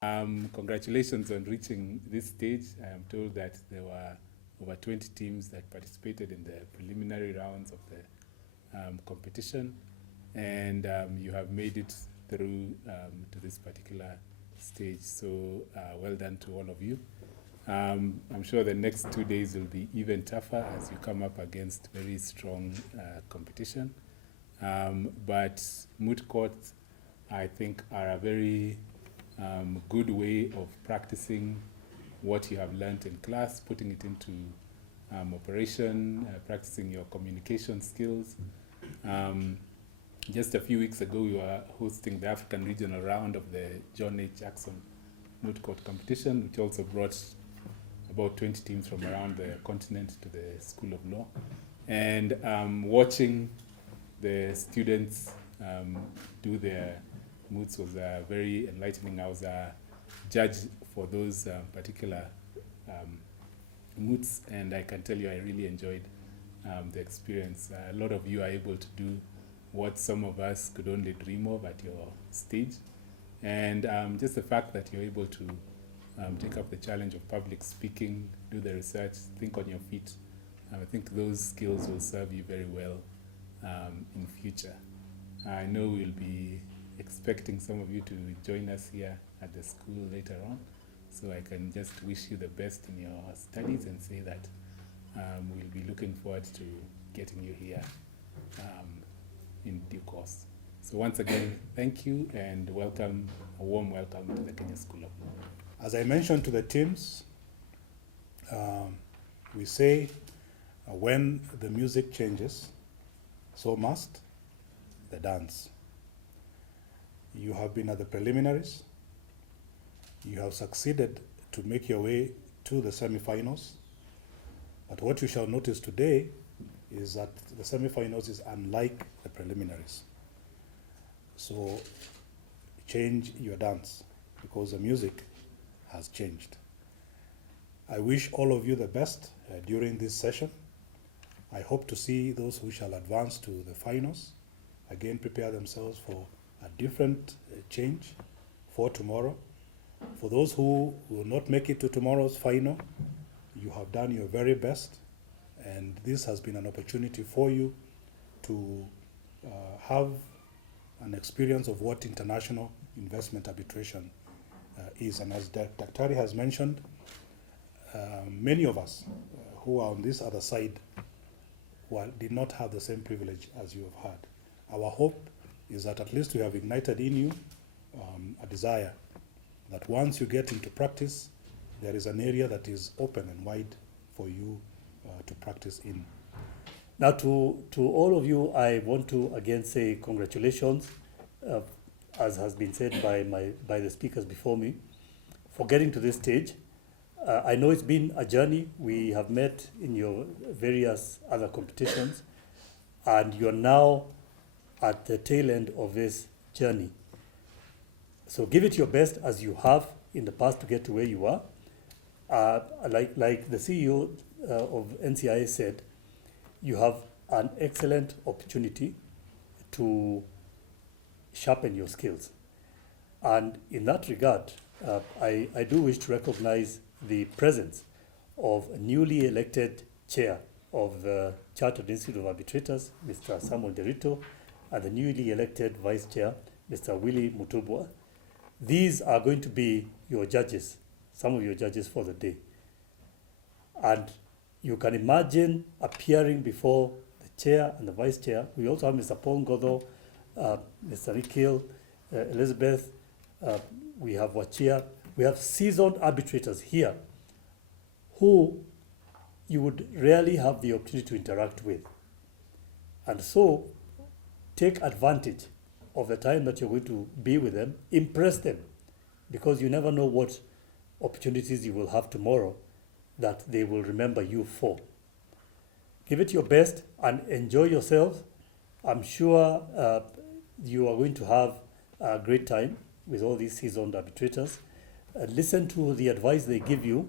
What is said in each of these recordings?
Congratulations on reaching this stage. I am told that there were over 20 teams that participated in the preliminary rounds of the competition, and you have made it through to this particular stage. So well done to all of you. I'm sure the next 2 days will be even tougher as you come up against very strong competition. But moot courts, I think, are a very good way of practicing what you have learned in class, putting it into operation, practicing your communication skills. Just a few weeks ago, we were hosting the African regional round of the John H. Jackson Moot Court competition, which also brought about 20 teams from around the continent to the School of Law. And watching the students do their moots was very enlightening. I was a judge for those particular moots, and I can tell you I really enjoyed the experience. A lot of you are able to do what some of us could only dream of at your stage. And just the fact that you're able to take up the challenge of public speaking, do the research, think on your feet, I think those skills will serve you very well in future. I know we'll be expecting some of you to join us here at the school later on, so I can just wish you the best in your studies and say that we'll be looking forward to getting you here in due course. So once again, thank you and welcome, a warm welcome to the Kenya School of Law. As I mentioned to the teams, we say when the music changes, so must the dance. You have been at the preliminaries. You have succeeded to make your way to the semifinals. But what you shall notice today is that the semifinals is unlike the preliminaries. So change your dance because the music has changed. I wish all of you the best during this session. I hope to see those who shall advance to the finals again prepare themselves for a different change for tomorrow. For those who will not make it to tomorrow's final, you have done your very best, and this has been an opportunity for you to have an experience of what international investment arbitration is. And as Daktari has mentioned, many of us who are on this other side did not have the same privilege as you have had. Our hope is that at least we have ignited in you a desire that once you get into practice, there is an area that is open and wide for you to practice in. Now, to all of you, I want to again say congratulations, as has been said by the speakers before me, for getting to this stage. I know it's been a journey. We have met in your various other competitions, and you're now at the tail end of this journey. So give it your best as you have in the past to get to where you are. Like the CEO of NCIA said, you have an excellent opportunity to sharpen your skills. And in that regard, I do wish to recognize the presence of a newly elected chair of the Chartered Institute of Arbitrators, Mr. Samuel Derito, and the newly elected vice chair, Mr. Willie Mutubwa. These are going to be your judges, some of your judges for the day. And you can imagine appearing before the chair and the vice chair. We also have Mr. Paul Ngodo, Mr. Nikhil, Elizabeth, we have Wachia. We have seasoned arbitrators here who you would rarely have the opportunity to interact with. And so take advantage of the time that you're going to be with them, impress them, because you never know what opportunities you will have tomorrow that they will remember you for. Give it your best and enjoy yourself. I'm sure you are going to have a great time with all these seasoned arbitrators. Listen to the advice they give you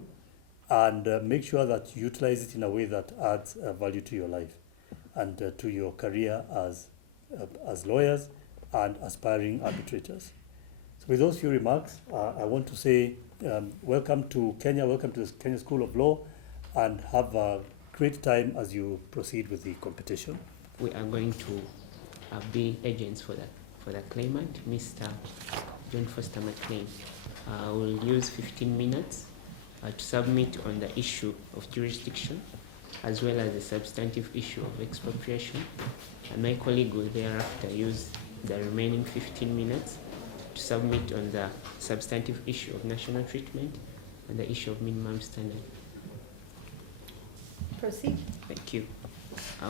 and make sure that you utilize it in a way that adds value to your life and to your career as lawyers and aspiring arbitrators. So with those few remarks, I want to say welcome to Kenya, welcome to the Kenya School of Law, and have a great time as you proceed with the competition. We are going to be agents for the claimant, Mr. John Foster McLean. We'll use 15 minutes to submit on the issue of jurisdiction, as well as the substantive issue of expropriation. And my colleague will thereafter use the remaining 15 minutes to submit on the substantive issue of national treatment and the issue of minimum standard. Proceed. Thank you.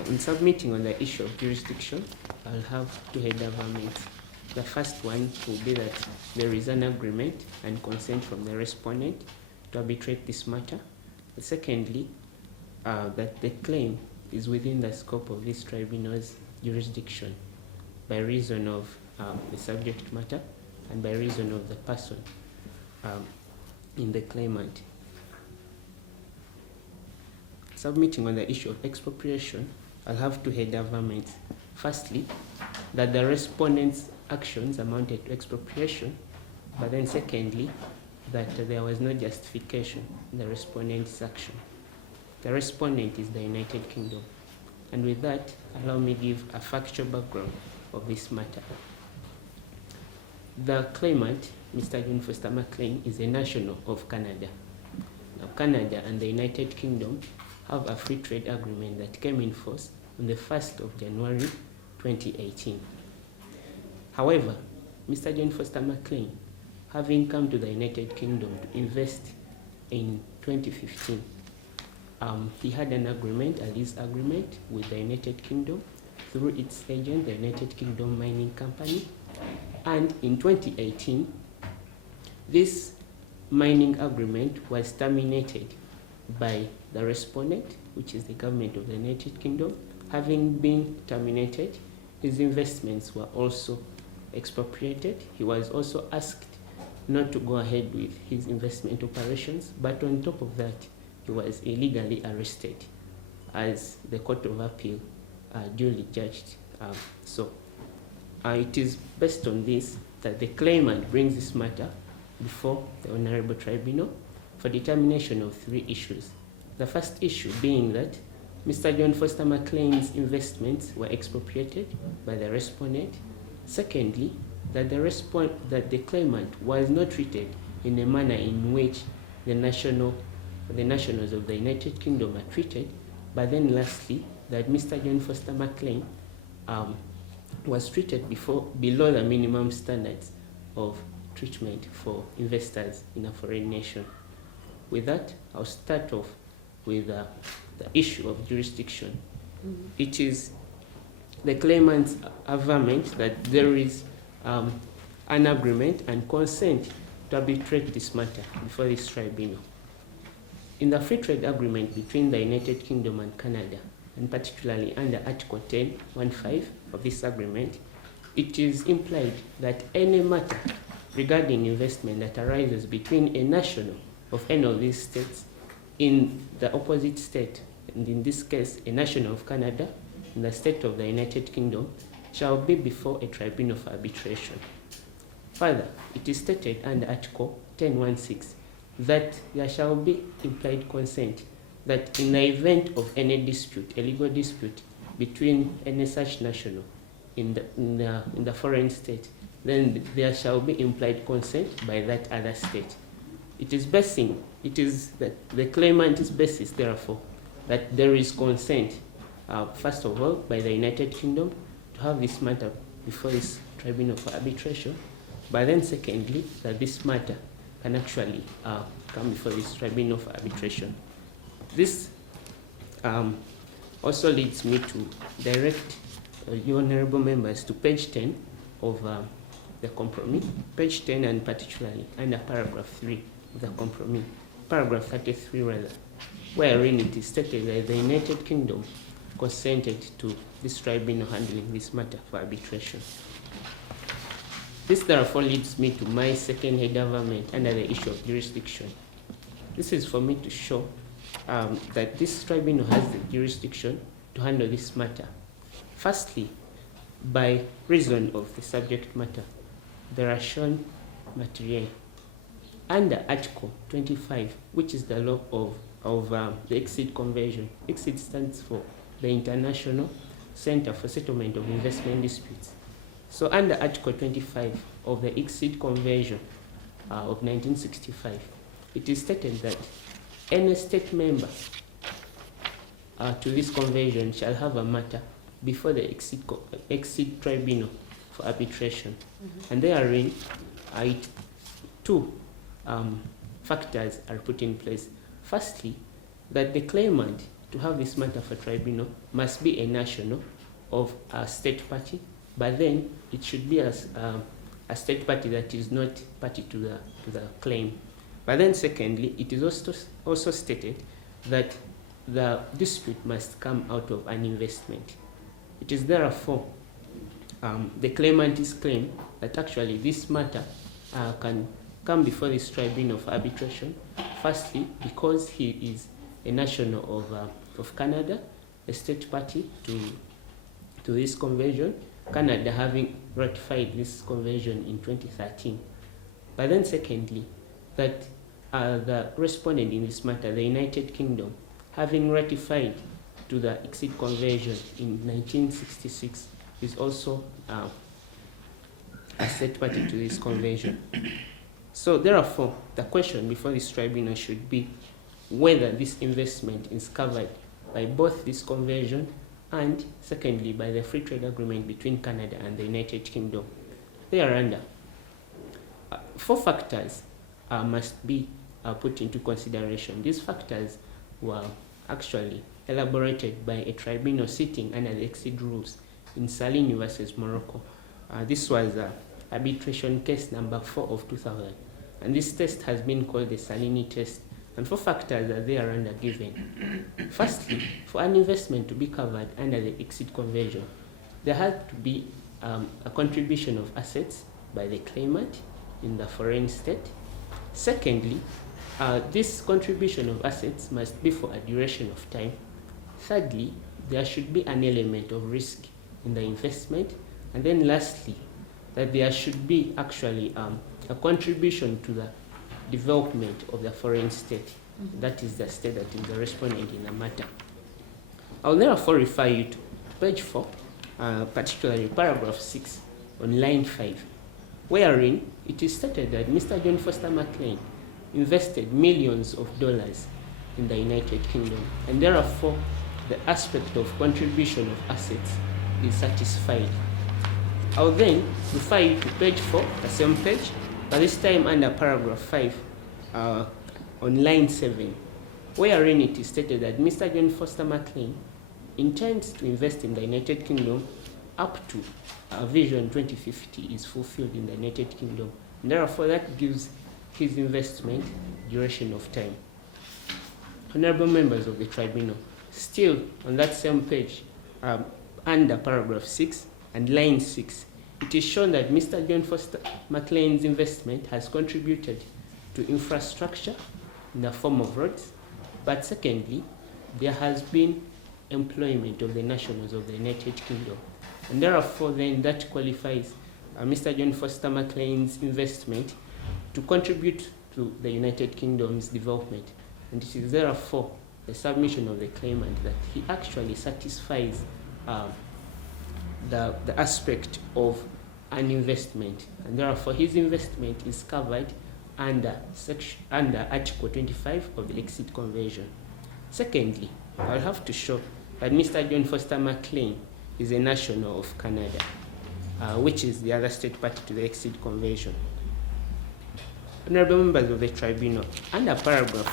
In submitting on the issue of jurisdiction, I'll have two header comments. The first one will be that there is an agreement and consent from the respondent to arbitrate this matter. Secondly, that the claim is within the scope of this tribunal's jurisdiction by reason of the subject matter and by reason of the person in the claimant. Submitting on the issue of expropriation, I'll have two header comments. Firstly, that the respondent's actions amounted to expropriation, but then secondly, that there was no justification in the respondent's action. The respondent is the United Kingdom. And with that, allow me to give a factual background of this matter. The claimant, Mr. John Foster McLean, is a national of Canada. Now, Canada and the United Kingdom have a free trade agreement that came in force on the 1st of January 2018. However, Mr. John Foster McLean, having come to the United Kingdom to invest in 2015, he had an agreement, a lease agreement with the United Kingdom through its agent, the United Kingdom Mining Company. And in 2018, this mining agreement was terminated by the respondent, which is the government of the United Kingdom. Having been terminated, his investments were also expropriated. He was also asked not to go ahead with his investment operations, but on top of that, he was illegally arrested, as the Court of Appeal duly judged. It is based on this that the claimant brings this matter before the Honorable Tribunal for determination of three issues. The first issue being that Mr. John Foster McLean's investments were expropriated by the respondent. Secondly, that the claimant was not treated in a manner in which the nationals of the United Kingdom are treated. But then lastly, that Mr. John Foster McLean was treated below the minimum standards of treatment for investors in a foreign nation. With that, I'll start off with the issue of jurisdiction. It is the claimant's averment that there is an agreement and consent to arbitrate this matter before this tribunal. In the free trade agreement between the United Kingdom and Canada, and particularly under Article 10.15 of this agreement, it is implied that any matter regarding investment that arises between a national of any of these states in the opposite state, and in this case, a national of Canada in the state of the United Kingdom, shall be before a tribunal for arbitration. Further, it is stated under Article 10.16 that there shall be implied consent that in the event of any dispute, a legal dispute between any such national in the foreign state, then there shall be implied consent by that other state. It is that the claimant's basis, therefore, that there is consent, first of all, by the United Kingdom to have this matter before this tribunal for arbitration, but then secondly, that this matter can actually come before this tribunal for arbitration. This also leads me to direct you honorable members to page 10 of the compromise, page 10 and particularly under paragraph 3 of the compromise, paragraph 33 rather, wherein it is stated that the United Kingdom consented to this tribunal handling this matter for arbitration. This therefore leads me to my second header amendment under the issue of jurisdiction. This is for me to show that this tribunal has the jurisdiction to handle this matter. Firstly, by reason of the subject matter, there are shown materiel. Under Article 25, which is the law of the ICSID Convention, ICSID stands for the International Center for Settlement of Investment Disputes. So under Article 25 of the ICSID Convention of 1965, it is stated that any state member to this convention shall have a matter before the ICSID Tribunal for arbitration. And therein, two factors are put in place. Firstly, that the claimant to have this matter for tribunal must be a national of a state party, but then it should be a state party that is not party to the claim. But then secondly, it is also stated that the dispute must come out of an investment. It is therefore the claimant's claim that actually this matter can come before this tribunal for arbitration, firstly because he is a national of Canada, a state party to this convention, Canada having ratified this convention in 2013. But then secondly, that the respondent in this matter, the United Kingdom, having ratified to the ICSID Convention in 1966, is also a state party to this convention. So therefore, the question before this tribunal should be whether this investment is covered by both this convention and secondly by the free trade agreement between Canada and the United Kingdom. Thereunder, 4 factors must be put into consideration. These factors were actually elaborated by a tribunal sitting under the ICSID rules in Salini versus Morocco. This was arbitration case number 4 of 2000, and this test has been called the Salini test. And 4 factors are thereunder given. Firstly, for an investment to be covered under the ICSID Convention, there has to be a contribution of assets by the claimant in the foreign state. Secondly, this contribution of assets must be for a duration of time. Thirdly, there should be an element of risk in the investment. And then lastly, that there should be actually a contribution to the development of the foreign state. That is the state that is the respondent in the matter. I'll therefore refer you to page 4, particularly paragraph 6 on line 5, wherein it is stated that Mr. John Foster McLean invested millions of dollars in the United Kingdom, and therefore the aspect of contribution of assets is satisfied. I'll then refer you to page 4, the same page, but this time under paragraph 5 on line 7, wherein it is stated that Mr. John Foster McLean intends to invest in the United Kingdom up to Vision 2050 is fulfilled in the United Kingdom. And therefore, that gives his investment duration of time. Honorable members of the tribunal, still on that same page, under paragraph 6 and line 6, it is shown that Mr. John Foster McLean's investment has contributed to infrastructure in the form of roads, but secondly, there has been employment of the nationals of the United Kingdom. And therefore, then that qualifies Mr. John Foster McLean's investment to contribute to the United Kingdom's development. And it is therefore the submission of the claimant that he actually satisfies the aspect of an investment, and therefore his investment is covered under Article 25 of the ICSID Convention. Secondly, I'll have to show that Mr. John Foster McLean is a national of Canada, which is the other state party to the ICSID Convention. Honorable members of the tribunal, under paragraph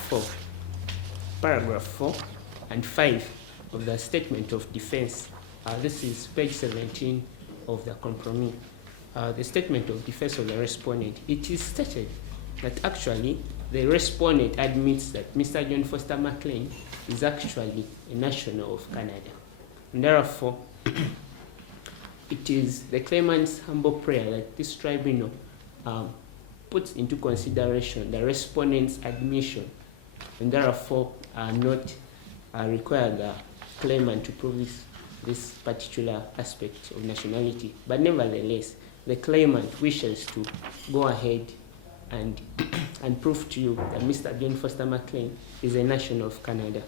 4 and 5 of the Statement of Defense, this is page 17 of the compromise, the Statement of Defense of the respondent, it is stated that actually the respondent admits that Mr. John Foster McLean is actually a national of Canada. And therefore, it is the claimant's humble prayer that this tribunal puts into consideration the respondent's admission, and therefore not require the claimant to prove this particular aspect of nationality. But nevertheless, the claimant wishes to go ahead and and prove to you that Mr. John Foster McLean is a national of Canada.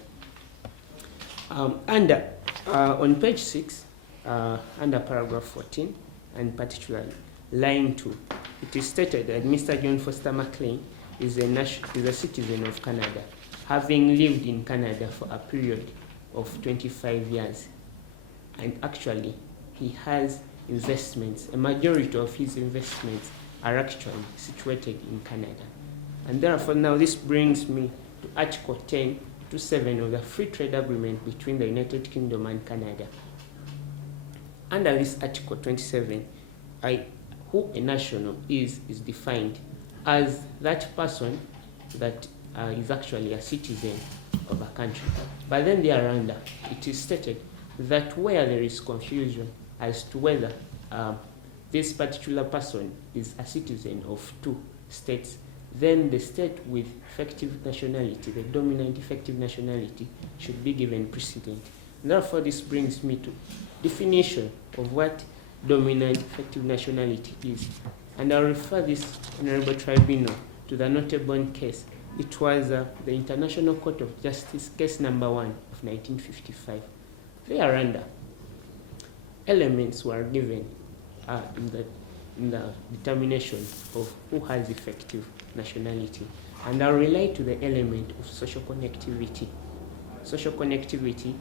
On page 6, under paragraph 14, and particularly line 2, it is stated that Mr. John Foster McLean is a citizen of Canada, having lived in Canada for a period of 25 years. And actually, he has investments. A majority of his investments are actually situated in Canada. And therefore, now this brings me to Article 10(2)(7) of the Free Trade Agreement between the United Kingdom and Canada. Under this Article 27, who a national is defined as that person that is actually a citizen of a country. But then thereunder, it is stated that where there is confusion as to whether this particular person is a citizen of 2 states, then the state with effective nationality, the dominant effective nationality, should be given precedent. And therefore, this brings me to definition of what dominant effective nationality is. And I'll refer this Honorable Tribunal to the notable case. It was the International Court of Justice, case number 1 of 1955. Thereunder, elements were given in the determination of who has effective nationality. And I'll relate to the element of social connectivity,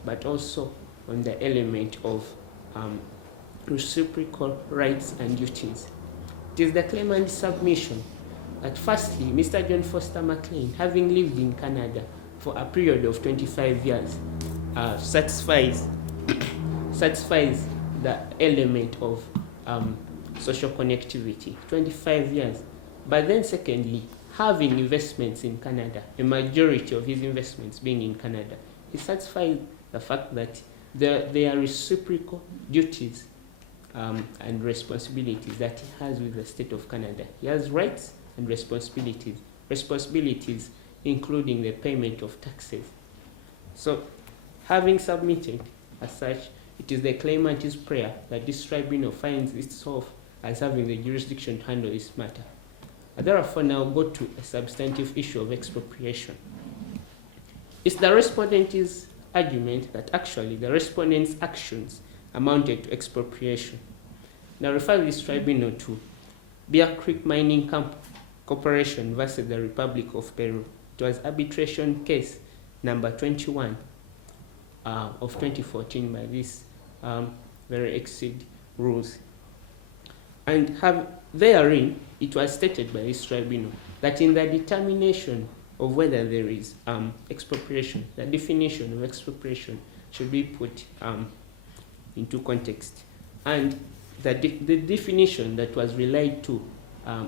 but also on the element of reciprocal rights and duties. It is the claimant's submission that firstly, Mr. John Foster McLean, having lived in Canada for a period of 25 years, satisfies the element of social connectivity, 25 years. But then secondly, having investments in Canada, a majority of his investments being in Canada, he satisfies the fact that there are reciprocal duties and responsibilities that he has with the state of Canada. He has rights and responsibilities including the payment of taxes. So, having submitted as such, it is the claimant's prayer that this tribunal finds itself as having the jurisdiction to handle this matter. I therefore now go to a substantive issue of expropriation. It's the respondent's argument that actually the respondent's actions amounted to expropriation. Now refer this tribunal to Bear Creek Mining Corporation versus the Republic of Peru. It was arbitration case number 21 of 2014 by this very exceed rules. And therein, it was stated by this tribunal that in the determination of whether there is expropriation, the definition of expropriation should be put into context. And the definition that was relied to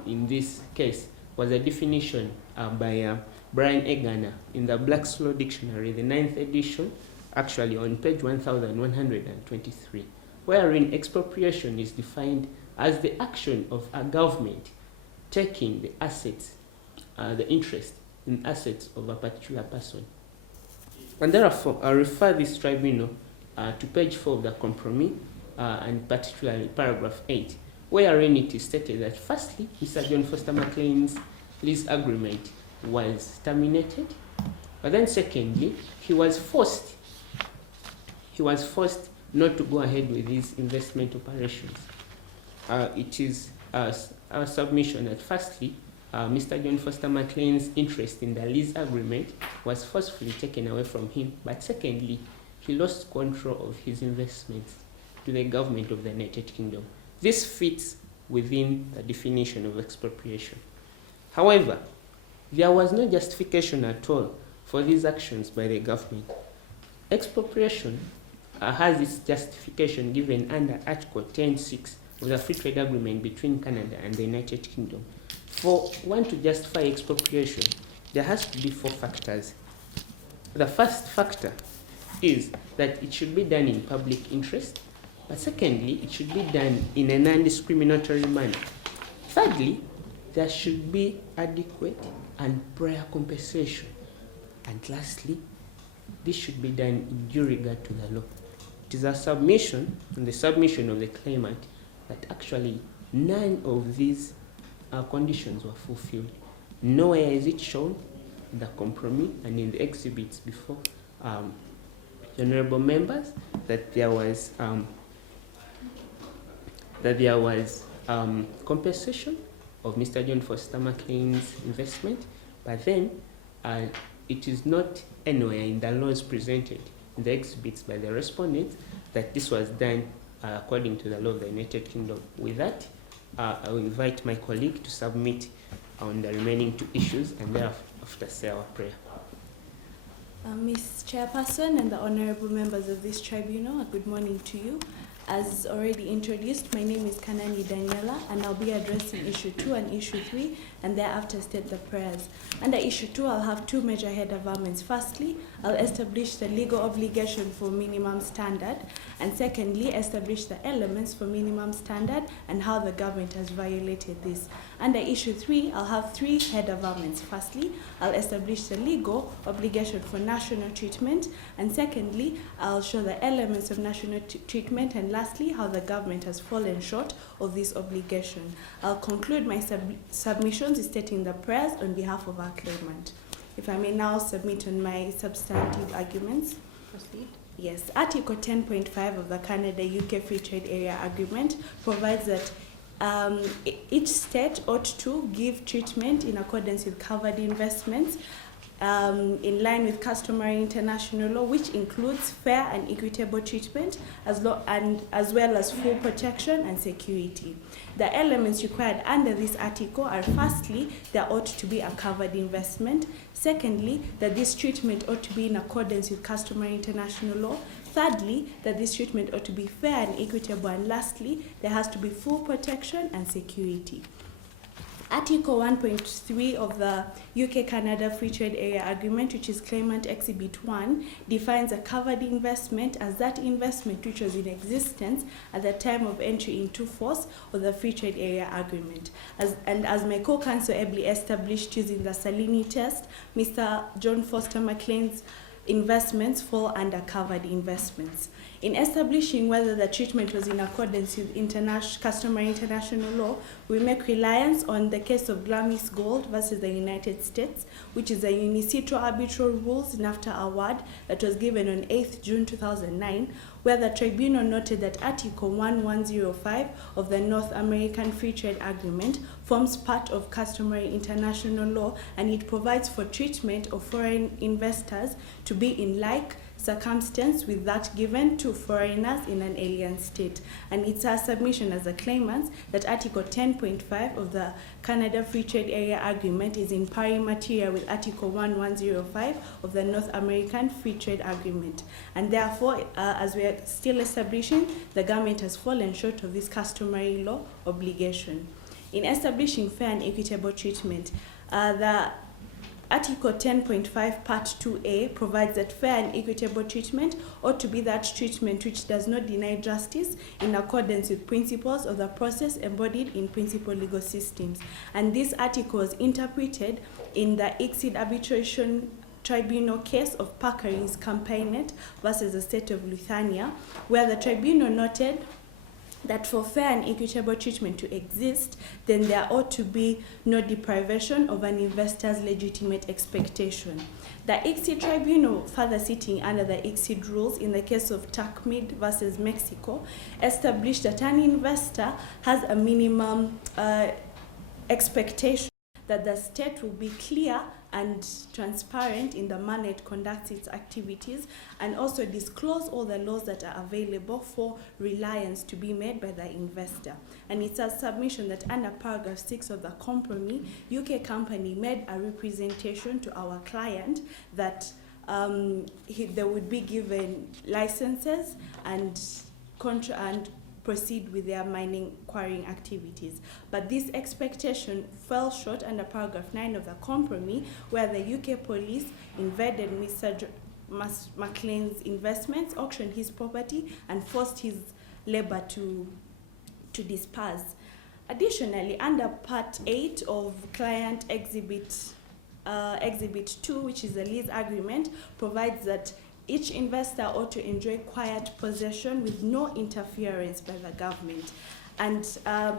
in this case was a definition by Brian Egana in the Black's Law Dictionary, the 9th edition, actually on page 1123, wherein expropriation is defined as the action of a government taking the assets, the interest in assets of a particular person. And therefore, I refer this tribunal to page 4 of the compromise, and particularly paragraph 8, wherein it is stated that firstly, Mr. John Foster McLean's lease agreement was terminated, but then secondly, he was forced not to go ahead with his investment operations. It is our submission that firstly, Mr. John Foster McLean's interest in the lease agreement was forcefully taken away from him, but secondly, he lost control of his investments to the government of the United Kingdom. This fits within the definition of expropriation. However, there was no justification at all for these actions by the government. Expropriation has its justification given under Article 10(6) of the Free Trade Agreement between Canada and the United Kingdom. For one to justify expropriation, there has to be 4 factors. The first factor is that it should be done in public interest, but secondly, it should be done in a non-discriminatory manner. Thirdly, there should be adequate and prior compensation. And lastly, this should be done in due regard to the law. It is a submission and the submission of the claimant that actually none of these conditions were fulfilled. nowhere is it shown in the compromise and in the exhibits before the honorable members that there was compensation of Mr. John Foster McLean's investment, but then it is not anywhere in the laws presented in the exhibits by the respondents that this was done according to the law of the United Kingdom. With that, I will invite my colleague to submit on the remaining two issues and thereafter say our prayer. Ms. Chairperson and the honorable members of this tribunal, good morning to you. As already introduced, my name is Kanani Daniela, and I'll be addressing issue 2 and issue 3, and thereafter state the prayers. Under issue 2, I'll have two major header verments. Firstly, I'll establish the legal obligation for minimum standard, and secondly, establish the elements for minimum standard and how the government has violated this. Under issue 3, I'll have three header verments. Firstly, I'll establish the legal obligation for national treatment, and secondly, I'll show the elements of national treatment, and lastly, how the government has fallen short of this obligation. I'll conclude my submissions stating the prayers on behalf of our claimant. If I may now submit on my substantive arguments. Proceed. Yes, Article 10.5 of the Canada-UK Free Trade Area Agreement provides that each state ought to give treatment in accordance with covered investments in line with customary international law, which includes fair and equitable treatment as well as full protection and security. The elements required under this article are: firstly, there ought to be a covered investment; secondly, that this treatment ought to be in accordance with customary international law; thirdly, that this treatment ought to be fair and equitable; and lastly, there has to be full protection and security. Article 1.3 of the UK-Canada Free Trade Area Agreement, which is Claimant Exhibit 1, defines a covered investment as that investment which was in existence at the time of entry into force of the Free Trade Area Agreement. As my co-counsel ably established using the Salini test, Mr. John Foster McLean's investments fall under covered investments. In establishing whether the treatment was in accordance with customary international law, we make reliance on the case of Glamis Gold versus the United States, which is a unicitro arbitral rules NAFTA award that was given on 8th June 2009, where the tribunal noted that Article 1105 of the North American Free Trade Agreement forms part of customary international law, and it provides for treatment of foreign investors to be in like circumstance with that given to foreigners in an alien state. And it's our submission as a claimant that Article 10.5 of the Canada Free Trade Area Agreement is in pari materia with Article 1105 of the North American Free Trade Agreement. And therefore, as we are still establishing, the government has fallen short of this customary law obligation. In establishing fair and equitable treatment, the Article 10.5 Part 2A provides that fair and equitable treatment ought to be that treatment which does not deny justice in accordance with principles of the process embodied in principal legal systems. And this article was interpreted in the Exceed Arbitration Tribunal case of Packering's Campaignet versus the state of Lithuania, where the tribunal noted that for fair and equitable treatment to exist, then there ought to be no deprivation of an investor's legitimate expectation. The Exceed Tribunal, further sitting under the Exceed rules in the case of Takmid versus Mexico, established that an investor has a minimum expectation that the state will be clear and transparent in the manner it conducts its activities, and also disclose all the laws that are available for reliance to be made by the investor. And it's a submission that under paragraph 6 of the compromise, UK company made a representation to our client that they would be given licenses and proceed with their mining quarrying activities. But this expectation fell short under paragraph 9 of the compromise, where the UK police invaded Mr. McLean's investments, auctioned his property, and forced his labor to disperse. Additionally, under Part 8 of Client Exhibit 2, which is the lease agreement, provides that each investor ought to enjoy quiet possession with no interference by the government. and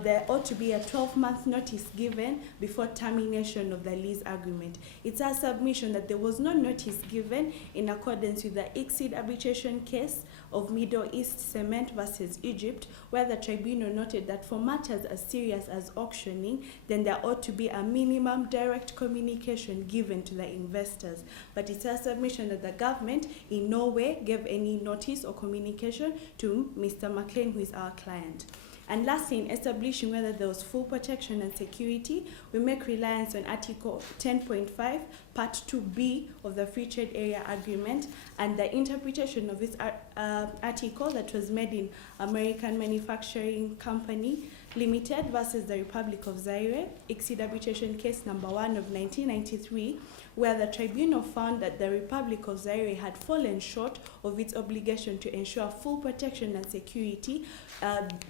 there ought to be a 12-month notice given before termination of the lease agreement. It's our submission that there was no notice given in accordance with the ICSID arbitration case of Middle East Cement versus Egypt, where the tribunal noted that for matters as serious as auctioning, then there ought to be a minimum direct communication given to the investors. But it's our submission that the government in no way gave any notice or communication to Mr. McLean, who is our client. And lastly, in establishing whether there was full protection and security, we make reliance on Article 10.5, Part 2B of the Free Trade Area Agreement, and the interpretation of this article that was made in American Manufacturing Company Limited versus the Republic of Zaire, ICSID arbitration case number 1 of 1993, where the tribunal found that the Republic of Zaire had fallen short of its obligation to ensure full protection and security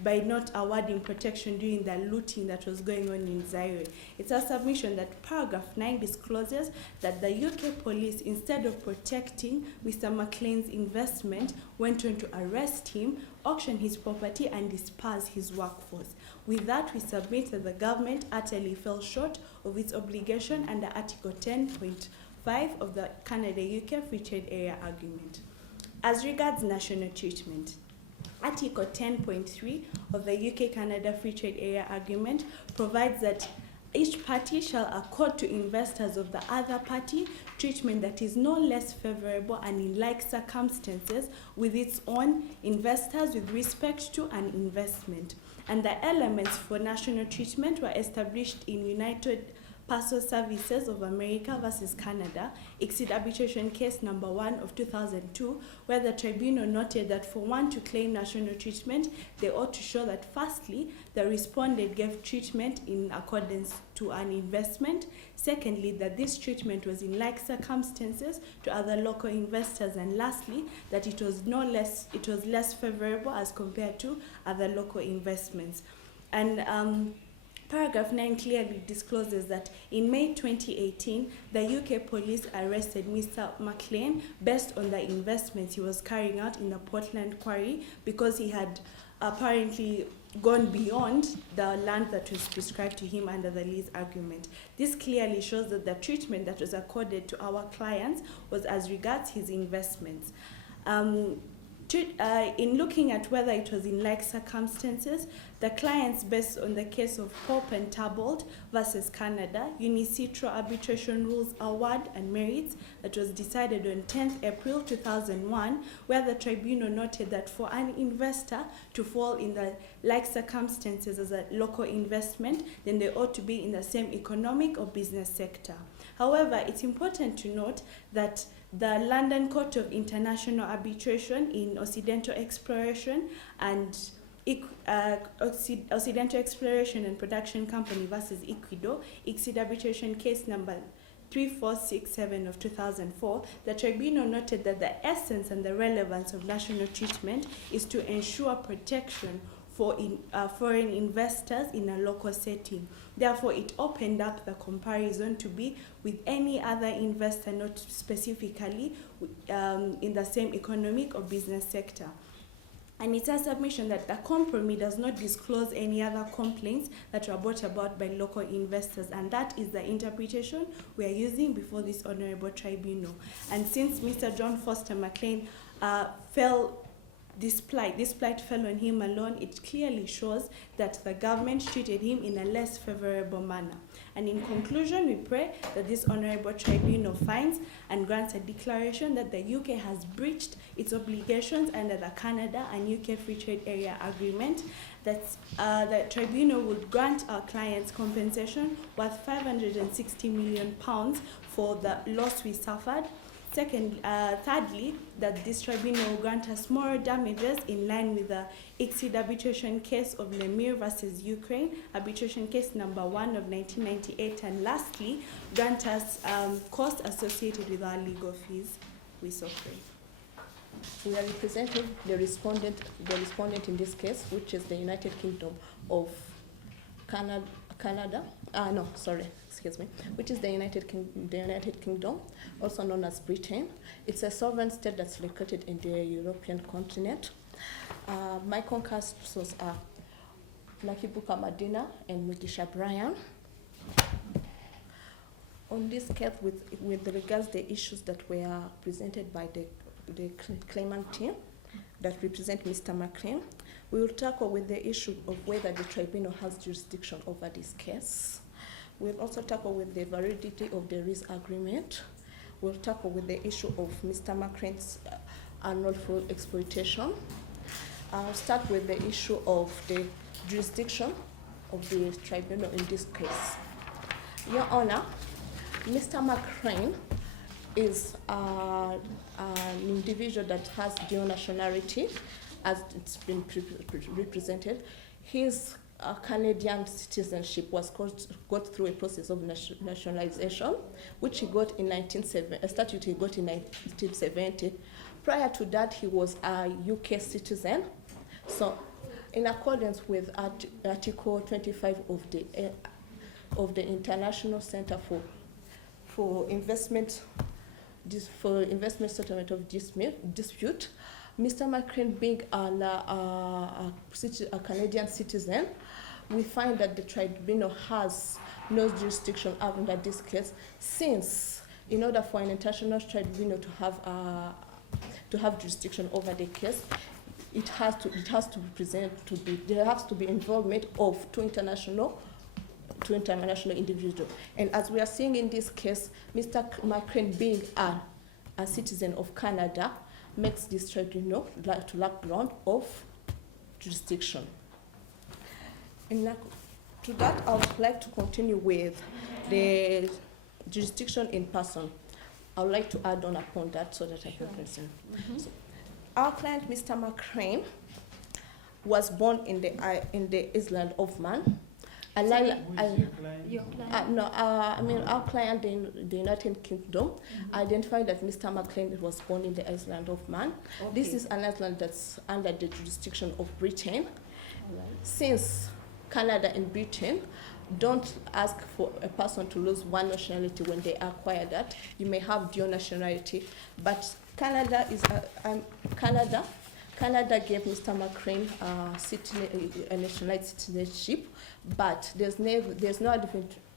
by not awarding protection during the looting that was going on in Zaire. It's a submission that paragraph 9 discloses that the UK police, instead of protecting Mr. McLean's investment, went on to arrest him, auction his property, and disperse his workforce. With that, we submit that the government utterly fell short of its obligation under Article 10.5 of the Canada-UK Free Trade Area Agreement. As regards national treatment, Article 10.3 of the UK-Canada Free Trade Area Agreement provides that each party shall accord to investors of the other party treatment that is no less favorable and in like circumstances with its own investors with respect to an investment. And the elements for national treatment were established in United Parcel Services of America versus Canada, ICSID arbitration case number 1 of 2002, where the tribunal noted that for one to claim national treatment, they ought to show that firstly, the respondent gave treatment in accordance to an investment, secondly, that this treatment was in like circumstances to other local investors, and lastly, that it was less favorable as compared to other local investments. And Paragraph 9 clearly discloses that in May 2018, the UK police arrested Mr. McLean based on the investments he was carrying out in the Portland quarry because he had apparently gone beyond the land that was prescribed to him under the lease agreement. This clearly shows that the treatment that was accorded to our clients was as regards his investments. In looking at whether it was in like circumstances, the clients, based on the case of Pope and Tabolt versus Canada, Unicitro Arbitration Rules Award and Merits that was decided on 10th April 2001, where the tribunal noted that for an investor to fall in the like circumstances as a local investment, then they ought to be in the same economic or business sector. However, it's important to note that the London Court of International Arbitration in Occidental Exploration and Occidental Exploration and Production Company versus Equido, ICSID arbitration case number 3467 of 2004, the tribunal noted that the essence and the relevance of national treatment is to ensure protection for foreign investors in a local setting. Therefore, it opened up the comparison to be with any other investor, not specifically in the same economic or business sector. And it's a submission that the compromise does not disclose any other complaints that were brought about by local investors, and that is the interpretation we are using before this honorable tribunal. And since Mr. John Foster McLean this plight fell on him alone, it clearly shows that the government treated him in a less favorable manner. And in conclusion, we pray that this honorable tribunal finds and grants a declaration that the UK has breached its obligations under the Canada and UK Free Trade Area Agreement, that the tribunal would grant our clients compensation worth £560 million for the loss we suffered. Thirdly, that this tribunal will grant us moral damages in line with the ICSID arbitration case of Lemire versus Ukraine, arbitration case number 1 of 1998. And lastly, grant us costs associated with our legal fees. We so pray. We are representing the respondent in this case, which is the United Kingdom of which is the United Kingdom, also known as Britain. It's a sovereign state that's located in the European continent. My concurrents are Nakibuka Madina and Mugisha Brian. On this case, with regards to the issues that were presented by the claimant team that represent Mr. McLean, we will tackle with the issue of whether the tribunal has jurisdiction over this case. We'll also tackle with the validity of the lease agreement. We'll tackle with the issue of Mr. McLean's unlawful exploitation. I'll start with the issue of the jurisdiction of the tribunal in this case. Your Honor, Mr. McLean is an individual that has dual nationality, as it's been represented. His Canadian citizenship was got through a process of nationalization, which he got in a statute he got in 1970. Prior to that, he was a UK citizen. So, in accordance with Article 25 of the International Center for Investment Settlement of Dispute, Mr. McLean being a Canadian citizen, we find that the tribunal has no jurisdiction under this case, since in order for an international tribunal to have jurisdiction over the case, there has to be involvement of two international individuals. And as we are seeing in this case, Mr. McLean being a citizen of Canada makes this tribunal to lack ground of jurisdiction. And to that, I would like to continue with the jurisdiction in person. I would like to add on upon that so that I can present. So, our client, Mr. McLean, was born in the island of Man. Our client in the United Kingdom identified that Mr. McLean was born in the island of Man. Okay. This is an island that's under the jurisdiction of Britain. Right. Since Canada and Britain don't ask for a person to lose one nationality when they acquire that, you may have dual nationality, but Canada gave Mr. McLean a nationalized citizenship, but there's no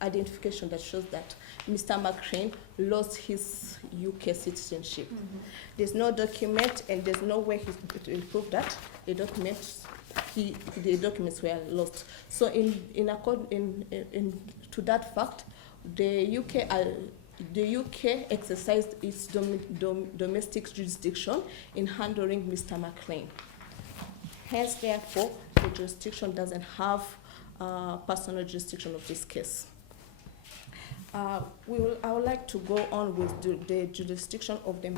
identification that shows that Mr. McLean lost his UK citizenship. Mm-hmm. There's no document, and there's no way to prove that the documents were lost. So, to that fact, the UK exercised its domestic jurisdiction in handling Mr. McLean. Hence, therefore, the jurisdiction doesn't have personal jurisdiction of this case. I would like to go on with the jurisdiction of the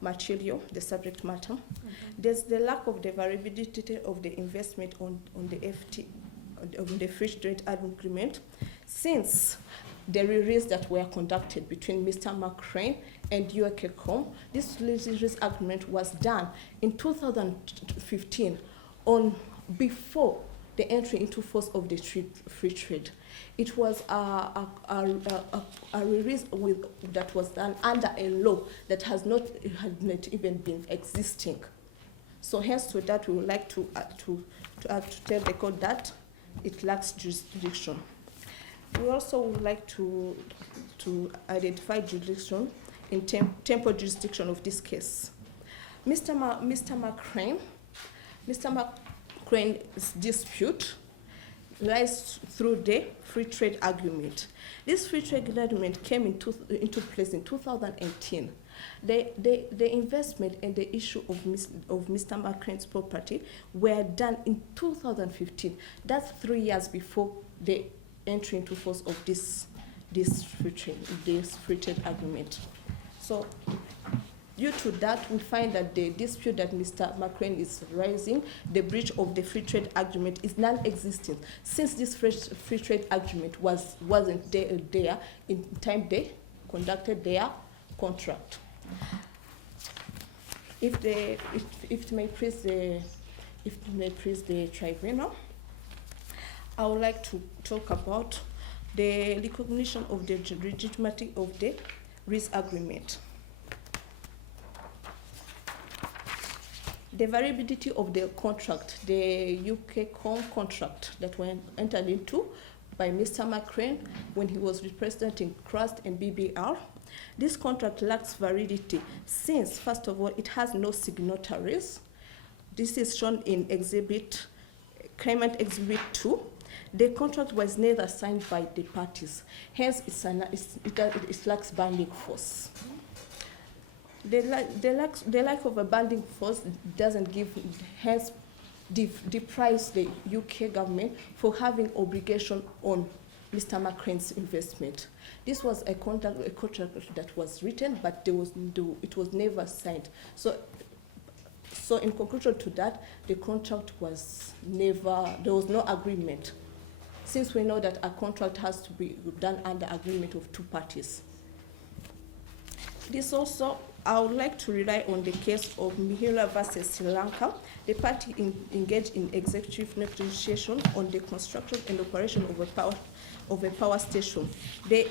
material, the subject matter. Mm-hmm. There's the lack of the variability of the investment on the free trade agreement, since the release that were conducted between Mr. McLean and UKCOM. This release agreement was done in 2015, before the entry into force of the free trade. It was a release that was done under a law that had not even been existing. So hence to that, we would like to tell the court that it lacks jurisdiction. We also would like to identify jurisdiction in temporal jurisdiction of this case. Mr. McLean's dispute lies through the free trade agreement. This free trade agreement came into place in 2018. The investment and the issue of Mr. McLean's property were done in 2015. That's 3 years before the entry into force of this free trade agreement. So, due to that, we find that the dispute that Mr. McLean is raising, the breach of the free trade agreement, is non-existent, since this free trade agreement wasn't there in time they conducted their contract. If it may please the tribunal, I would like to talk about the recognition of the legitimacy of the lease agreement. The variability of the contract, the UK contract that were entered into by Mr. McCrane when he was representing Crust and BBR. This contract lacks validity since, first of all, it has no signatories. This is shown in Claimant Exhibit 2. The contract was neither signed by the parties, hence it lacks binding force. The lack of a binding force doesn't give, hence deprives the UK government for having obligation on Mr. McCrane's investment. This was a contract that was written, but it was never signed. So in conclusion to that, the contract was never, there was no agreement, since we know that a contract has to be done under agreement of two parties. This also, I would like to rely on the case of Mihira versus Sri Lanka. The party engaged in executive negotiation on the construction and operation of a power station. They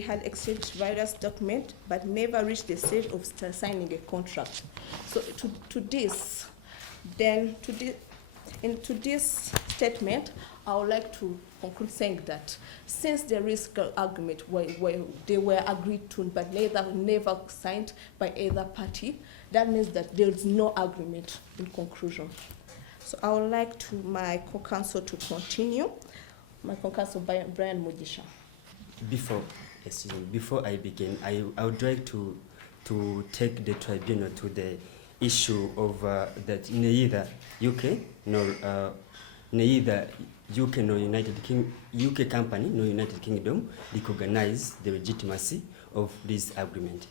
had exchanged various documents, but never reached the stage of signing a contract. So to this statement, I would like to conclude saying that since the risk argument they were agreed to but never signed by either party, that means that there is no agreement in conclusion. So I would like to my co-counsel to continue. My co-counsel Brian Mudisha. Before I begin, I would like to take the tribunal to the issue of that neither UK nor UK nor UK company nor United Kingdom recognize the legitimacy of this agreement.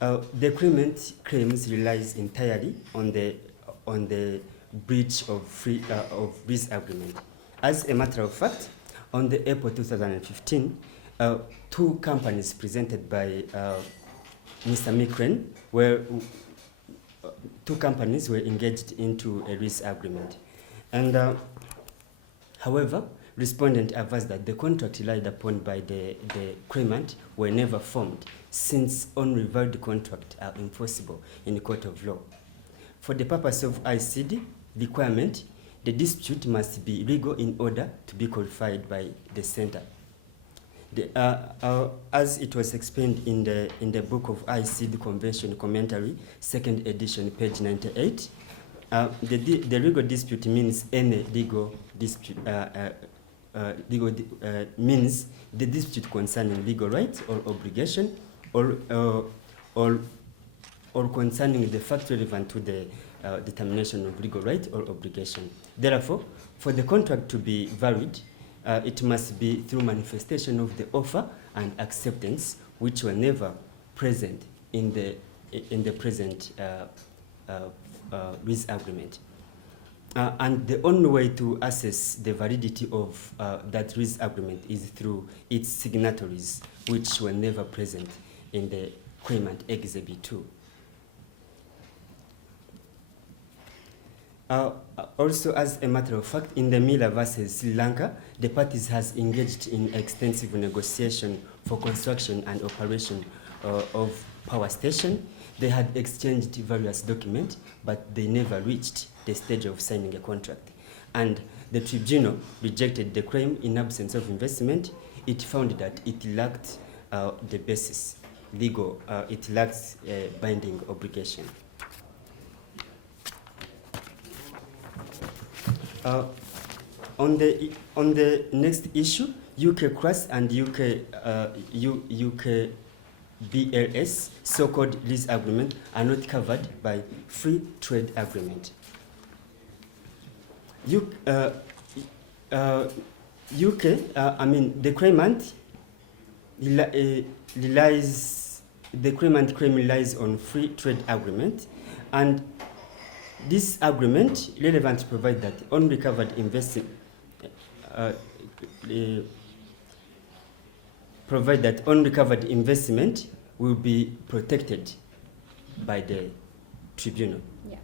The agreement claims relies entirely on the breach of this agreement. As a matter of fact, on the April 2015, two companies presented by Mr. McCrane two companies were engaged into a lease agreement. And however, respondent advised that the contract relied upon by the claimant were never formed, since unrevalid contracts are enforceable in the court of law. For the purpose of ICD requirement, the dispute must be legal in order to be qualified by the center. As it was explained in the book of ICD Convention Commentary, 2nd edition, page 98, the legal dispute means any legal dispute, means the dispute concerning legal rights or obligation or concerning the fact relevant to the determination of legal right or obligation. Therefore, for the contract to be valid, it must be through manifestation of the offer and acceptance, which were never present in the present lease agreement. And the only way to assess the validity of that lease agreement is through its signatories, which were never present in the claimant Exhibit 2. Also, as a matter of fact, in the Miller versus Sri Lanka, the parties has engaged in extensive negotiation for construction and operation of power station. They had exchanged various documents, but they never reached the stage of signing a contract. And the tribunal rejected the claim in absence of investment. It found that it lacked the basis, legal, it lacks a binding obligation. On the next issue, UK CRAS and UK BLS, so-called lease agreement, are not covered by free trade agreement. The claimant claim relies on free trade agreement, and this agreement relevant provide that unrecovered investment will be protected by the tribunal. Yeah.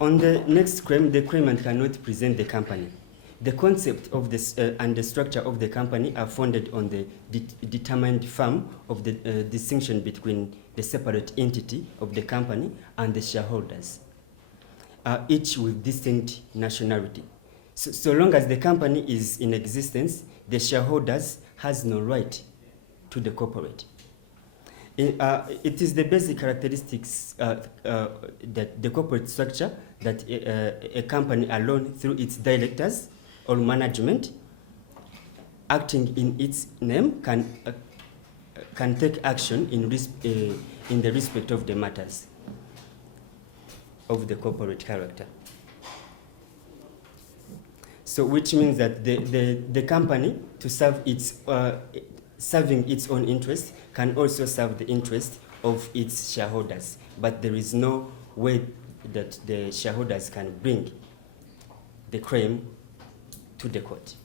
On the next claim, the claimant cannot present the company the concept of this and the structure of the company are founded on the determined form of the distinction between the separate entity of the company and the shareholders, each with distinct nationality. So long as the company is in existence, the shareholders has no right to the corporate. It is the basic characteristics that the corporate structure that a company alone through its directors or management acting in its name can take action in the respect of the matters of the corporate character. So which means that the company, to serve its serving its own interest, can also serve the interest of its shareholders. But there is no way that the shareholders can bring the claim to the court.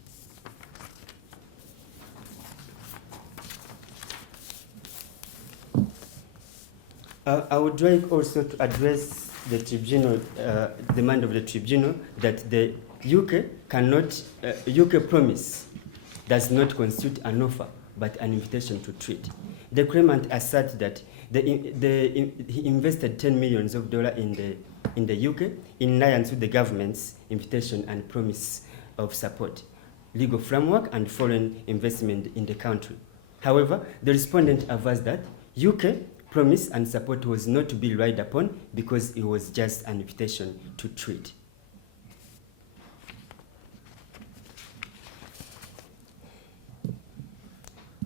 I would like also to address the tribunal, demand of the tribunal that the UK cannot, UK promise does not constitute an offer but an invitation to trade. The claimant asserts that he invested $10 million in the UK in alliance with the government's invitation and promise of support, legal framework, and foreign investment in the country. However, the respondent avers that UK promise and support was not to be relied upon because it was just an invitation to trade.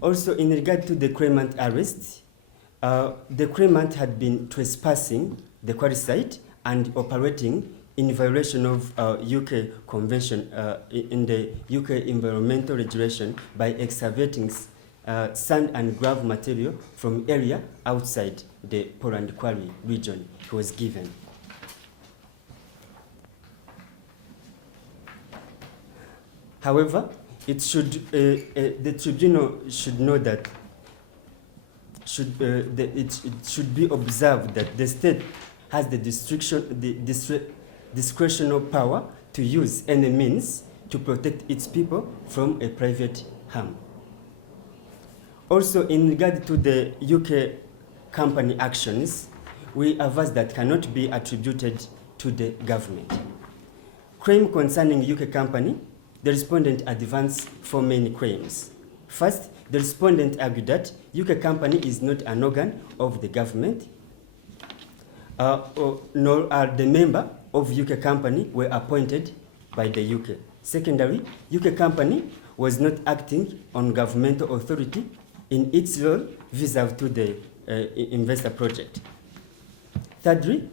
Also, in regard to the claimant arrest, the claimant had been trespassing the quarry site and operating in violation of UK convention in the UK environmental regulation by excavating sand and gravel material from area outside the Poland quarry region he was given. However, it should the tribunal should know that it should be observed that the state has the discretional power to use any means to protect its people from a private harm. Also, in regard to the UK company actions, we avers that cannot be attributed to the government. Claim concerning UK company, the respondent advanced 4 main claims. First, the respondent argued that UK company is not an organ of the government, nor are the member of UK company were appointed by the UK. Secondly, UK company was not acting on governmental authority in its role vis-a-vis to the investor project. Thirdly,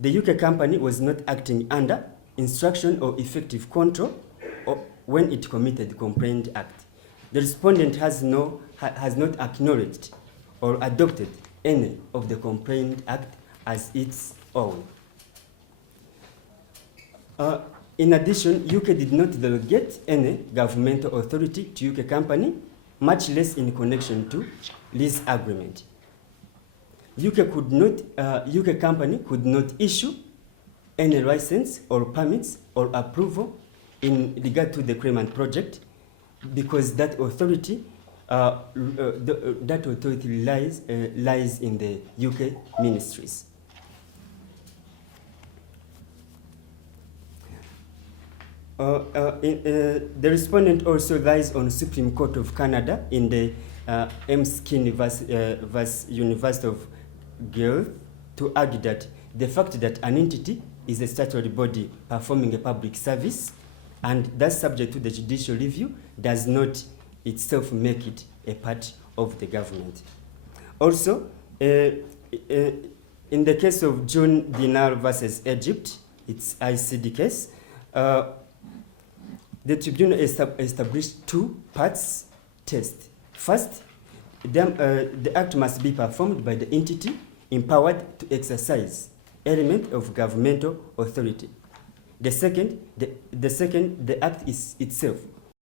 the UK company was not acting under instruction or effective control when it committed the Complaint Act. The respondent has not acknowledged or adopted any of the Complaint Act as its own. In addition, UK did not delegate any governmental authority to UK company, much less in connection to lease agreement. UK company could not issue any license or permits or approval in regard to the claimant project because that authority lies in the UK ministries. The respondent also lies on Supreme Court of Canada in the M. Skinny vs. University of Guelph to argue that the fact that an entity is a statutory body performing a public service and that's subject to the judicial review does not itself make it a part of the government. Also, in the case of John Dinar versus Egypt, it's ICD case, the tribunal established two parts test. First, the act must be performed by the entity empowered to exercise element of governmental authority. The second, the act is itself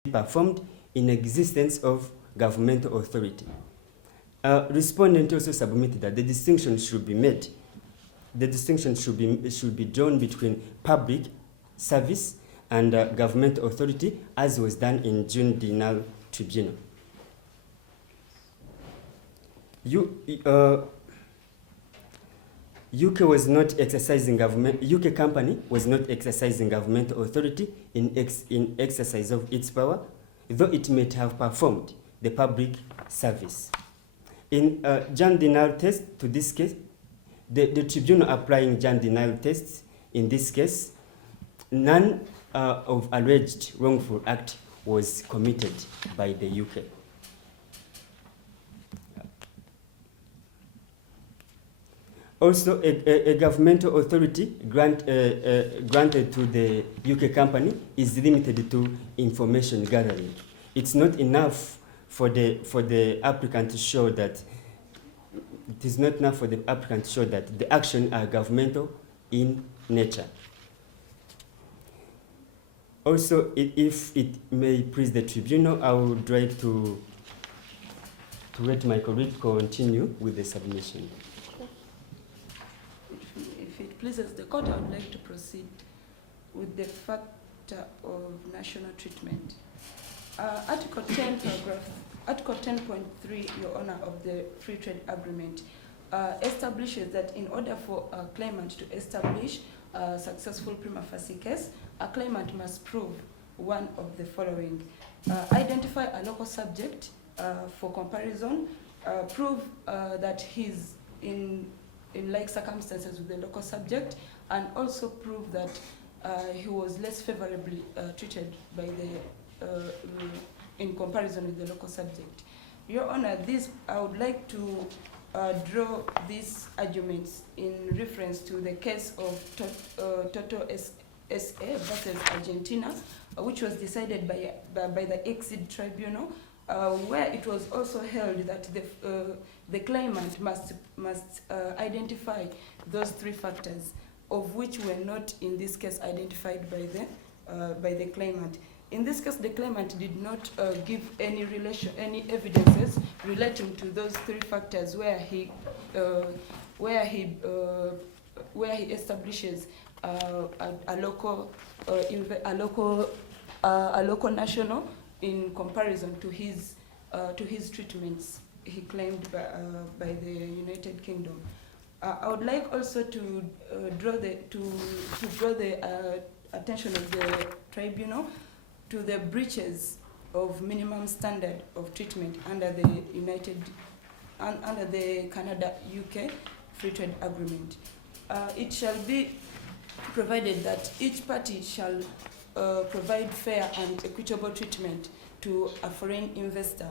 performed in existence of governmental authority. Respondent also submitted that the distinction should be made. The distinction should be drawn between public service and government authority, as was done in June Denial Tribunal. UK was not exercising government. UK company was not exercising government authority in exercise of its power, though it might have performed the public service. In Jan denial test to this case, the tribunal applying Jan denial tests in this case, none of alleged wrongful act was committed by the UK. Also, a governmental authority granted to the UK company is limited to information gathering. It's not enough for the applicant to show that it is not enough for the applicant to show that the action are governmental in nature. Also, if it may please the tribunal, I would like to let my colleague continue with the submission. If it pleases the court, I would like to proceed with the factor of national treatment. Article 10.3, Your Honor, of the Free Trade Agreement establishes that in order for a claimant to establish a successful prima facie case, a claimant must prove one of the following. Identify a local subject for comparison, prove that he's in like circumstances with the local subject, and also prove that he was less favorably treated by the in comparison with the local subject. Your Honor, I would like to draw these arguments in reference to the case of Toto SA versus Argentina, which was decided by the Exit Tribunal, where it was also held that the claimant must identify those three factors, of which were not in this case identified by the claimant. In this case, the claimant did not give any evidences relating to those three factors where he establishes a local national in comparison to his treatments he claimed by the United Kingdom. I would like also to draw the attention of the tribunal to the breaches of minimum standard of treatment under the Canada-UK Free Trade Agreement. It shall be provided that each party shall provide fair and equitable treatment to a foreign investor.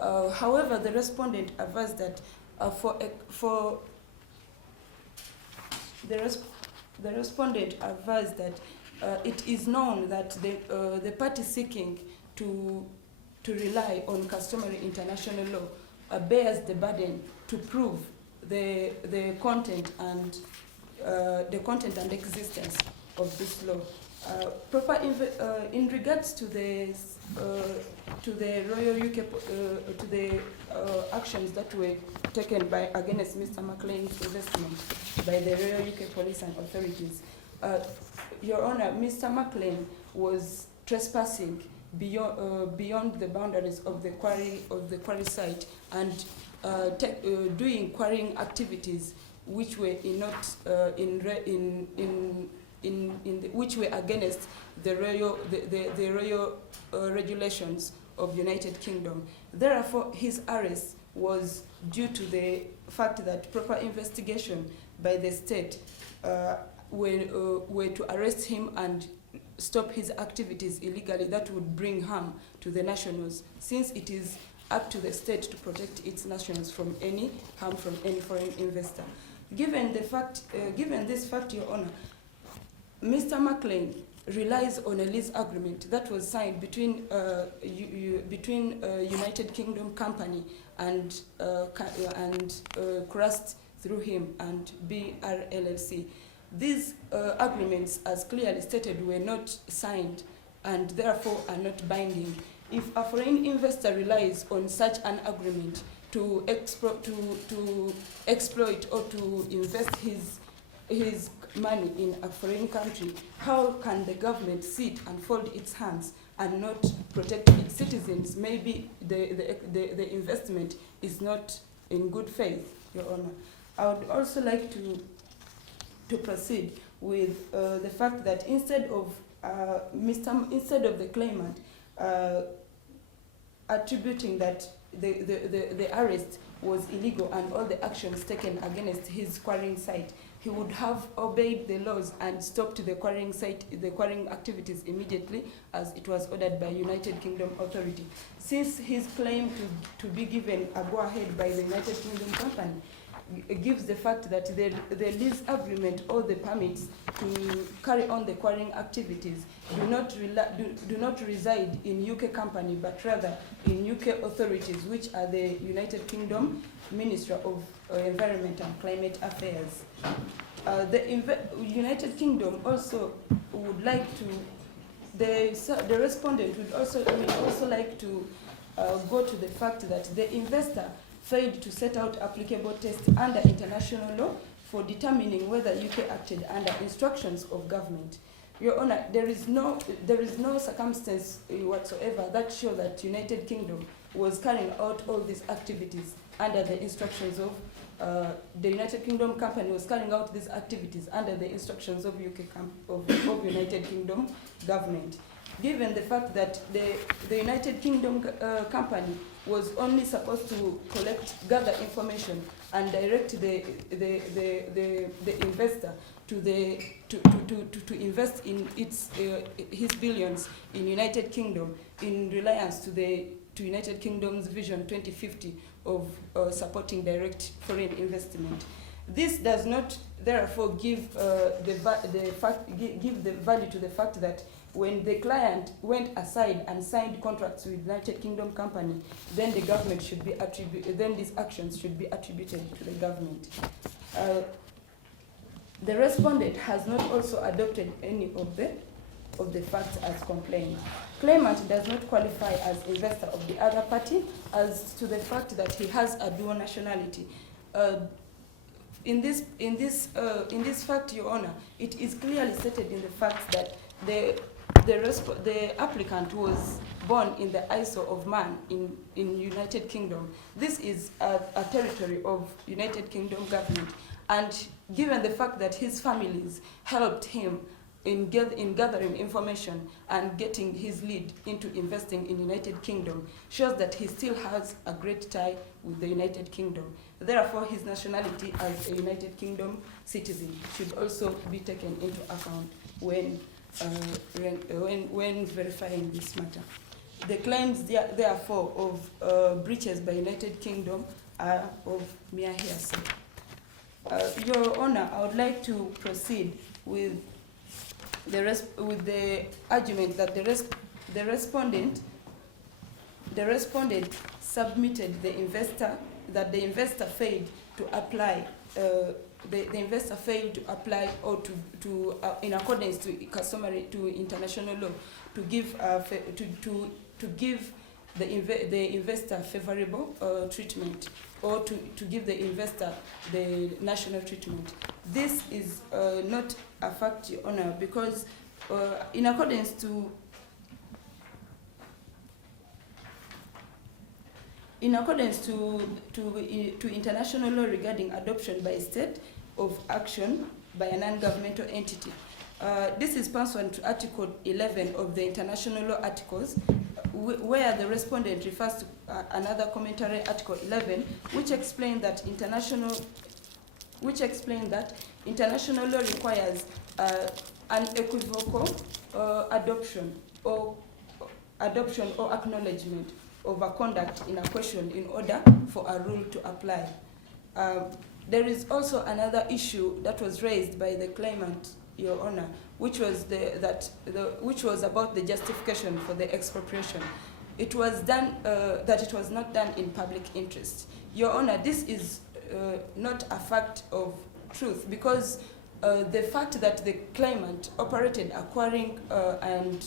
However, the respondent avers that the respondent avers that it is known that the party seeking to rely on customary international law bears the burden to prove the content and existence of this law. In regards to the Royal UK to the actions that were taken against Mr. McLean's investment by the Royal UK Police and authorities, Your Honor, Mr. McLean was trespassing beyond the boundaries of the quarry site and doing quarrying activities which were which were against the royal regulations of United Kingdom. Therefore, his arrest was due to the fact that proper investigation by the state were to arrest him and stop his activities illegally that would bring harm to the nationals, since it is up to the state to protect its nationals from any harm from any foreign investor. Given this fact, Your Honor, Mr. McLean relies on a lease agreement that was signed between United Kingdom company and Crust through him and BRLLC. These agreements, as clearly stated, were not signed and therefore are not binding. If a foreign investor relies on such an agreement to exploit or to invest his money in a foreign country, how can the government sit and fold its hands and not protect its citizens? Maybe the investment is not in good faith, Your Honor. I would also like to proceed with the fact that instead of the claimant attributing that the arrest was illegal and all the actions taken against his quarrying site, he would have obeyed the laws and stopped the quarrying site, the quarrying activities immediately, as it was ordered by United Kingdom authority. Since his claim to be given a go-ahead by the United Kingdom company gives the fact that the lease agreement or the permits to carry on the quarrying activities do not reside in UK company, but rather in UK authorities, which are the United Kingdom Ministry of Environment and Climate Affairs. The United Kingdom also would like to, the respondent would also like to go to the fact that the investor failed to set out applicable tests under international law for determining whether UK acted under instructions of government. Your Honor, there is no circumstance whatsoever that show that United Kingdom was carrying out all these activities under the instructions of the United Kingdom company was carrying out these activities under the instructions of of United Kingdom government. Given the fact that the United Kingdom company was only supposed to gather information and direct the investor to invest in his billions in United Kingdom in reliance to United Kingdom's Vision 2050 of supporting direct foreign investment. This does not therefore give the value to the fact that when the client went aside and signed contracts with United Kingdom company, then the government should be then these actions should be attributed to the government. The respondent has not also adopted any of the facts as complained. Claimant does not qualify as investor of the other party as to the fact that he has a dual nationality. In this fact, Your Honor, it is clearly stated in the fact that the applicant was born in the Isle of Man in United Kingdom. This is a territory of United Kingdom government, and given the fact that his families helped him in gathering information and getting his lead into investing in United Kingdom, shows that he still has a great tie with the United Kingdom. Therefore, his nationality as a United Kingdom citizen should also be taken into account when verifying this matter. The claims, therefore, of breaches by United Kingdom are of mere hearsay. Your Honor, I would like to proceed with the argument that the respondent submitted the investor failed to apply. The investor failed to apply or to in accordance to customary to international law to give the investor favorable treatment or to give the investor the national treatment. This is not a fact, Your Honor, because in accordance to international law regarding adoption by a state of action by a non-governmental entity. This is pursuant to Article 11 of the International Law Articles, where the respondent refers to another commentary, Article 11, which explains that international law requires unequivocal adoption or acknowledgement of a conduct in a question in order for a rule to apply. There is also another issue that was raised by the claimant, Your Honor, which was which was about the justification for the expropriation. It was done that it was not done in public interest. Your Honor, this is not a fact of truth, because the fact that the claimant operated a quarrying and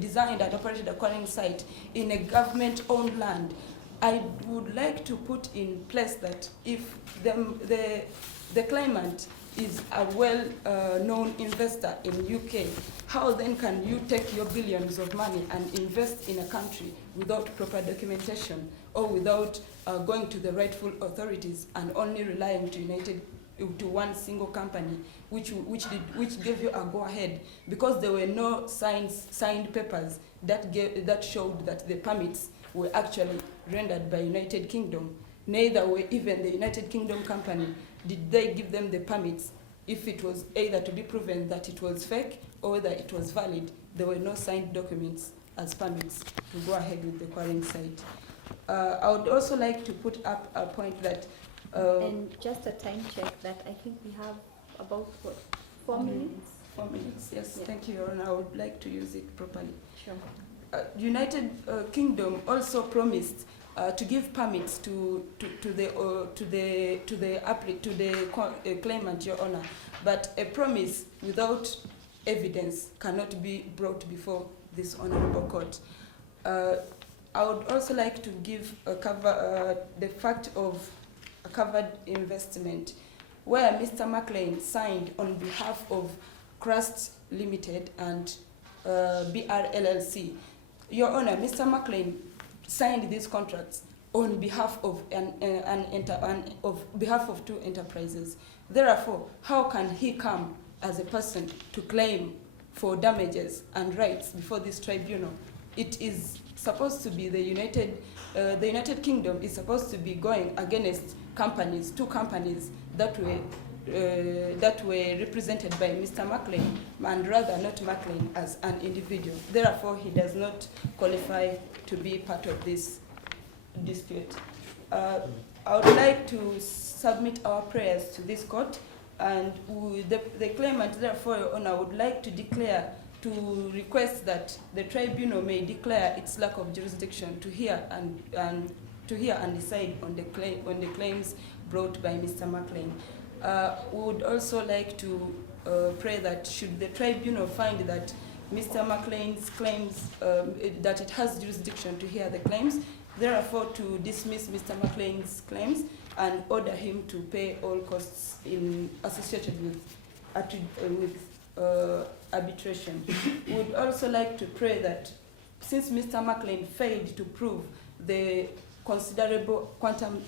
designed and operated a quarrying site in a government-owned land, I would like to put in place that if the claimant is a well-known investor in UK, how then can you take your billions of money and invest in a country without proper documentation or without going to the rightful authorities and only relying to one single company which gave you a go-ahead, because there were no signed papers that showed that the permits were actually rendered by United Kingdom. Neither were even the United Kingdom company did they give them the permits if it was either to be proven that it was fake or whether it was valid. There were no signed documents as permits to go ahead with the quarrying site. I would also like to put up a point that and just a time check that I think we have about, what, 4 minutes? 4 minutes, yes. Yeah. Thank you, Your Honor. I would like to use it properly. Sure. United Kingdom also promised to give permits to the claimant, Your Honor, but a promise without evidence cannot be brought before this honourable court. I would also like to give the fact of a covered investment, where Mr. McLean signed on behalf of Crust Limited and BRLLC. Your Honor, Mr. McLean signed these contracts on behalf of behalf of two enterprises. Therefore, how can he come as a person to claim for damages and rights before this tribunal? It is supposed to be the United Kingdom is supposed to be going against companies, two companies that were represented by Mr. McLean, and rather not McLean as an individual. Therefore, he does not qualify to be part of this dispute. I would like to submit our prayers to this court, and the claimant, therefore, Your Honor, would like to request that the tribunal may declare its lack of jurisdiction to hear and decide on the claims brought by Mr. McLean. We would also like to pray that should the tribunal find that Mr. McLean's claims, that it has jurisdiction to hear the claims, therefore to dismiss Mr. McLean's claims and order him to pay all costs associated with arbitration. We would also like to pray that since Mr. McLean failed to prove the considerable quantum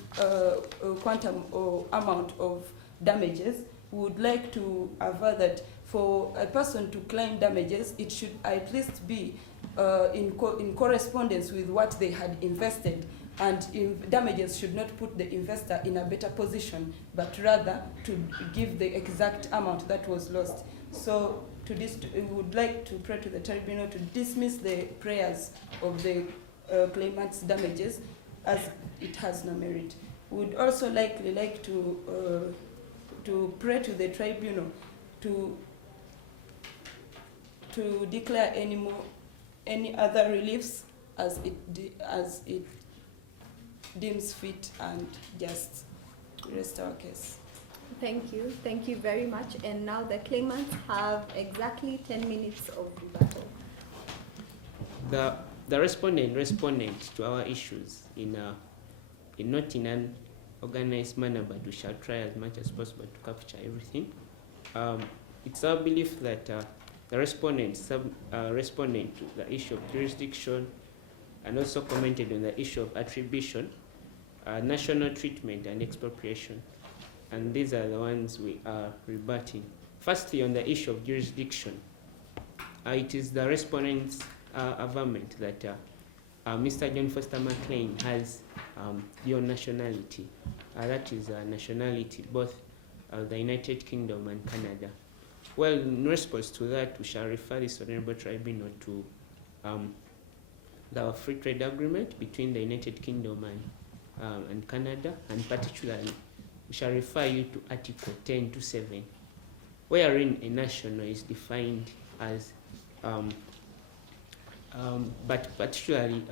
or amount of damages, we would like to aver that for a person to claim damages, it should at least be in correspondence with what they had invested, and damages should not put the investor in a better position, but rather to give the exact amount that was lost. So we would like to pray to the tribunal to dismiss the prayers of the claimant's damages, as it has no merit. We would also like to pray to the tribunal to declare any other reliefs as it deems fit, and just rest our case. Thank you very much. And now the claimants have exactly 10 minutes of rebuttal. The respondent to our issues not in an organized manner, but we shall try as much as possible to capture everything. It's our belief that the respondent responding to the issue of jurisdiction and also commented on the issue of attribution, national treatment and expropriation. And these are the ones we are rebutting. Firstly, on the issue of jurisdiction, it is the respondent's averment that Mr. John Foster McLean has dual nationality. That is nationality, both the United Kingdom and Canada. Well, in response to that, we shall refer this honorable tribunal to the free trade agreement between the United Kingdom and Canada, and particularly we shall refer you to Article 10.7, wherein a national is defined as, but particularly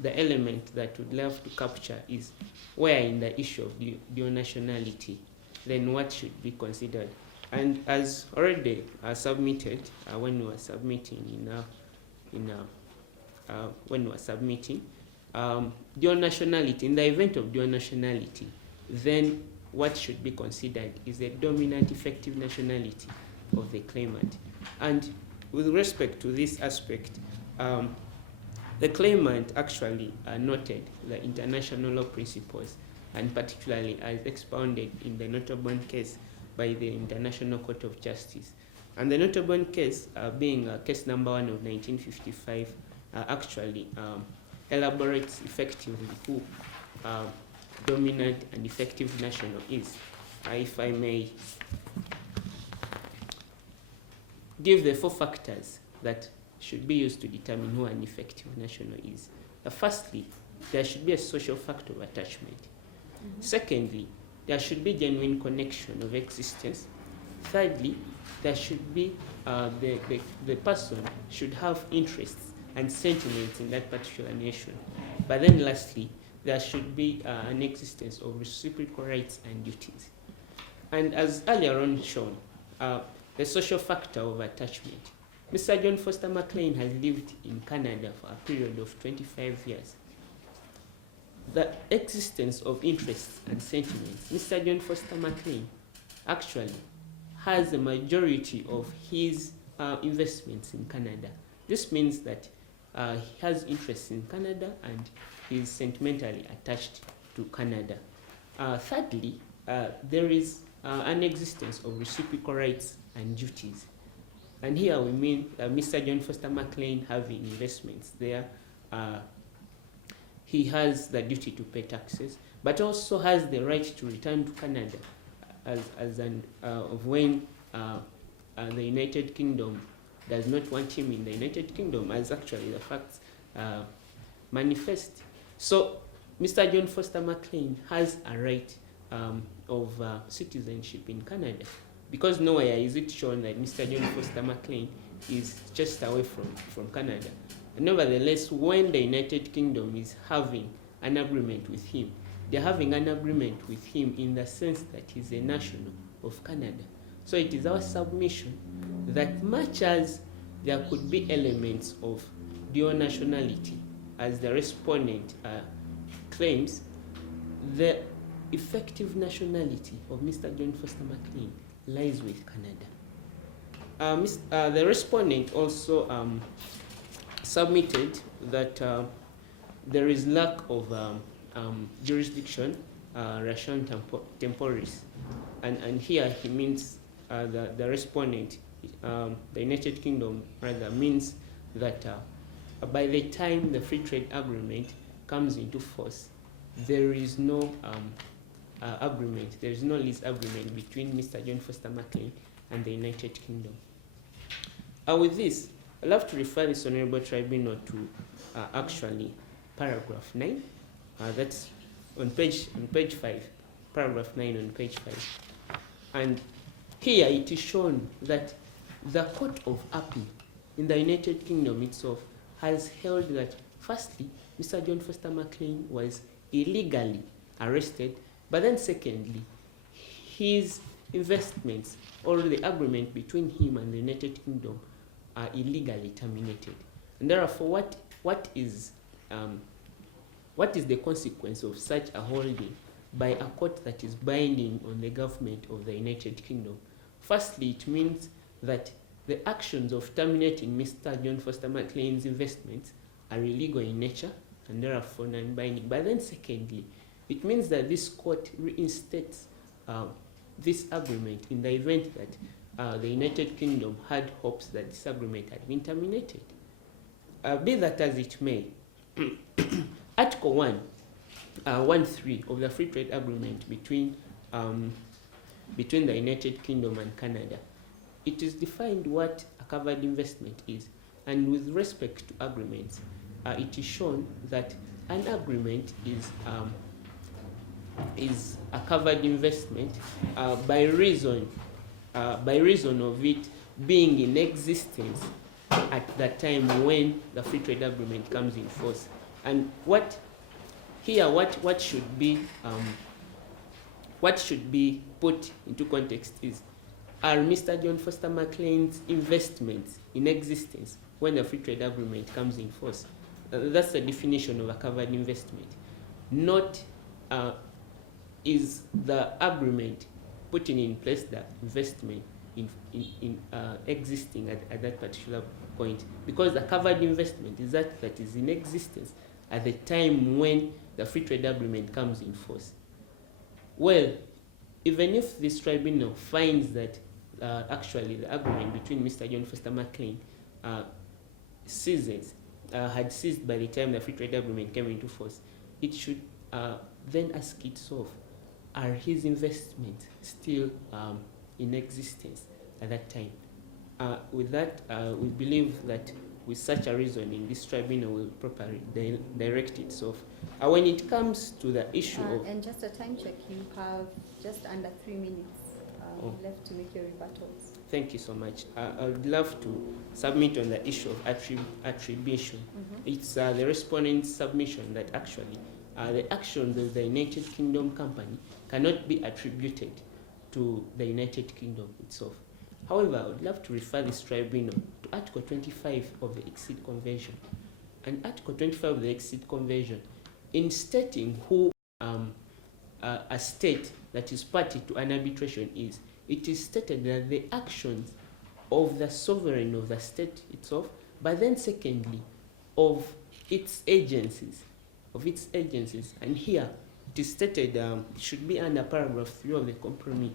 the element that we'd love to capture is where in the issue of dual nationality, then what should be considered. And as already submitted when we were submitting dual nationality, in the event of dual nationality, then what should be considered is the dominant effective nationality of the claimant. And with respect to this aspect, the claimant actually noted the international law principles, and particularly as expounded in the Notabone case by the International Court of Justice. And the Notabone case, being case number 1 of 1955, actually elaborates effectively who dominant and effective national is. If I may give the 4 factors that should be used to determine who an effective national is. Firstly, there should be a social factor of attachment. Secondly, there should be genuine connection of existence. Thirdly, there should be the person should have interests and sentiments in that particular nation. But then lastly, there should be an existence of reciprocal rights and duties. And as earlier on shown, the social factor of attachment. Mr. John Foster McLean has lived in Canada for a period of 25 years. The existence of interests and sentiments. Mr. John Foster McLean actually has a majority of his investments in Canada. This means that he has interests in Canada and he is sentimentally attached to Canada. Thirdly, there is an existence of reciprocal rights and duties. And here we mean Mr. John Foster McLean having investments there. He has the duty to pay taxes, but also has the right to return to Canada when the United Kingdom does not want him in the United Kingdom, as actually the facts manifest. So Mr. John Foster McLean has a right of citizenship in Canada, because nowhere is it shown that Mr. John Foster McLean is just away from Canada. And nevertheless, when the United Kingdom is having an agreement with him, they're having an agreement with him in the sense that he's a national of Canada. So it is our submission that much as there could be elements of dual nationality, as the respondent claims, the effective nationality of Mr. John Foster McLean lies with Canada. The respondent also submitted that there is lack of jurisdiction, ration temporis, and here he means the respondent, the United Kingdom rather, means that by the time the free trade agreement comes into force, there is no agreement, there is no lease agreement between Mr. John Foster McLean and the United Kingdom. With this, I'd love to refer this Honorable Tribunal to actually paragraph 9. That's on page 5, paragraph 9 on page 5. And here it is shown that the Court of Appeal in the United Kingdom itself has held that, firstly, Mr. John Foster McLean was illegally arrested, but then secondly, his investments or the agreement between him and the United Kingdom are illegally terminated. And therefore, what is the consequence of such a holding by a court that is binding on the government of the United Kingdom? Firstly, it means that the actions of terminating Mr. John Foster McLean's investments are illegal in nature and therefore non-binding. But then secondly, it means that this court reinstates this agreement in the event that the United Kingdom had hopes that this agreement had been terminated. Be that as it may, Article 1.3 of the Free Trade Agreement between the United Kingdom and Canada, it is defined what a covered investment is. And with respect to agreements, it is shown that an agreement is a covered investment by reason of it being in existence at the time when the free trade agreement comes in force. And what should be put into context is, are Mr. John Foster McLean's investments in existence when the free trade agreement comes in force? That's the definition of a covered investment. Not is the agreement putting in place the investment in existing at that particular point, because the covered investment is that is in existence at the time when the free trade agreement comes in force. Well, even if this tribunal finds that actually the agreement between Mr. John Foster McLean had ceased by the time the free trade agreement came into force, it should then ask itself, are his investments still in existence at that time? With that, we believe that with such a reasoning, this tribunal will properly direct itself. When it comes to the issue of... And just a time check, you have just under 3 minutes left to make your rebuttals. Thank you so much. I would love to submit on the issue of attribution. It's the respondent's submission that actually the actions of the United Kingdom company cannot be attributed to the United Kingdom itself. However, I would love to refer this tribunal to Article 25 of the Exceed Convention. And Article 25 of the Exceed Convention, in stating who a state that is party to an arbitration is, it is stated that the actions of the sovereign of the state itself, but then secondly, of its agencies, and here it is stated, it should be under paragraph 3 of the compromise,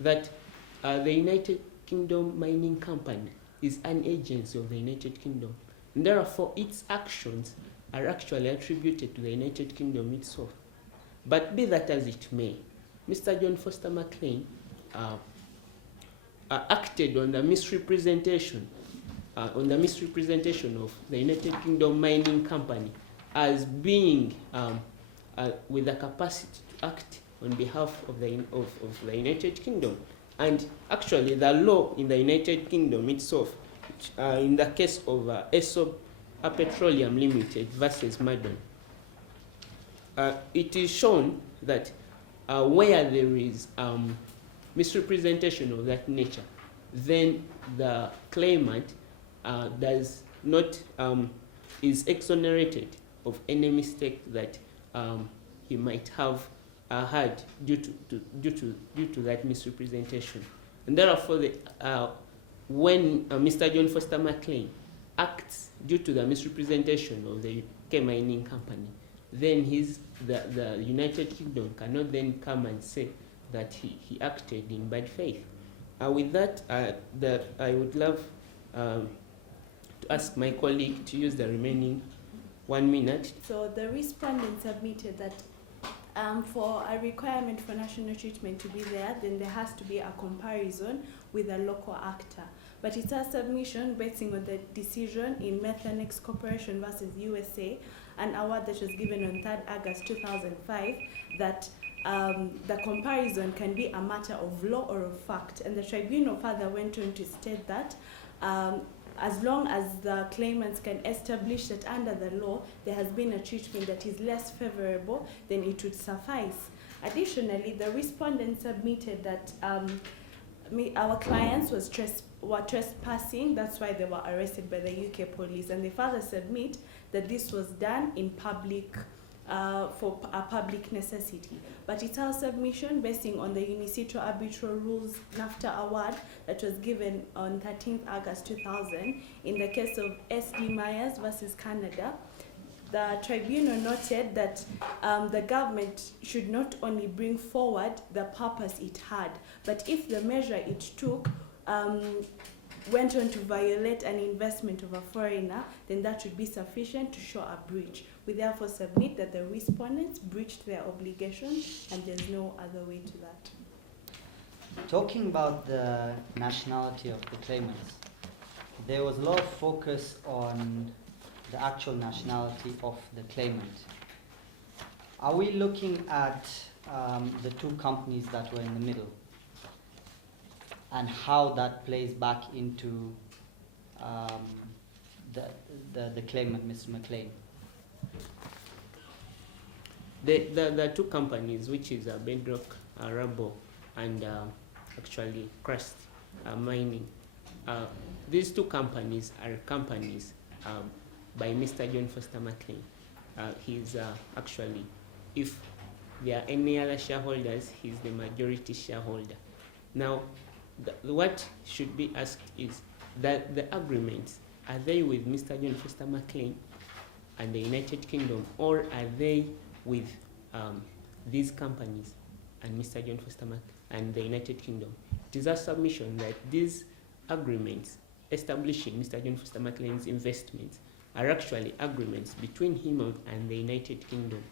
that the United Kingdom Mining Company is an agency of the United Kingdom, and therefore its actions are actually attributed to the United Kingdom itself. But be that as it may, Mr. John Foster McLean acted on the misrepresentation of the United Kingdom Mining Company as being with the capacity to act on behalf of the United Kingdom. And actually, the law in the United Kingdom itself, in the case of ESOP Petroleum Limited versus Madden, it is shown that where there is misrepresentation of that nature, then the claimant does not is exonerated of any mistake that he might have had due to that misrepresentation. And therefore, when Mr. John Foster McLean acts due to the misrepresentation of the UK Mining Company, then the United Kingdom cannot then come and say that he acted in bad faith. With that, I would love to ask my colleague to use the remaining 1 minute. So the respondent submitted that for a requirement for national treatment to be there, then there has to be a comparison with a local actor. But it's a submission basing on the decision in Methanex Corporation versus USA, an award that was given on 3rd August 2005, that the comparison can be a matter of law or of fact. And the tribunal further went on to state that as long as the claimants can establish that under the law there has been a treatment that is less favorable, then it would suffice. Additionally, the respondent submitted that our clients were trespassing, that's why they were arrested by the UK police, and they further submit that this was done in public for a public necessity. But it's our submission basing on the Unicitro Arbitral Rules NAFTA award that was given on 13th August 2000 in the case of S.D. Myers versus Canada. The tribunal noted that the government should not only bring forward the purpose it had, but if the measure it took went on to violate an investment of a foreigner, then that should be sufficient to show a breach. We therefore submit that the respondents breached their obligations and there's no other way to that. Talking about the nationality of the claimants, there was a lot of focus on the actual nationality of the claimant. Are we looking at the two companies that were in the middle and how that plays back into the claimant, Mr. McLean? The two companies, which is Bedrock Rubble and actually Crust Mining, these two companies are companies by Mr. John Foster McLean. He's actually, if there are any other shareholders, he's the majority shareholder. Now, what should be asked is that the agreements, are they with Mr. John Foster McLean and the United Kingdom, or are they with these companies and Mr. John Foster McLean and the United Kingdom? It is our submission that these agreements establishing Mr. John Foster McLean's investments are actually agreements between him and the United Kingdom.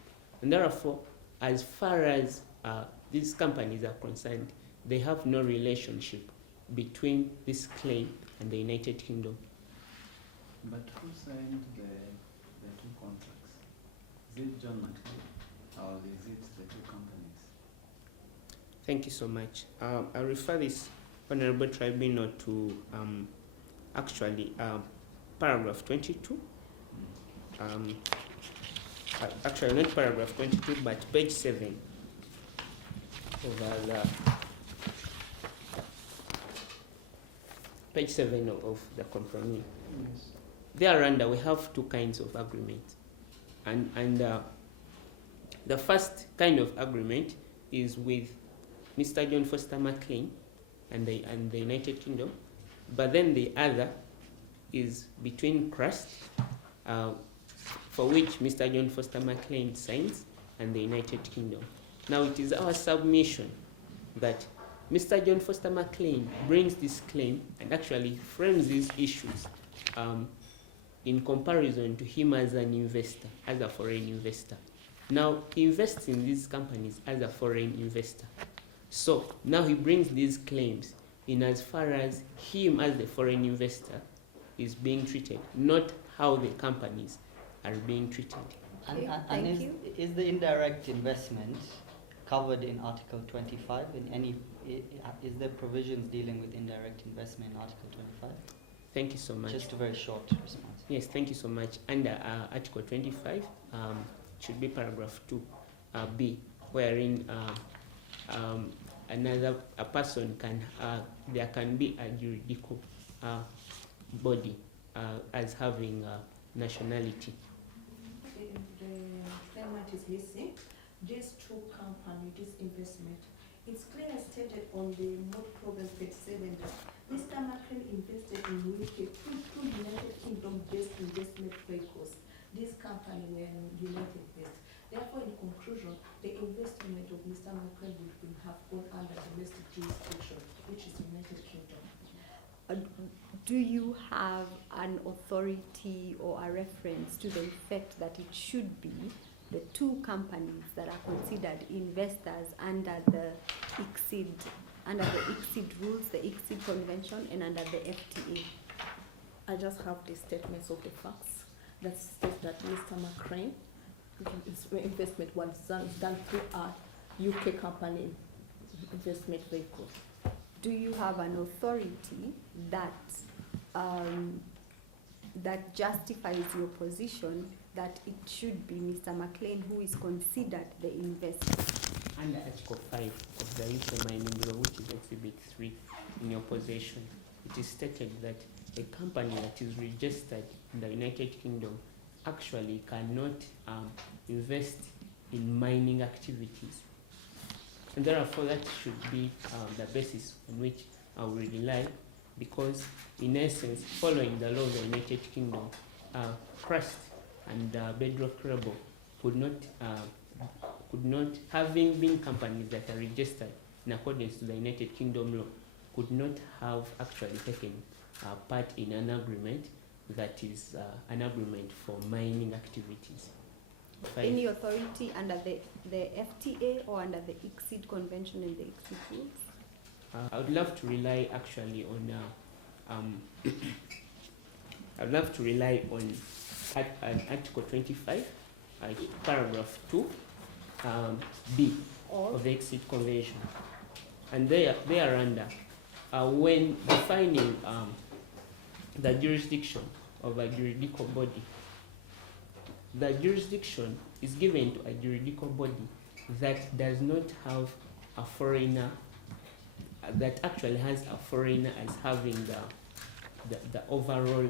And therefore, as far as these companies are concerned, they have no relationship between this claim and the United Kingdom. But who signed the two contracts? Is it John McLean or is it the two companies? Thank you so much. I refer this Honorable Tribunal to paragraph 22. Actually, not paragraph 22, but page 7 page 7 of the compromise. Yes. Thereunder, we have two kinds of agreements. And the first kind of agreement is with Mr. John Foster McLean and the United Kingdom, but then the other is between Crust, for which Mr. John Foster McLean signs, and the United Kingdom. Now, it is our submission that Mr. John Foster McLean brings this claim and actually frames these issues in comparison to him as an investor, as a foreign investor. Now, he invests in these companies as a foreign investor. So now he brings these claims in as far as him as the foreign investor is being treated, not how the companies are being treated. And, Thank you. is the indirect investment covered in Article 25? In any, is there provisions dealing with indirect investment in Article 25? Thank you so much. Just a very short response. Yes, thank you so much. Under Article 25, should be paragraph 2B, wherein a person can, there can be a juridical body as having nationality. The claimant is missing. These two companies, this investment, it's clearly stated on the Moot program page 7 that Mr. McLean invested in UK two United Kingdom-based investment vehicles. This company were United-based. Therefore, in conclusion, the investment of Mr. McLean will have gone under domestic jurisdiction, which is United Kingdom. Do you have an authority or a reference to the effect that it should be the two companies that are considered investors under the ICSID rules, the ICSID convention, and under the FTA? I just have the statements of the facts that state that Mr. McLean investment was done through a UK company investment vehicle. Do you have an authority that that justifies your position that it should be Mr. McLean who is considered the investor? Under Article 5 of the UK Mining Law, which is Exhibit 3 in your possession, it is stated that a company that is registered in the United Kingdom actually cannot invest in mining activities. And therefore, that should be the basis on which I will rely, because in essence, following the law of the United Kingdom, Crust and Bedrock Rebel could not, having been companies that are registered in accordance to the United Kingdom law, could not have actually taken part in an agreement that is an agreement for mining activities. Any authority under the FTA or under the ICSID convention and the ICSID rules? I would love to rely actually on Article 25, paragraph 2, B of the ICSID convention, and they are under when defining the jurisdiction of a juridical body. The jurisdiction is given to a juridical body that does not have a foreigner, that actually has a foreigner as having the overall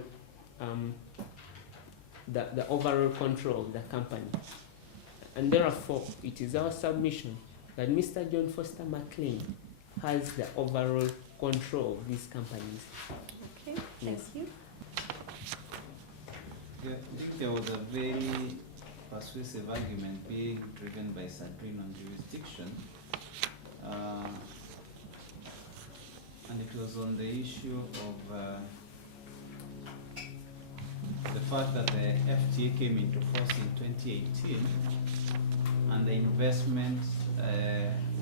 the overall control of the company. And therefore, it is our submission that Mr. John Foster McLean has the overall control of these companies. Okay, thank Yes. you. Yeah, I think there was a very persuasive argument being driven by Sadrine on jurisdiction. And it was on the issue of the fact that the FTA came into force in 2018 and the investment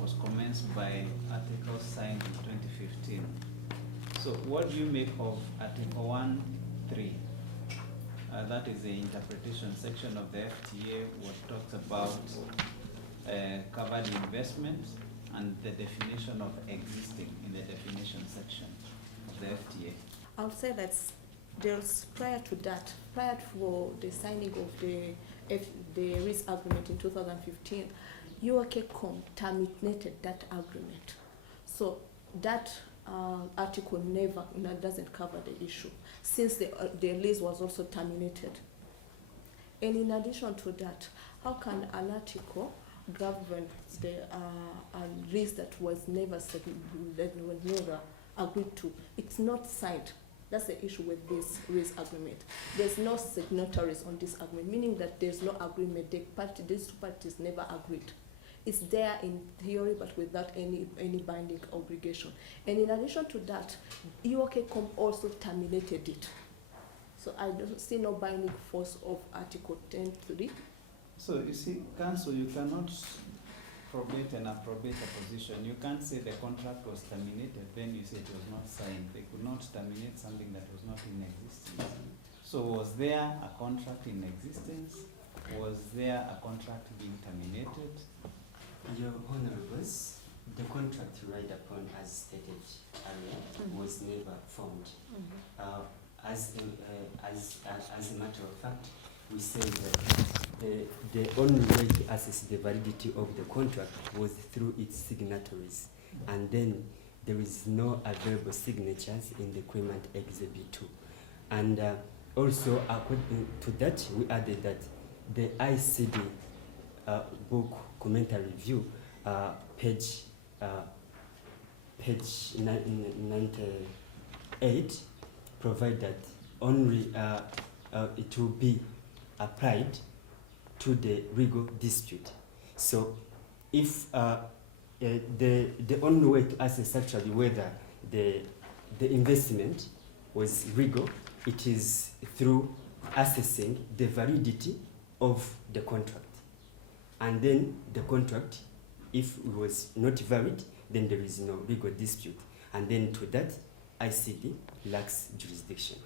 was commenced by articles signed in 2015. So what do you make of Article 1.3? That is the interpretation section of the FTA, what talks about covered investment and the definition of existing in the definition section of the FTA. I'll say that there's prior to that, prior to the signing of the risk agreement in 2015, UOKCOM terminated that agreement. So that article doesn't cover the issue, since the lease was also terminated. And in addition to that, how can an article govern the lease that was never agreed to? It's not signed. That's the issue with this lease agreement. There's no signatories on this agreement, meaning that there's no agreement. These two parties never agreed. It's there in theory, but without any binding obligation. And in addition to that, UOKCOM also terminated it. So I don't see no binding force of Article 10.3. So you see, Council, you cannot probate and approbate a position. You can't say the contract was terminated, then you say it was not signed. They could not terminate something that was not in existence. So was there a contract in existence? Was there a contract being terminated? Your Honorables, the contract relied upon, as stated earlier, was never formed. As a matter of fact, we say that the only way to assess the validity of the contract was through its signatories, and then there is no available signatures in the claimant Exhibit 2. And also, according to that, we added that the ICD book commentary review, page 98, provide that only it will be applied to the legal dispute. So if the only way to assess actually whether the investment was legal, it is through assessing the validity of the contract. And then the contract, if it was not valid, then there is no legal dispute. And then to that, ICD lacks jurisdiction.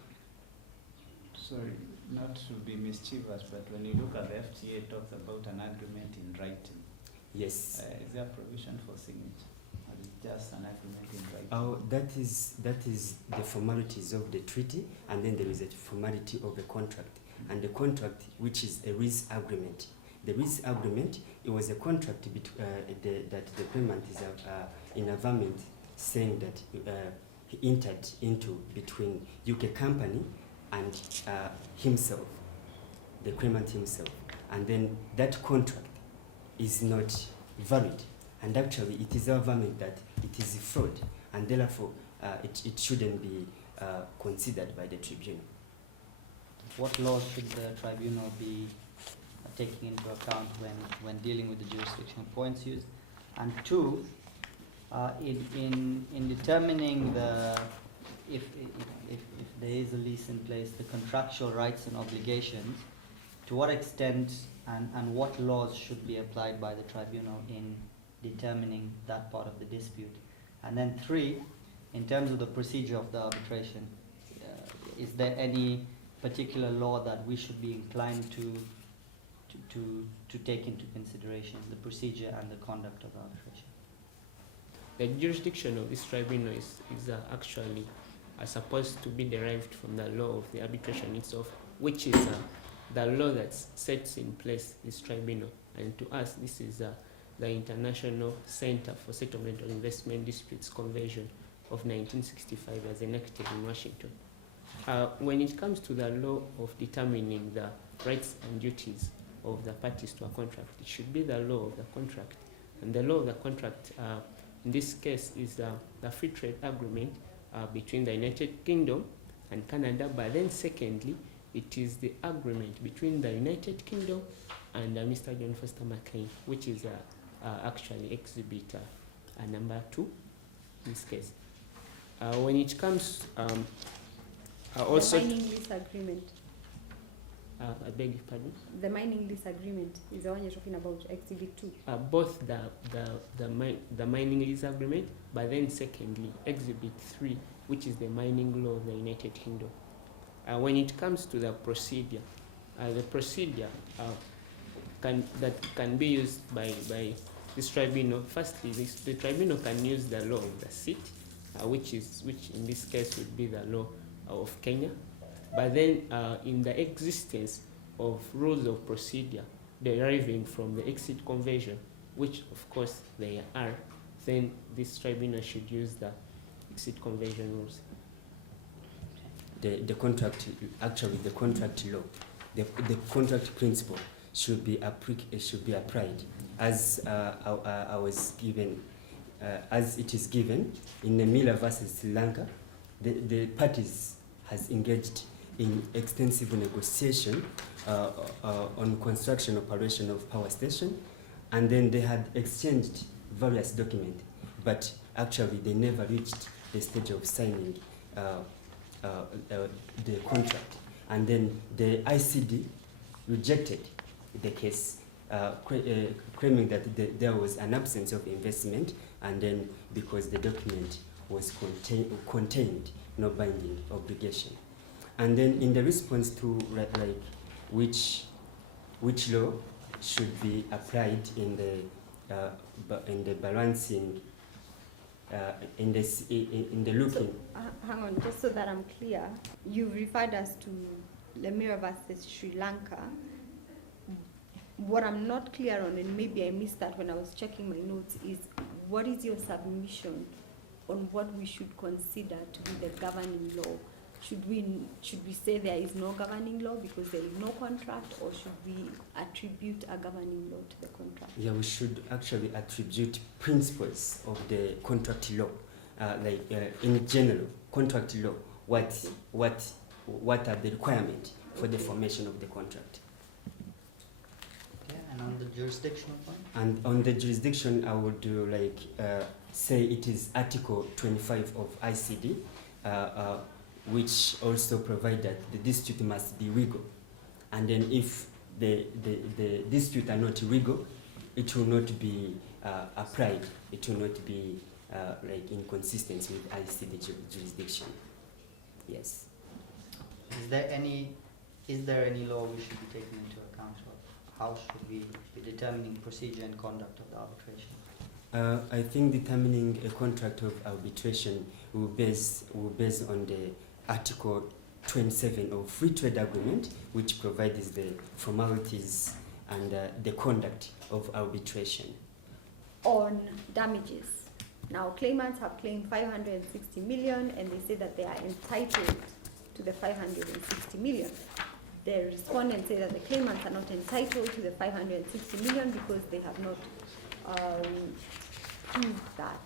Sorry, not to be mischievous, but when you look at the FTA, it talks about an agreement in writing. Yes. Is there a provision for signature? Or is it just an agreement in writing? Oh, that is the formalities of the treaty, and then there is a formality of the contract. And the contract, which is a lease agreement. The lease agreement, it was a contract that the claimant is in agreement saying that he entered into between UK company and himself, the claimant himself. And then that contract is not valid. And actually, it is our verdict that it is fraud, and therefore it shouldn't be considered by the tribunal. What laws should the tribunal be taking into account when dealing with the jurisdictional points used? And two, in determining if there is a lease in place, the contractual rights and obligations, to what extent and what laws should be applied by the tribunal in determining that part of the dispute? And then three, in terms of the procedure of the arbitration, is there any particular law that we should be inclined to take into consideration, the procedure and the conduct of arbitration? The jurisdiction of this tribunal is actually supposed to be derived from the law of the arbitration itself, which is the law that sets in place this tribunal. And to us, this is the International Center for Settlement of Investment Disputes Convention of 1965 as enacted in Washington. When it comes to the law of determining the rights and duties of the parties to a contract. It should be the law of the contract. And the law of the contract in this case is the free trade agreement between the United Kingdom and Canada. But then secondly, it is the agreement between the United Kingdom and Mr. John Foster McLean, which is actually exhibit number 2 in this case. When it comes also... The mining lease agreement. I beg your pardon? The mining lease agreement is the one you're talking about, Exhibit 2. Both the mining lease agreement, but then secondly, Exhibit 3, which is the mining law of the United Kingdom. When it comes to the procedure that can be used by this tribunal, firstly, the tribunal can use the law of the seat, which in this case would be the law of Kenya. But then in the existence of rules of procedure deriving from the exit convention, which of course they are, then this tribunal should use the exit convention rules. The contract law, the contract principle should be applied as I was given, as it is given in the Miller versus Sri Lanka. The parties has engaged in extensive negotiation on construction operation of power station, and then they had exchanged various documents, but actually they never reached the stage of signing the contract. And then the ICD rejected the case, claiming that there was an absence of investment, and then because the document was contained no binding obligation. And then in the response to which law should be applied in the balancing in the looking. So, hang on, just so that I'm clear, you referred us to Lemira versus Sri Lanka. What I'm not clear on, and maybe I missed that when I was checking my notes, is what is your submission on what we should consider to be the governing law? Should we say there is no governing law because there is no contract, or should we attribute a governing law to the contract? Yeah, we should actually attribute principles of the contract law, in general, contract law. What are the requirements for the formation of the contract? Okay, and on the jurisdictional point? And on the jurisdiction, I would say it is Article 25 of ICD. Which also provide that the dispute must be legal. And then if the dispute are not legal, it will not be applied. It will not be in consistency with ICD jurisdiction. Yes. Is there any law we should be taking into account of how should we be determining procedure and conduct of the arbitration? I think determining a contract of arbitration will base on the Article 27 of Free Trade Agreement, which provides the formalities and the conduct of arbitration. On damages, now claimants have claimed 560 million, and they say that they are entitled to the 560 million. The respondents say that the claimants are not entitled to the 560 million because they have not proved that.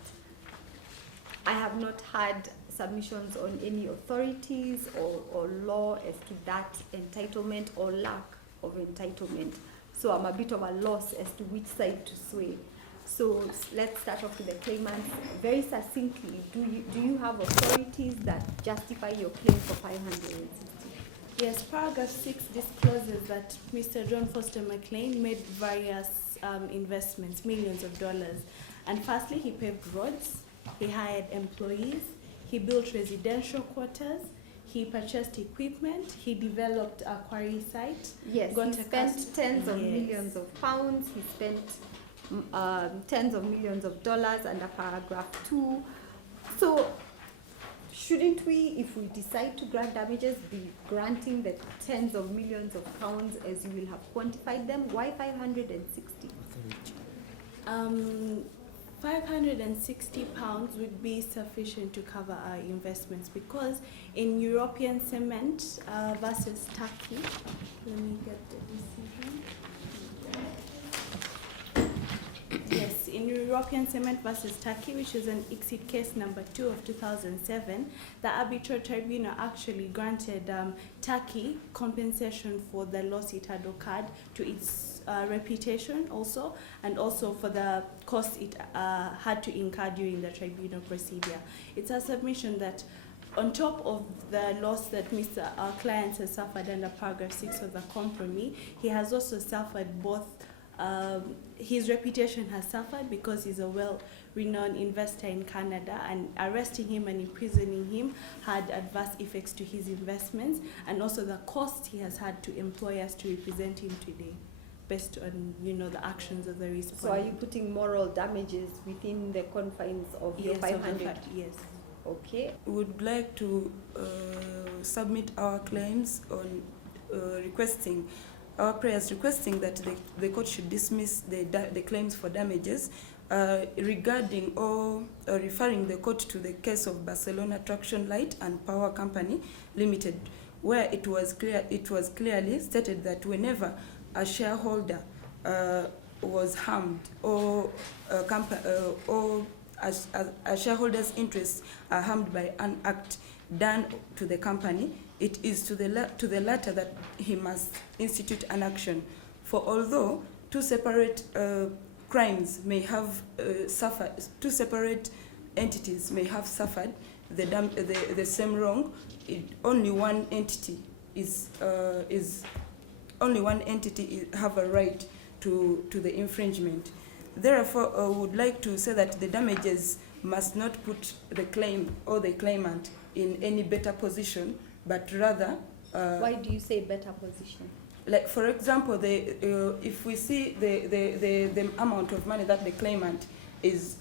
I have not had submissions on any authorities or law as to that entitlement or lack of entitlement. So I'm a bit of a loss as to which side to sway. So let's start off with the claimants. Very succinctly, do you have authorities that justify your claim for 560? Yes, paragraph 6 discloses that Mr. John Foster McLean made various investments, millions of dollars. And firstly, he paved roads, he hired employees, he built residential quarters, he purchased equipment, he developed a quarry site. Yes, he spent tens of millions of pounds, he spent tens of millions of dollars under paragraph 2. So shouldn't we, if we decide to grant damages, be granting the tens of millions of pounds as you will have quantified them? Why 560? 560 pounds would be sufficient to cover our investments, because in European cement versus Turkey, let me get the decision. in European Cement versus Turkey, which is an ICSID case number 2 of 2007, the arbitral tribunal actually granted Turkey compensation for the loss it had occurred to its reputation also, and also for the cost it had to incur during the tribunal procedure. It's a submission that on top of the loss that our client has suffered under paragraph 6 of the compromise, he has also suffered both, his reputation has suffered because he's a well-renowned investor in Canada, and arresting him and imprisoning him had adverse effects to his investments, and also the cost he has had to employers to represent him today, based on, you know, the actions of the respondent. So are you putting moral damages within the confines of your 500? Yes. Okay. We would like to submit our claims on requesting, our prayers requesting that the court should dismiss the claims for damages regarding or referring the court to the case of Barcelona Traction Light and Power Company Limited, where it was clearly stated that whenever a shareholder was harmed or a shareholder's interests are harmed by an act done to the company, it is to the latter that he must institute an action. For although two separate crimes may have suffered, two separate entities may have suffered the same wrong, only one entity have a right to the infringement. Therefore, I would like to say that the damages must not put the claim or the claimant in any better position, but rather... Why do you say better position? Like, for example, if we see the amount of money that the claimant is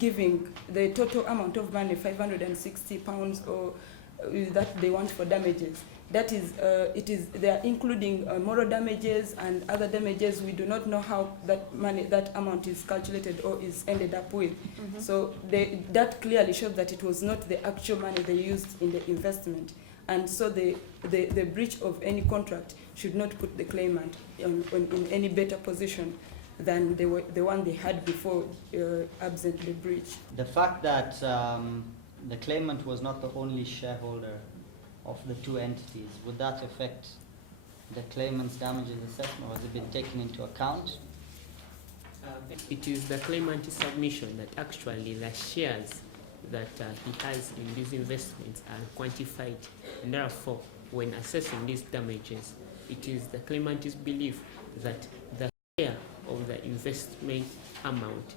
giving, the total amount of money, £560, or that they want for damages, that is, they are including moral damages and other damages. We do not know how that amount is calculated or is ended up with. Mm-hmm. So that clearly shows that it was not the actual money they used in the investment. And so the breach of any contract should not put the claimant in any better position than the one they had before, absent the breach. The fact that the claimant was not the only shareholder of the two entities, would that affect the claimant's damages assessment, or has it been taken into account? It is the claimant's submission that actually the shares that he has in these investments are quantified, and therefore when assessing these damages, it is the claimant's belief that the share of the investment amount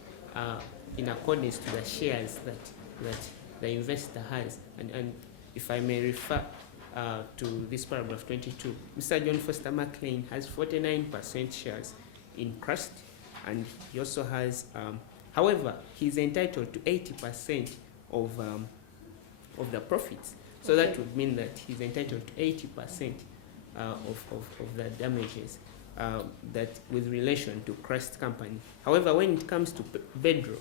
in accordance to the shares that the investor has. And if I may refer to this paragraph 22, Mr. John Foster McLean has 49% shares in Crust, and he also has, however, he's entitled to 80% of the profits. So that would mean that he's entitled to 80% of the damages that with relation to Crust Company. However, when it comes to Bedrock,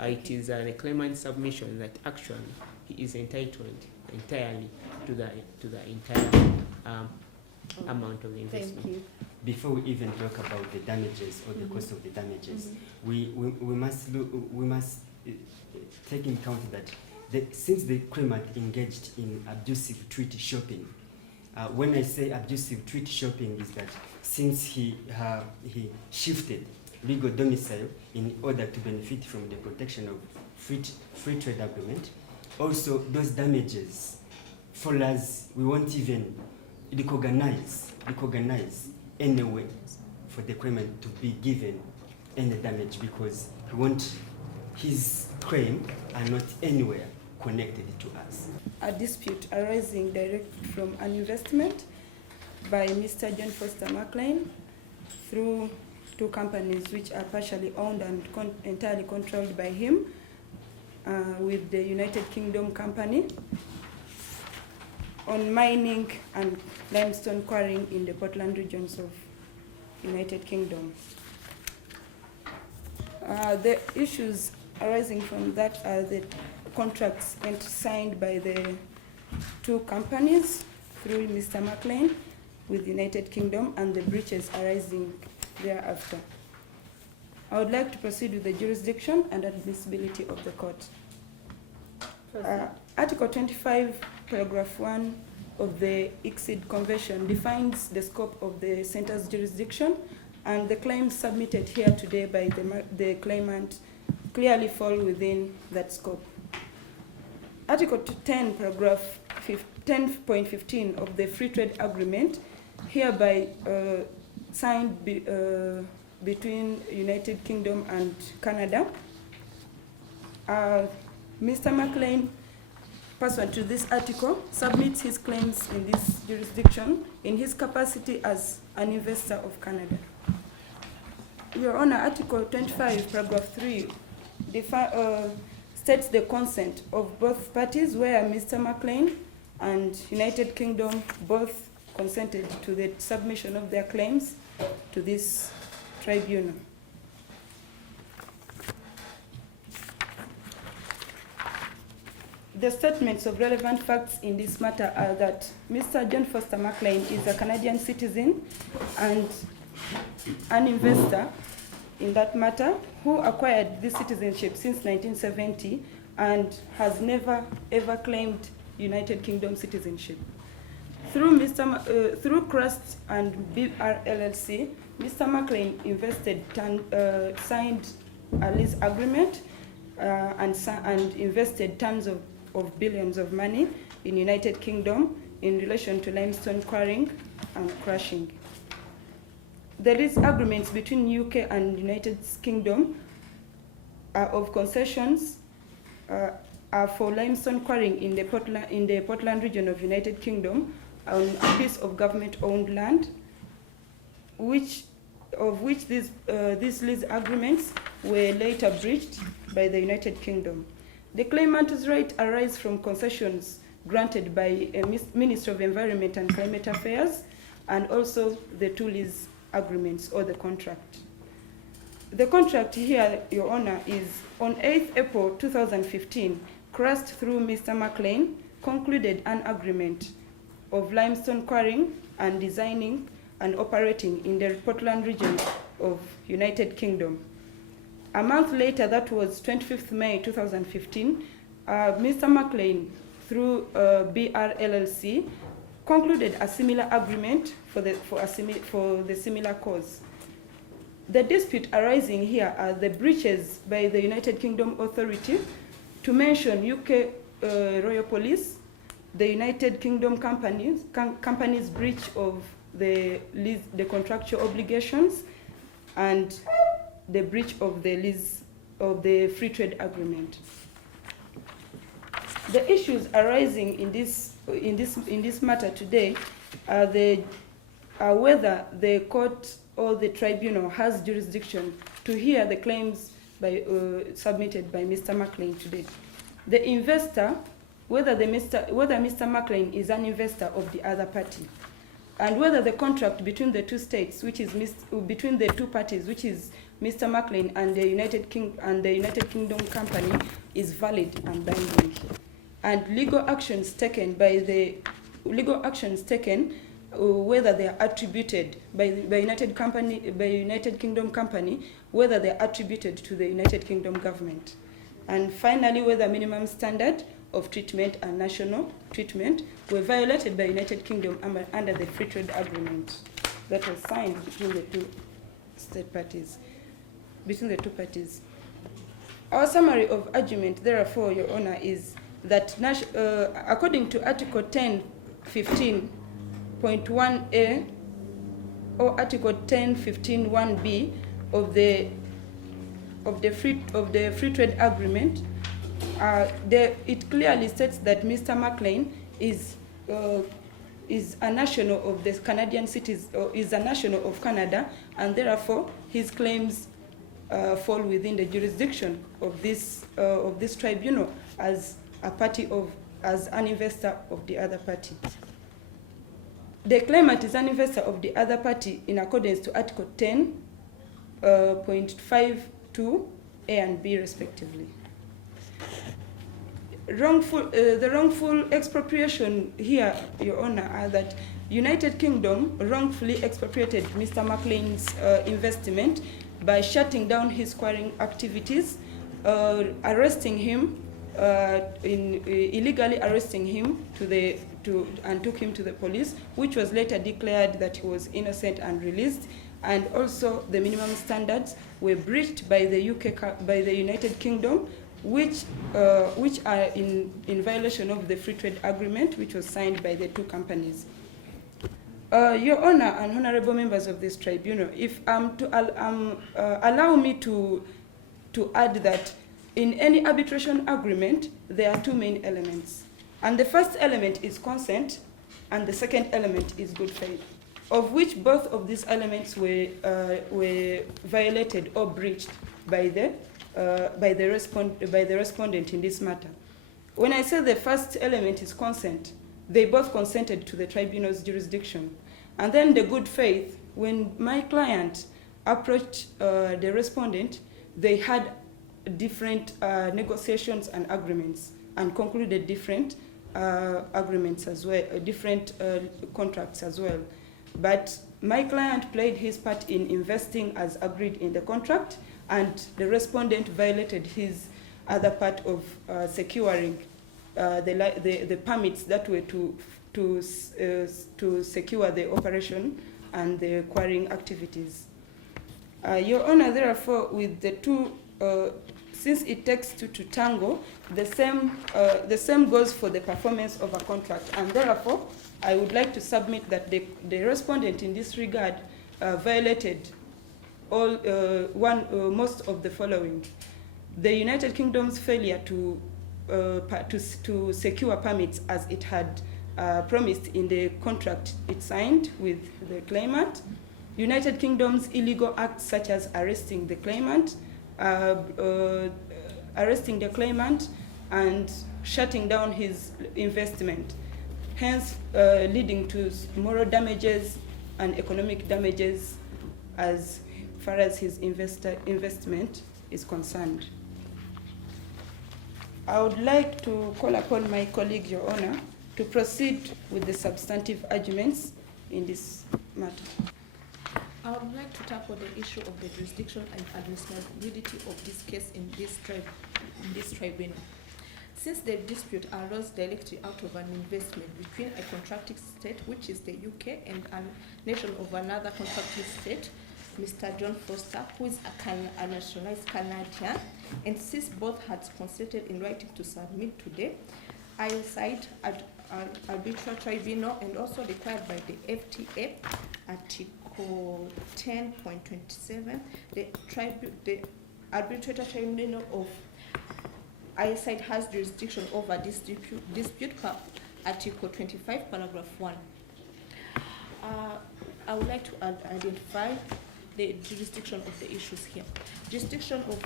it is a claimant's submission that actually he is entitled entirely to the entire amount of the investment. Thank you. Before we even talk about the damages or the cost of the damages, we must take into account that since the claimant engaged in abusive treaty shopping, when I say abusive treaty shopping is that since he shifted legal domicile in order to benefit from the protection of free trade agreement, also those damages, for us, we won't even recognize any way for the claimant to be given any damage, because his claim are not anywhere connected to us. A dispute arising direct from an investment by Mr. John Foster McLean through two companies which are partially owned and entirely controlled by him, with the United Kingdom company on mining and limestone quarrying in the Portland regions of United Kingdom. The issues arising from that are the contracts signed by the two companies through Mr. McLean with United Kingdom and the breaches arising thereafter. I would like to proceed with the jurisdiction and admissibility of the court. Article 25, paragraph 1 of the ICSID Convention defines the scope of the center's jurisdiction, and the claims submitted here today by the claimant clearly fall within that scope. Article 10, paragraph 10.15 of the Free Trade Agreement, hereby signed between United Kingdom and Canada. Mr. McLean, pursuant to this article, submits his claims in this jurisdiction in his capacity as an investor of Canada. Your Honor, Article 25, paragraph 3 states the consent of both parties, where Mr. McLean and United Kingdom both consented to the submission of their claims to this tribunal. The statements of relevant facts in this matter are that Mr. John Foster McLean is a Canadian citizen and an investor in that matter who acquired this citizenship since 1970 and has never ever claimed United Kingdom citizenship. Through Crust and BRLLC, Mr. McLean signed a lease agreement and invested tons of billions of money in United Kingdom in relation to limestone quarrying and crushing. The lease agreements between UK and United Kingdom of concessions are for limestone quarrying in the Portland region of United Kingdom on a piece of government-owned land, these lease agreements were later breached by the United Kingdom. The claimant's right arise from concessions granted by a Minister of Environment and Climate Affairs, and also the two lease agreements or the contract. The contract here, Your Honor, is on 8th April 2015, Crust through Mr. McLean concluded an agreement of limestone quarrying and designing and operating in the Portland region of United Kingdom. A month later, that was 25th May 2015, Mr. McLean, through BRLLC, concluded a similar agreement for the similar cause. The dispute arising here are the breaches by the United Kingdom Authority, to mention UK Royal Police, the United Kingdom company's breach of the contractual obligations, and the breach of the lease of the free trade agreement. The issues arising in this matter today are whether the court or the tribunal has jurisdiction to hear the claims submitted by Mr. McLean today. The investor, whether Mr. McLean is an investor of the other party, and whether the contract between the two states, which is between the two parties, which is Mr. McLean and the United Kingdom company, is valid and binding, and legal actions taken, whether they are attributed by United Kingdom company, whether they are attributed to the United Kingdom government, and finally whether minimum standard of treatment and national treatment were violated by United Kingdom under the free trade agreement that was signed between the two parties. Our summary of argument, therefore, Your Honor, is that according to Article 10.15.1a or Article 10.15.1b of the free trade agreement, it clearly states that Mr. McLean is a national of the Canadian cities, or is a national of Canada, and therefore his claims fall within the jurisdiction of this tribunal as an investor of the other party. The claimant is an investor of the other party in accordance to Article 10.52 A and B respectively. The wrongful expropriation here, Your Honor, are that United Kingdom wrongfully expropriated Mr. McLean's investment by shutting down his quarrying activities, arresting him, illegally arresting him and took him to the police, which was later declared that he was innocent and released. And also the minimum standards were breached by the United Kingdom, which are in violation of the free trade agreement, which was signed by the two companies. Your Honor and honorable members of this tribunal, if allow me to add that in any arbitration agreement, there are two main elements. And the first element is consent, and the second element is good faith, of which both of these elements were violated or breached by the respondent in this matter. When I say the first element is consent, they both consented to the tribunal's jurisdiction. And then the good faith, when my client approached the respondent, they had different negotiations and agreements and concluded different agreements as well, different contracts as well. But my client played his part in investing as agreed in the contract, and the respondent violated his other part of securing the permits that were to secure the operation and the quarrying activities. Your Honor, therefore, with the two, since it takes two to tango, the same goes for the performance of a contract, and therefore, I would like to submit that the respondent in this regard violated most of the following: the United Kingdom's failure to secure permits as it had promised in the contract it signed with the claimant; United Kingdom's illegal acts such as arresting the claimant and shutting down his investment, hence leading to moral damages and economic damages as far as his investment is concerned. I would like to call upon my colleague, Your Honor, to proceed with the substantive arguments in this matter. I would like to tackle the issue of the jurisdiction and admissibility of this case in this tribunal. Since the dispute arose directly out of an investment between a contracting state, which is the UK, and a nation of another contracting state, Mr. John Foster, who is a nationalized Canadian, and since both had consented in writing to submit today, I cite arbitral tribunal and also required by the FTA, Article 10.27, the arbitrator tribunal of ISID has jurisdiction over this dispute per Article 25, paragraph 1. I would like to identify the jurisdiction of the issues here. Jurisdiction of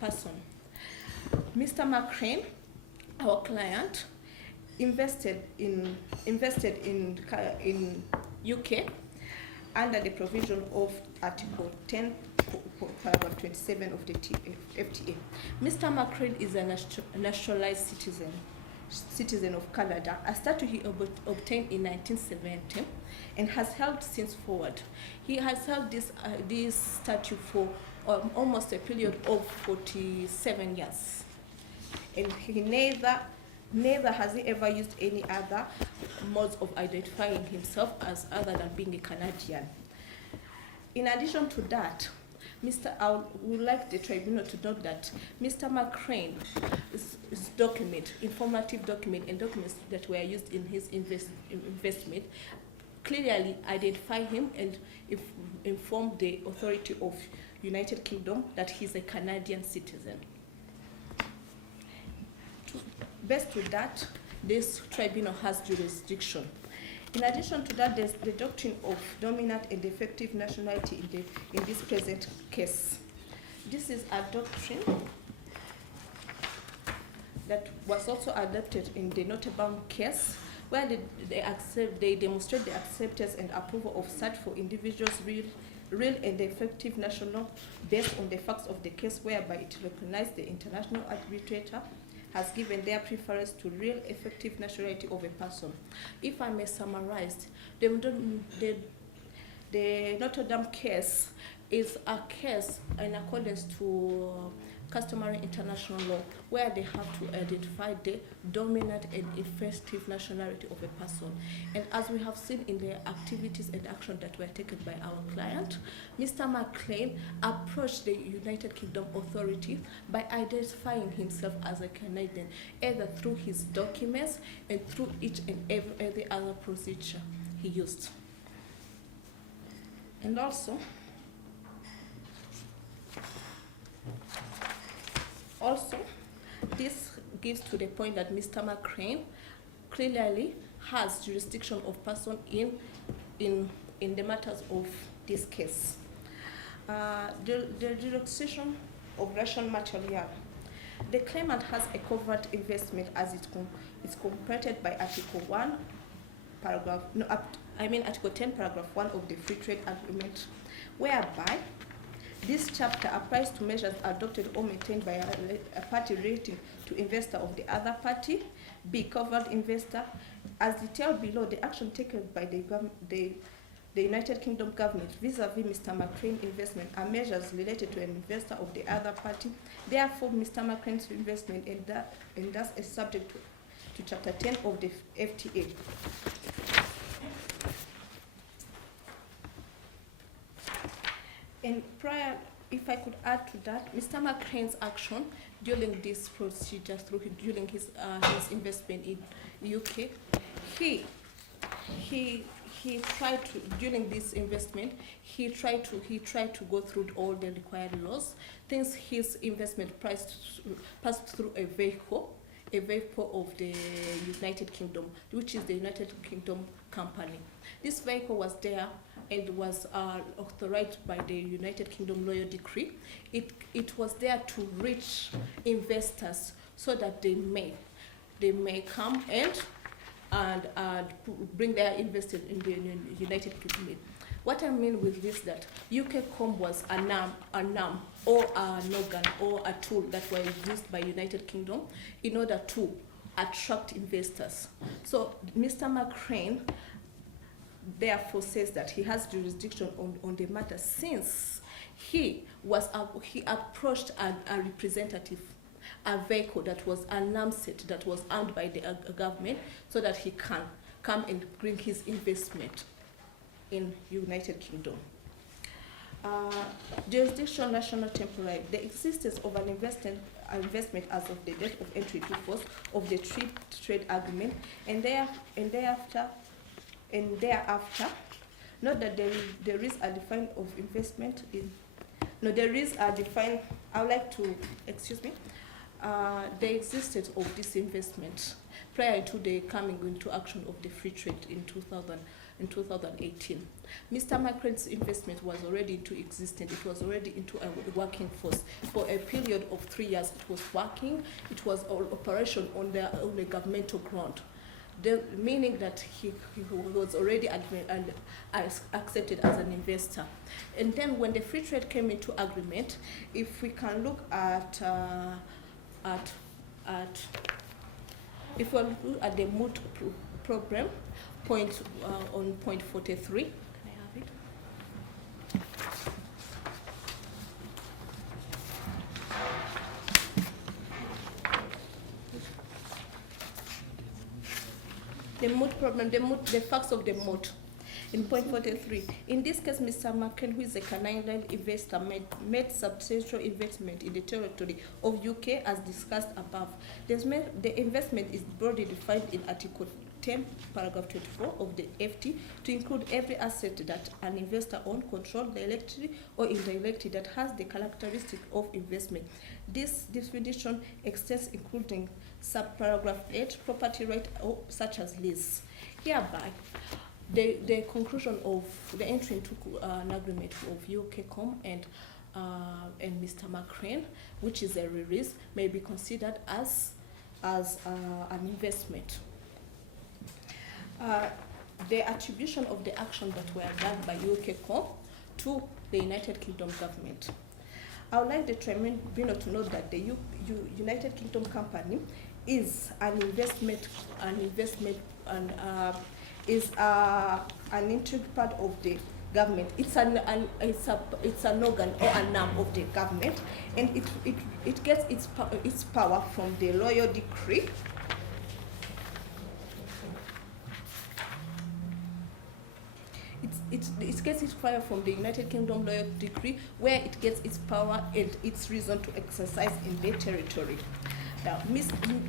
person. Mr. McCrane, our client, invested in UK under the provision of Article 10, paragraph 27 of the FTA. Mr. McCrane is a naturalized citizen of Canada, a status he obtained in 1970 and has held since forward. He has held this status for almost a period of 47 years. And he neither has he ever used any other modes of identifying himself as other than being a Canadian. In addition to that, I would like the tribunal to note that Mr. McCrane's informative document and documents that were used in his investment clearly identify him and inform the authority of United Kingdom that he's a Canadian citizen. Based on that, this tribunal has jurisdiction. In addition to that, there's the doctrine of dominant and effective nationality in this present case. This is a doctrine that was also adopted in the Nottingham case, where they demonstrate the acceptance and approval of such for individuals real and effective national based on the facts of the case, whereby it recognized the international arbitrator has given their preference to real effective nationality of a person. If I may summarize, the Notre Dame case is a case in accordance to customary international law, where they have to identify the dominant and effective nationality of a person. And as we have seen in the activities and action that were taken by our client, Mr. McLean approached the United Kingdom authority by identifying himself as a Canadian, either through his documents and through each and every other procedure he used. And also, this gives to the point that Mr. McCrane clearly has jurisdiction of person in the matters of this case. The jurisdiction of Russian material. The claimant has a covert investment as it's completed by Article 1, Article 10, Paragraph 1 of the Free Trade Agreement, whereby this chapter applies to measures adopted or maintained by a party relating to investor of the other party, B, covered investor. As detailed below, the action taken by the United Kingdom government vis-a-vis Mr. McCrane investment are measures related to an investor of the other party. Therefore, Mr. McCrane's investment and thus is subject to Chapter 10 of the FTA. And prior, if I could add to that, Mr. McCrane's action during this procedure, during his investment in UK, he tried to, during this investment, he tried to go through all the required laws. Since his investment passed through a vehicle of the United Kingdom, which is the United Kingdom company. This vehicle was there and was authorized by the United Kingdom Royal Decree. It was there to reach investors so that they may come and bring their investment in the United Kingdom. What I mean with this, that UKCOM was an arm or an organ or a tool that were used by United Kingdom in order to attract investors. So Mr. McCrane therefore says that he has jurisdiction on the matter, since he approached a representative, a vehicle that was an arm set, that was owned by the government, so that he can come and bring his investment in United Kingdom. Jurisdiction national temporary. The existence of an investment as of the date of entry into force of the trade agreement, and thereafter, not that there is a define of investment in. No, there is a define. I would like to the existence of this investment prior to the coming into action of the free trade in 2018. Mr. McCrane's investment was already into existence. It was already into a working force. For a period of 3 years, it was working. It was all operation on the governmental ground. Meaning that he was already accepted as an investor. And then when the free trade came into agreement, if we can look at the Moot program, on point 43, can I have it? The Moot problem, the facts of the Moot. In point 43, in this case, Mr. McCrane, who is a Canadian investor, made substantial investment in the territory of UK as discussed above. The investment is broadly defined in Article 10, Paragraph 24 of the FT to include every asset that an investor owns, controlled directly or indirectly, that has the characteristic of investment. This definition extends including subparagraph 8, property right such as lease. Hereby, the conclusion of the entry into an agreement of UKCOM and Mr. McCrane, which is a release, may be considered as an investment. The attribution of the action that were done by UKCOM to the United Kingdom government. I would like the tribunal to note that the United Kingdom company is an investment and is an integral part of the government. It's an organ or an arm of the government, and it gets its power from the royal decree. It gets its power from the United Kingdom royal decree, where it gets its power and its reason to exercise in the territory. Now,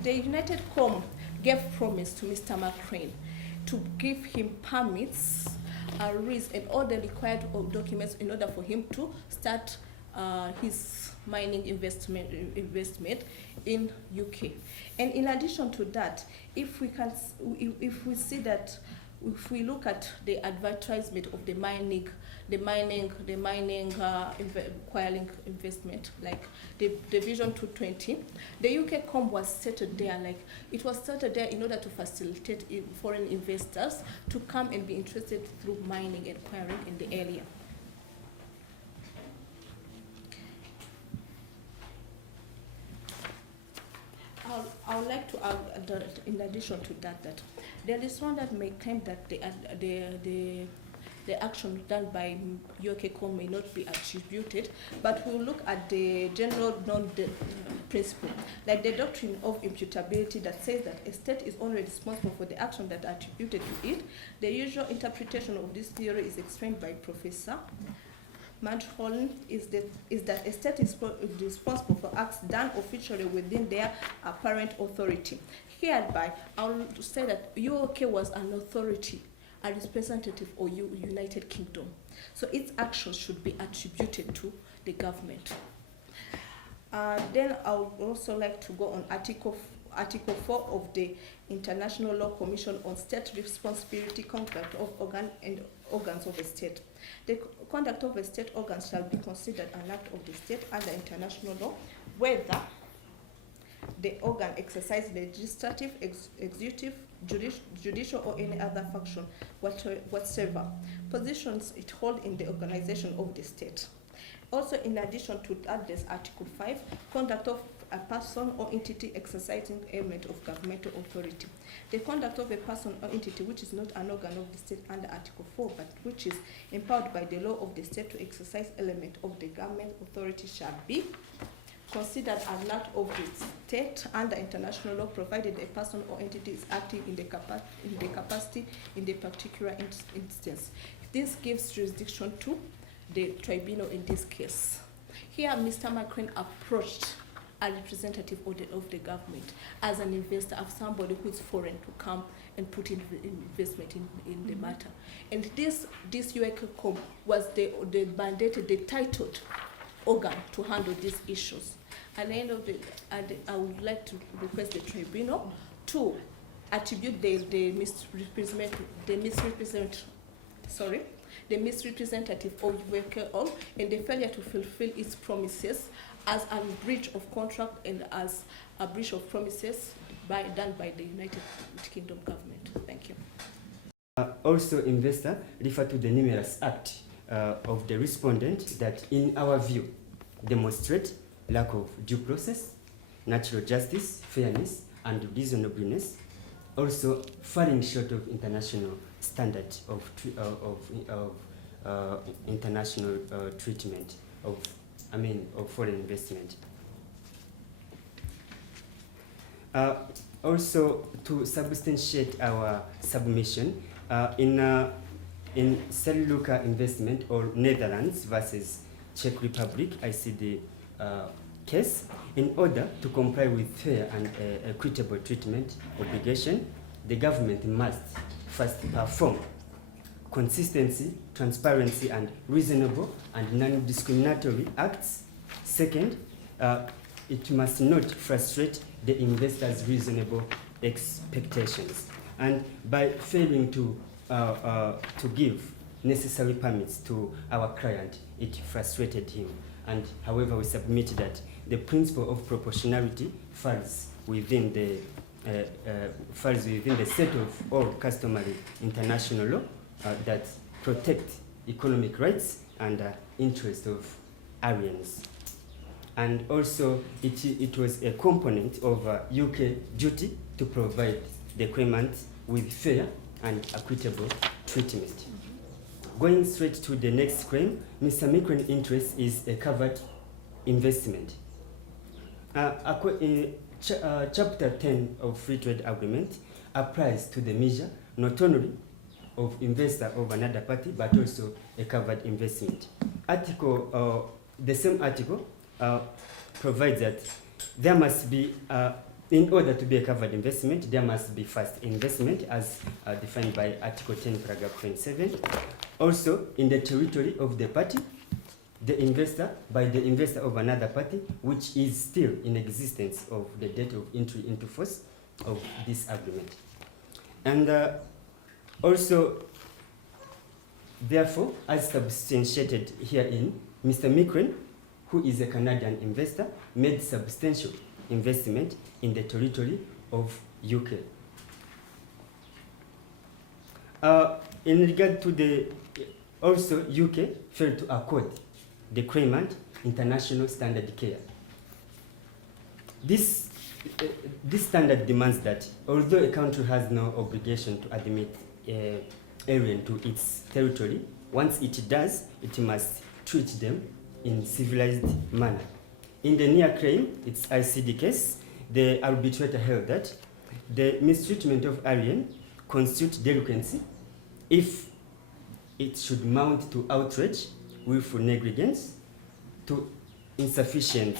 the United Kingdom gave promise to Mr. McLean to give him permits, and all the required documents in order for him to start his mining investment in UK. And in addition to that, if we look at the advertisement of the mining acquiring investment, like the Vision 220, the UK COM was started there. Like, it was started there in order to facilitate foreign investors to come and be interested through mining and acquiring in the area. I would like to add that in addition to that, there is one that may claim that the action done by UKCOM may not be attributed, but we'll look at the general principle, like the doctrine of imputability that says that a state is only responsible for the action that are attributed to it. The usual interpretation of this theory is explained by Professor Manholm is that a state is responsible for acts done officially within their apparent authority. Hereby, I will say that UK was an authority, a representative of United Kingdom. So its actions should be attributed to the government. Then I would also like to go on Article 4 of the International Law Commission on State Responsibility, Conduct of Organs of a State. The conduct of a state organ shall be considered an act of the state under international law, whether the organ exercises legislative, executive, judicial, or any other function whatsoever positions it holds in the organization of the state. Also, in addition to that, there's Article 5, conduct of a person or entity exercising element of governmental authority. The conduct of a person or entity which is not an organ of the state under Article 4, but which is empowered by the law of the state to exercise element of the government authority shall be considered an act of the state under international law, provided a person or entity is acting in the capacity in the particular instance. This gives jurisdiction to the tribunal in this case. Here, Mr. McLean approached a representative of the government as an investor, of somebody who is foreign to come and put in investment in the matter. And this UKCOM was the mandated, the titled organ to handle these issues. At the end of the day, I would like to request the tribunal to attribute the misrepresentative of UKCOM and the failure to fulfill its promises as a breach of contract and as a breach of promises done by the United Kingdom government. Thank you. Also, investor refer to the numerous acts of the respondent that, in our view, demonstrate lack of due process, natural justice, fairness, and reasonableness, also falling short of international standards of international treatment of foreign investment. Also, to substantiate our submission, in Saluka investment or Netherlands versus Czech Republic, I see the case. In order to comply with fair and equitable treatment obligation, the government must first perform consistency, transparency, and reasonable and non-discriminatory acts. Second, it must not frustrate the investor's reasonable expectations. And by failing to give necessary permits to our client, it frustrated him. And however, we submit that the principle of proportionality falls within the set of all customary international law that protect economic rights and interests of aliens. And also, it was a component of UK duty to provide the claimant with fair and equitable treatment. going straight to the next claim, Mr. Mikren's interest is a covered investment. Chapter 10 of Free Trade Agreement applies to the measure not only of investor of another party, but also a covered investment. The same article provides that there must be, in order to be a covered investment, there must be first investment as defined by Article 10, paragraph 27. Also, in the territory of the party, the investor of another party, which is still in existence of the date of entry into force of this agreement. And also, therefore, as substantiated herein, Mr. Mikren, who is a Canadian investor, made substantial investment in the territory of UK. In regard to the, also UK failed to accord the claimant international standard care. This standard demands that although a country has no obligation to admit alien to its territory, once it does, it must treat them in civilized manner. In the near claim, its ICD case, the arbitrator held that the mistreatment of alien constitutes delinquency if it should mount to outrage, willful negligence, to insufficient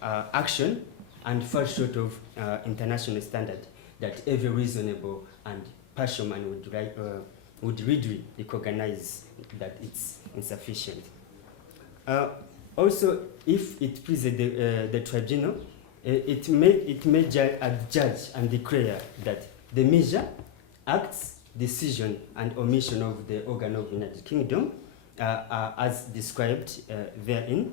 action, and fall short of international standard that every reasonable and partial man would readily recognize that it's insufficient. Also, if it pleases the tribunal, it may judge and declare that the measure, acts, decision, and omission of the organ of the United Kingdom, as described therein,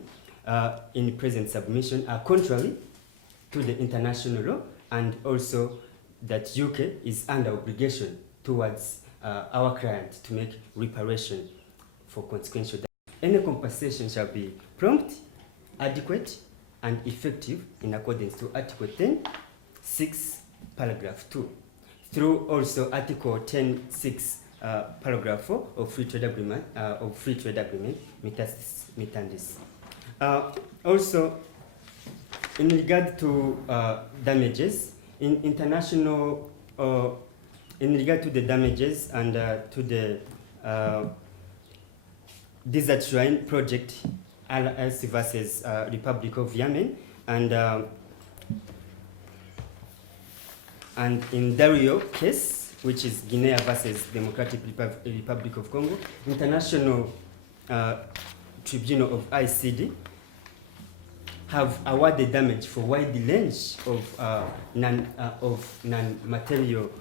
in present submission, are contrary to the international law, and also that UK is under obligation towards our client to make reparation for consequential damage. Any compensation shall be prompt, adequate, and effective in accordance to Article 10, 6, paragraph 2, through also Article 10, 6, paragraph 4 of Free Trade Agreement, Mitandis. Also, in regard to damages, in regard to the damages and to the Desert Shrine Project LLC versus Republic of Yemen, and in Dario case, which is Guinea versus Democratic Republic of Congo, International Tribunal of ICD have awarded damage for wide range of non-material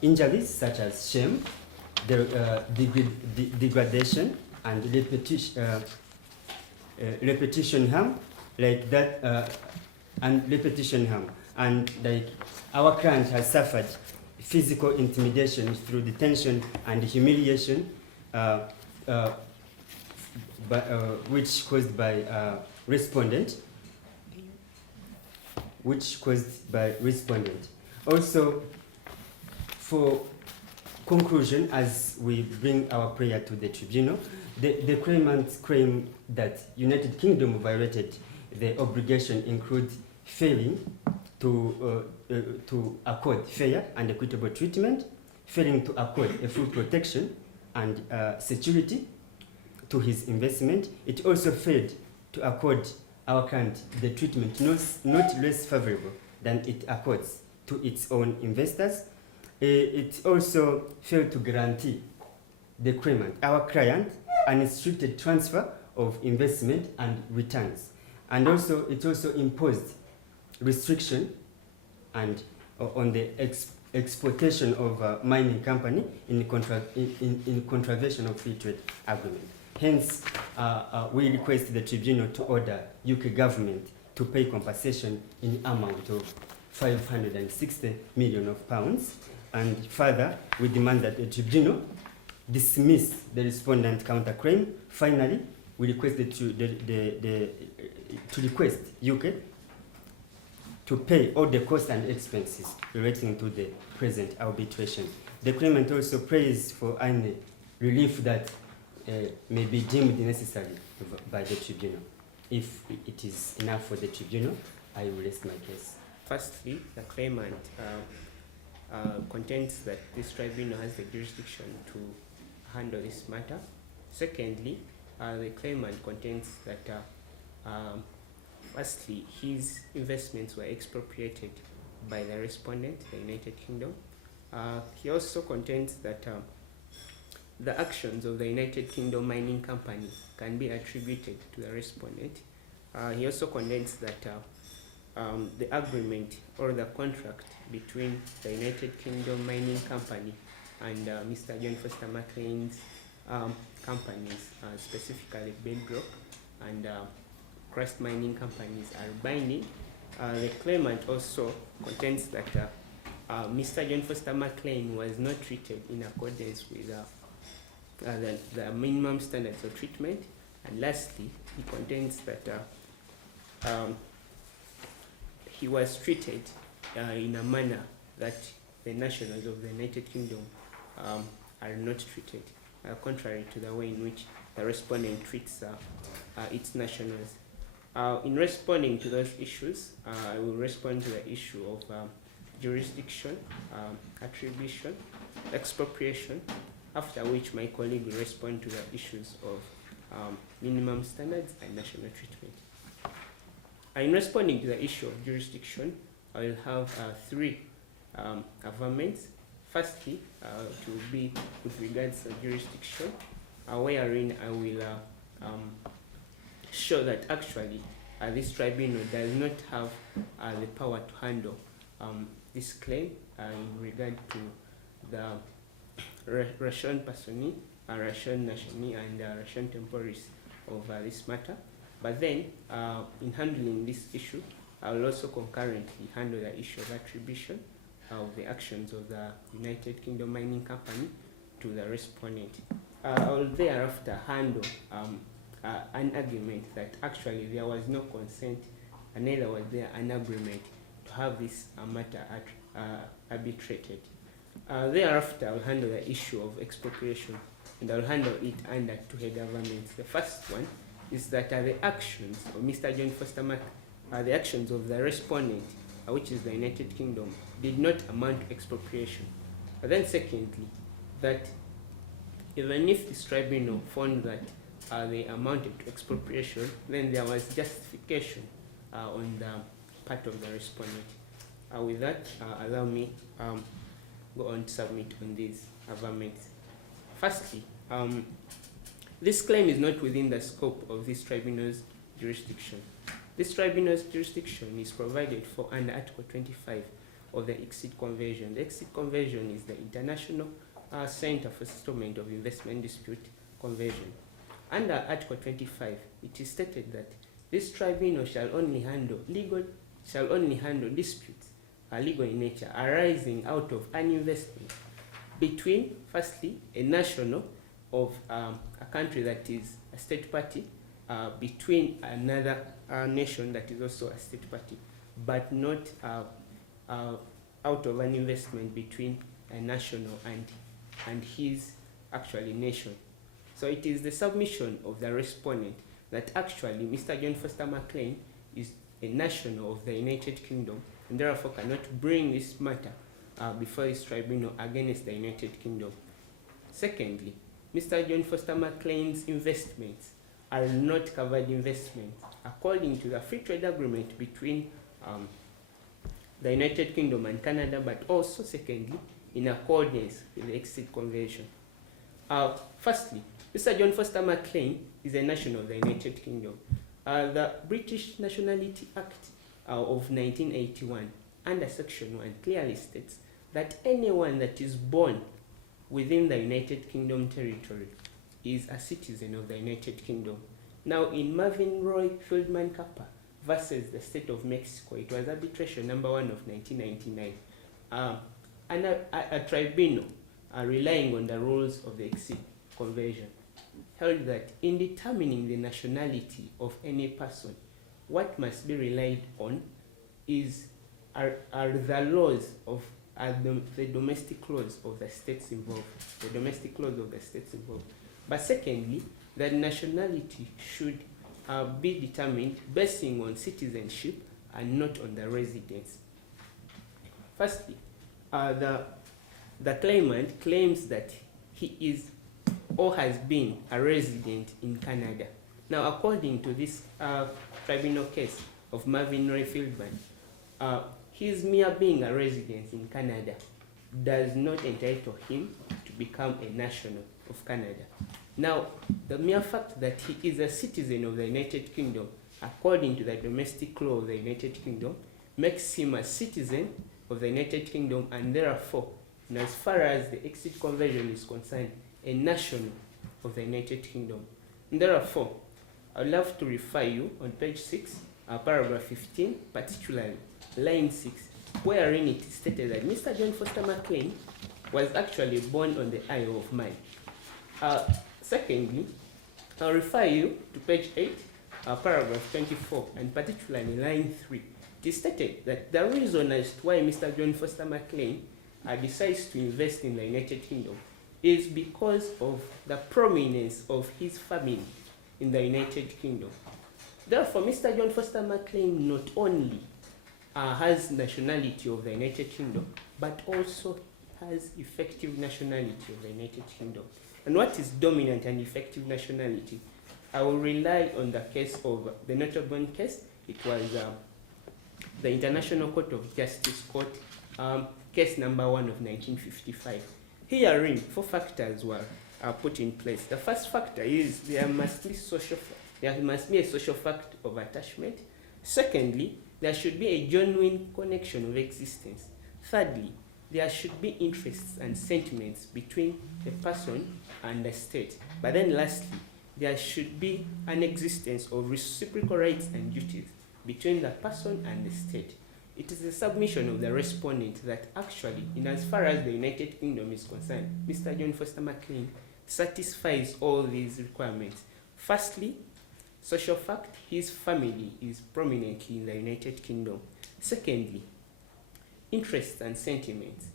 injuries such as shame, degradation, and repetition harm, like that, and repetition harm, and like our client has suffered physical intimidation through detention and humiliation, which caused by respondent. Also, for conclusion, as we bring our prayer to the tribunal, the claimants claim that United Kingdom violated the obligation, include failing to accord fair and equitable treatment, failing to accord a full protection and security to his investment. It also failed to accord our client the treatment not less favorable than it accords to its own investors. It also failed to guarantee the claimant, our client, an unrestricted transfer of investment and returns. And also, it also imposed restriction and on the exportation of a mining company in contravention of free trade agreement. Hence, we request the tribunal to order UK government to pay compensation in amount of £560 million. And further, we demand that the tribunal dismiss the respondent counterclaim. Finally, we request to request UK to pay all the costs and expenses relating to the present arbitration. The claimant also prays for any relief that may be deemed necessary by the tribunal. If it is enough for the tribunal, I will rest my case. Firstly, the claimant contends that this tribunal has the jurisdiction to handle this matter. Secondly, the claimant contends that firstly, his investments were expropriated by the respondent, the United Kingdom. He also contends that the actions of the United Kingdom Mining Company can be attributed to the respondent. He also contends that the agreement or the contract between the United Kingdom Mining Company and Mr. John Foster McLean's companies, specifically Bedrock and Crest Mining Companies, are binding. The claimant also contends that Mr. John Foster McLean was not treated in accordance with the minimum standards of treatment. And lastly, he contends that he was treated in a manner that the nationals of the United Kingdom are not treated, contrary to the way in which the respondent treats its nationals. In responding to those issues, I will respond to the issue of jurisdiction, attribution, expropriation, after which my colleague will respond to the issues of minimum standards and national treatment. In responding to the issue of jurisdiction, I will have three averments. Firstly, to be with regards to jurisdiction, wherein I will show that actually this tribunal does not have the power to handle this claim in regard to the ration personi, ration nationale, and ration temporis of this matter. But then, in handling this issue, I will also concurrently handle the issue of attribution of the actions of the United Kingdom Mining Company to the respondent. I will thereafter handle an argument that actually there was no consent, and neither was there an agreement to have this matter arbitrated. Thereafter, I will handle the issue of expropriation, and I will handle it under two head averments. The first one is that the actions of Mr. John Foster the actions of the respondent, which is the United Kingdom, did not amount to expropriation. But then secondly, that even if this tribunal found that they amounted to expropriation, then there was justification on the part of the respondent. With that, allow me go on to submit on these averments. Firstly, this claim is not within the scope of this tribunal's jurisdiction. This tribunal's jurisdiction is provided for under Article 25 of the Exit Convention. The Exit Convention is the International Center for Settlement of Investment Dispute Convention. Under Article 25, it is stated that this tribunal shall only handle disputes, legal in nature, arising out of an investment between, firstly, a national of a country that is a state party, between another nation that is also a state party, but not out of an investment between a national and his actually nation. So it is the submission of the respondent that actually Mr. John Foster McLean is a national of the United Kingdom and therefore cannot bring this matter before this tribunal against the United Kingdom. Secondly, Mr. John Foster McLean's investments are not covered investments according to the free trade agreement between the United Kingdom and Canada, but also secondly in accordance with the Exit Convention. Firstly, Mr. John Foster McLean is a national of the United Kingdom. The British Nationality Act of 1981 under Section 1 clearly states that anyone that is born within the United Kingdom territory is a citizen of the United Kingdom. Now, in Marvin Roy Fieldman Kappa versus the state of Mexico, it was arbitration number 1 of 1999. A tribunal relying on the rules of the Exit Convention held that in determining the nationality of any person, what must be relied on are the laws of the domestic laws of the states involved. The domestic laws of the states involved. But secondly, that nationality should be determined basing on citizenship and not on the residence. Firstly, the claimant claims that he is or has been a resident in Canada. Now, according to this tribunal case of Marvin Roy Fieldman, his mere being a resident in Canada does not entitle him to become a national of Canada. Now, the mere fact that he is a citizen of the United Kingdom, according to the domestic law of the United Kingdom, makes him a citizen of the United Kingdom, and therefore, and as far as the exit conversion is concerned, a national of the United Kingdom. And therefore, I would love to refer you on page 6, paragraph 15, particularly line 6, wherein it is stated that Mr. John Foster McLean was actually born on the Isle of Man. Secondly, I'll refer you to page 8, paragraph 24, and particularly line 3. It is stated that the reason as to why Mr. John Foster McLean decides to invest in the United Kingdom is because of the prominence of his family in the United Kingdom. Therefore, Mr. John Foster McLean not only has nationality of the United Kingdom, but also has effective nationality of the United Kingdom. And what is dominant and effective nationality? I will rely on the case of the Notre-Dame case. It was the International Court of Justice Court, case number 1 of 1955. Herein, 4 factors were put in place. The first factor is there must be a social fact of attachment. Secondly, there should be a genuine connection of existence. Thirdly, there should be interests and sentiments between the person and the state. But then lastly, there should be an existence of reciprocal rights and duties between the person and the state. It is the submission of the respondent that actually, in as far as the United Kingdom is concerned, Mr. John Foster McLean satisfies all these requirements. Firstly, social fact, his family is prominently in the United Kingdom. Secondly, interests and sentiments.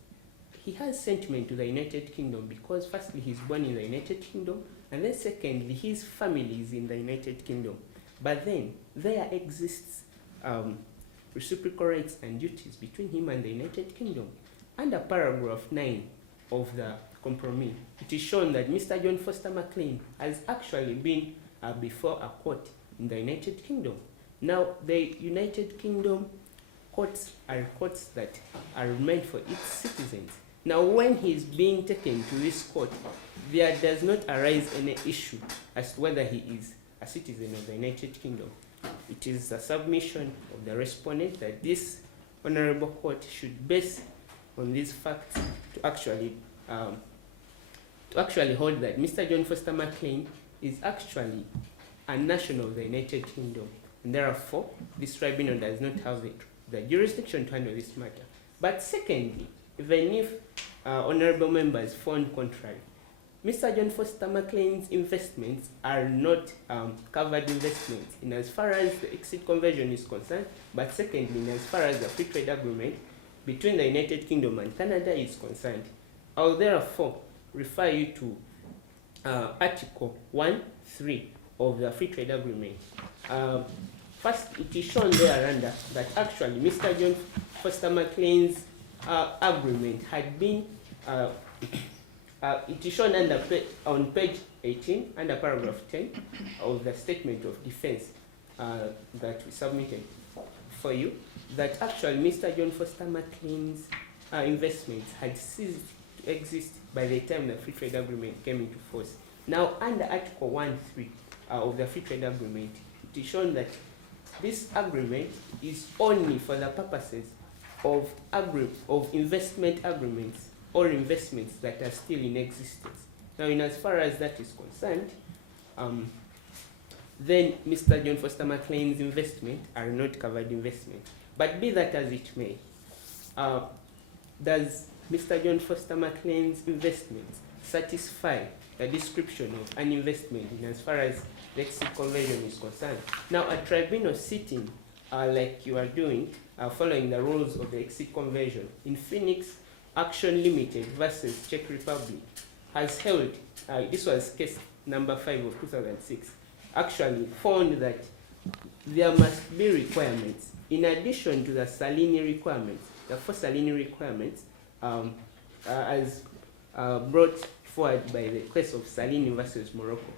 He has sentiment to the United Kingdom because firstly, he's born in the United Kingdom, and then secondly, his family is in the United Kingdom. But then there exists reciprocal rights and duties between him and the United Kingdom. Under paragraph 9 of the compromise, it is shown that Mr. John Foster McLean has actually been before a court in the United Kingdom. Now, the United Kingdom courts are courts that are meant for its citizens. Now, when he is being taken to this court, there does not arise any issue as to whether he is a citizen of the United Kingdom. It is a submission of the respondent that this honorable court should base on these facts to actually hold that Mr. John Foster McLean is actually a national of the United Kingdom, and therefore this tribunal does not have the jurisdiction to handle this matter. But secondly, even if honorable members found contrary, Mr. John Foster McLean's investments are not covered investments in as far as the exit conversion is concerned, but secondly, in as far as the free trade agreement between the United Kingdom and Canada is concerned. I'll therefore refer you to Article 1.3 of the free trade agreement. First, it is shown thereunder that actually Mr. John Foster McLean's agreement had been it is shown on page 18 under paragraph 10 of the statement of defense that we submitted for you, that actually Mr. John Foster McLean's investments had ceased to exist by the time the free trade agreement came into force. Now, under Article 1.3 of the free trade agreement, it is shown that this agreement is only for the purposes of investment agreements or investments that are still in existence. Now, in as far as that is concerned, then Mr. John Foster McLean's investments are not covered investments. But be that as it may, does Mr. John Foster McLean's investments satisfy the description of an investment in as far as the exit conversion is concerned? Now, a tribunal sitting like you are doing, following the rules of the exit conversion in Phoenix Action Limited versus Czech Republic, has held this was case number 5 of 2006, actually found that there must be requirements in addition to the Salini requirements, the 4 Salini requirements, as brought forward by the case of Salini versus Morocco.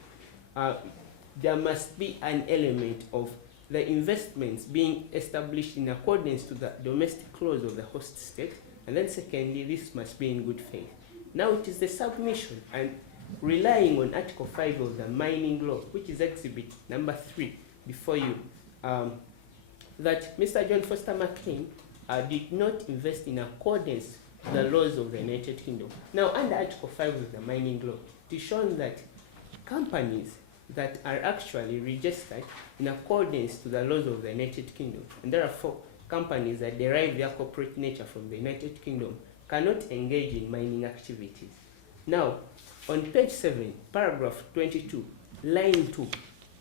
There must be an element of the investments being established in accordance to the domestic clause of the host state, and then secondly, this must be in good faith. Now it is the submission and relying on Article 5 of the mining law, which is exhibit number 3 before you, that Mr. John Foster McLean did not invest in accordance with the laws of the United Kingdom. Now, under Article 5 of the mining law, it is shown that companies that are actually registered in accordance to the laws of the United Kingdom, and therefore companies that derive their corporate nature from the United Kingdom, cannot engage in mining activities. Now, on page 7, paragraph 22, line 2,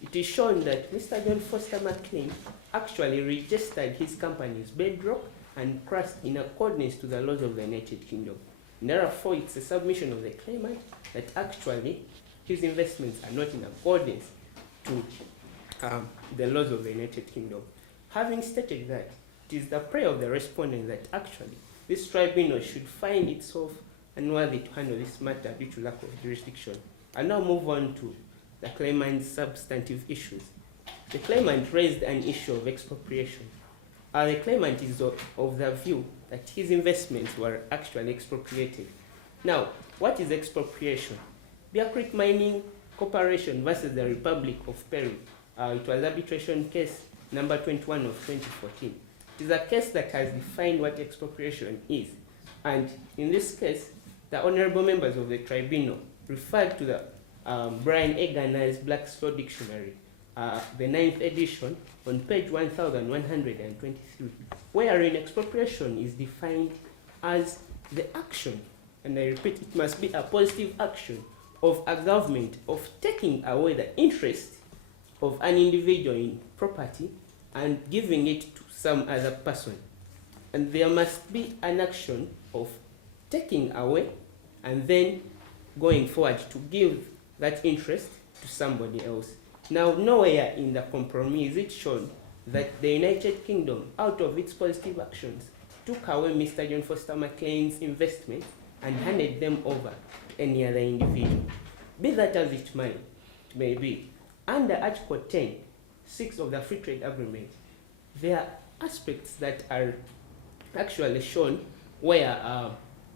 it is shown that Mr. John Foster McLean actually registered his company's Bedrock and Crust in accordance to the laws of the United Kingdom. And therefore, it's a submission of the claimant that actually his investments are not in accordance to the laws of the United Kingdom. Having stated that, it is the prayer of the respondent that actually this tribunal should find itself unworthy to handle this matter due to lack of jurisdiction. I now move on to the claimant's substantive issues. The claimant raised an issue of expropriation. The claimant is of the view that his investments were actually expropriated. Now, what is expropriation? Bear Creek Mining Corporation versus the Republic of Peru. It was arbitration case number 21 of 2014. It is a case that has defined what expropriation is. And in this case, the honorable members of the tribunal referred to the Brian Eganer's Black's Law Dictionary, the 9th edition, on page 1123, wherein expropriation is defined as the action, and I repeat, it must be a positive action of a government of taking away the interest of an individual in property and giving it to some other person. And there must be an action of taking away and then going forward to give that interest to somebody else. Now, nowhere in the compromise is it shown that the United Kingdom, out of its positive actions, took away Mr. John Foster McLean's investments and handed them over to any other individual. Be that as it may be, under Article 10, 6 of the Free Trade Agreement, there are aspects that are actually shown where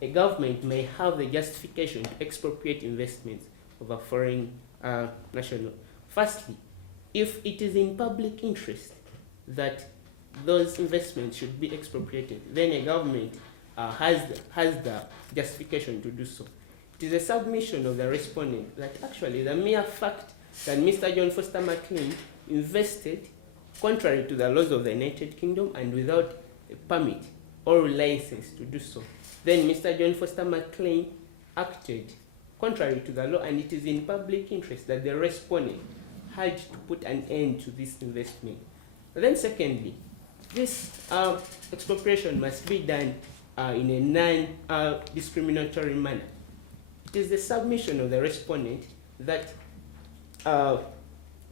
a government may have the justification to expropriate investments of a foreign national. Firstly, if it is in public interest that those investments should be expropriated, then a government has the justification to do so. It is a submission of the respondent that actually the mere fact that Mr. John Foster McLean invested contrary to the laws of the United Kingdom and without a permit or license to do so, then Mr. John Foster McLean acted contrary to the law, and it is in public interest that the respondent had to put an end to this investment. Then secondly, this expropriation must be done in a non-discriminatory manner. It is the submission of the respondent that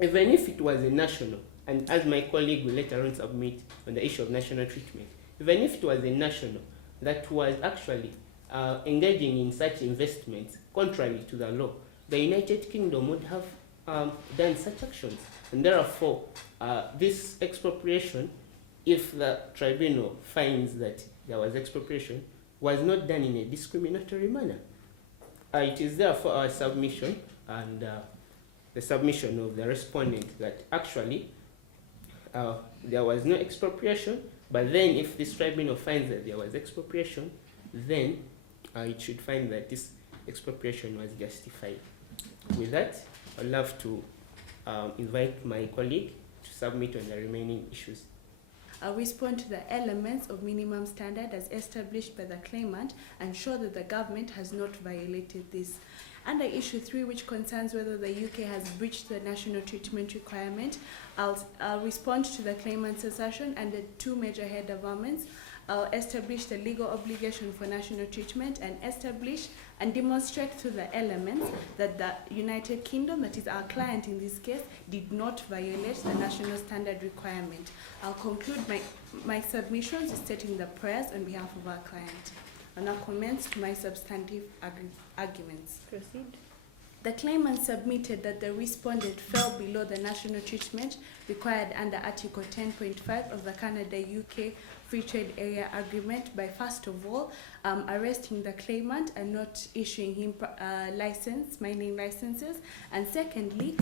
even if it was a national, and as my colleague will later on submit on the issue of national treatment, even if it was a national that was actually engaging in such investments contrary to the law, the United Kingdom would have done such actions. And therefore, this expropriation, if the tribunal finds that there was expropriation, was not done in a discriminatory manner. It is therefore our submission and the submission of the respondent that actually there was no expropriation, but then if this tribunal finds that there was expropriation, then it should find that this expropriation was justified. With that, I'd love to invite my colleague to submit on the remaining issues. I'll respond to the elements of minimum standard as established by the claimant and show that the government has not violated this. Under issue 3, which concerns whether the UK has breached the national treatment requirement, I'll respond to the claimant's assertion under 2 major header elements. I'll establish the legal obligation for national treatment and establish and demonstrate through the elements that the United Kingdom, that is our client in this case, did not violate the national standard requirement. I'll conclude my submissions stating the prayers on behalf of our client. And I'll commence to my substantive arguments. Proceed. The claimant submitted that the respondent fell below the national treatment required under Article 10.5 of the Canada-UK Free Trade Area Agreement by, first of all, arresting the claimant and not issuing him mining licenses, and secondly,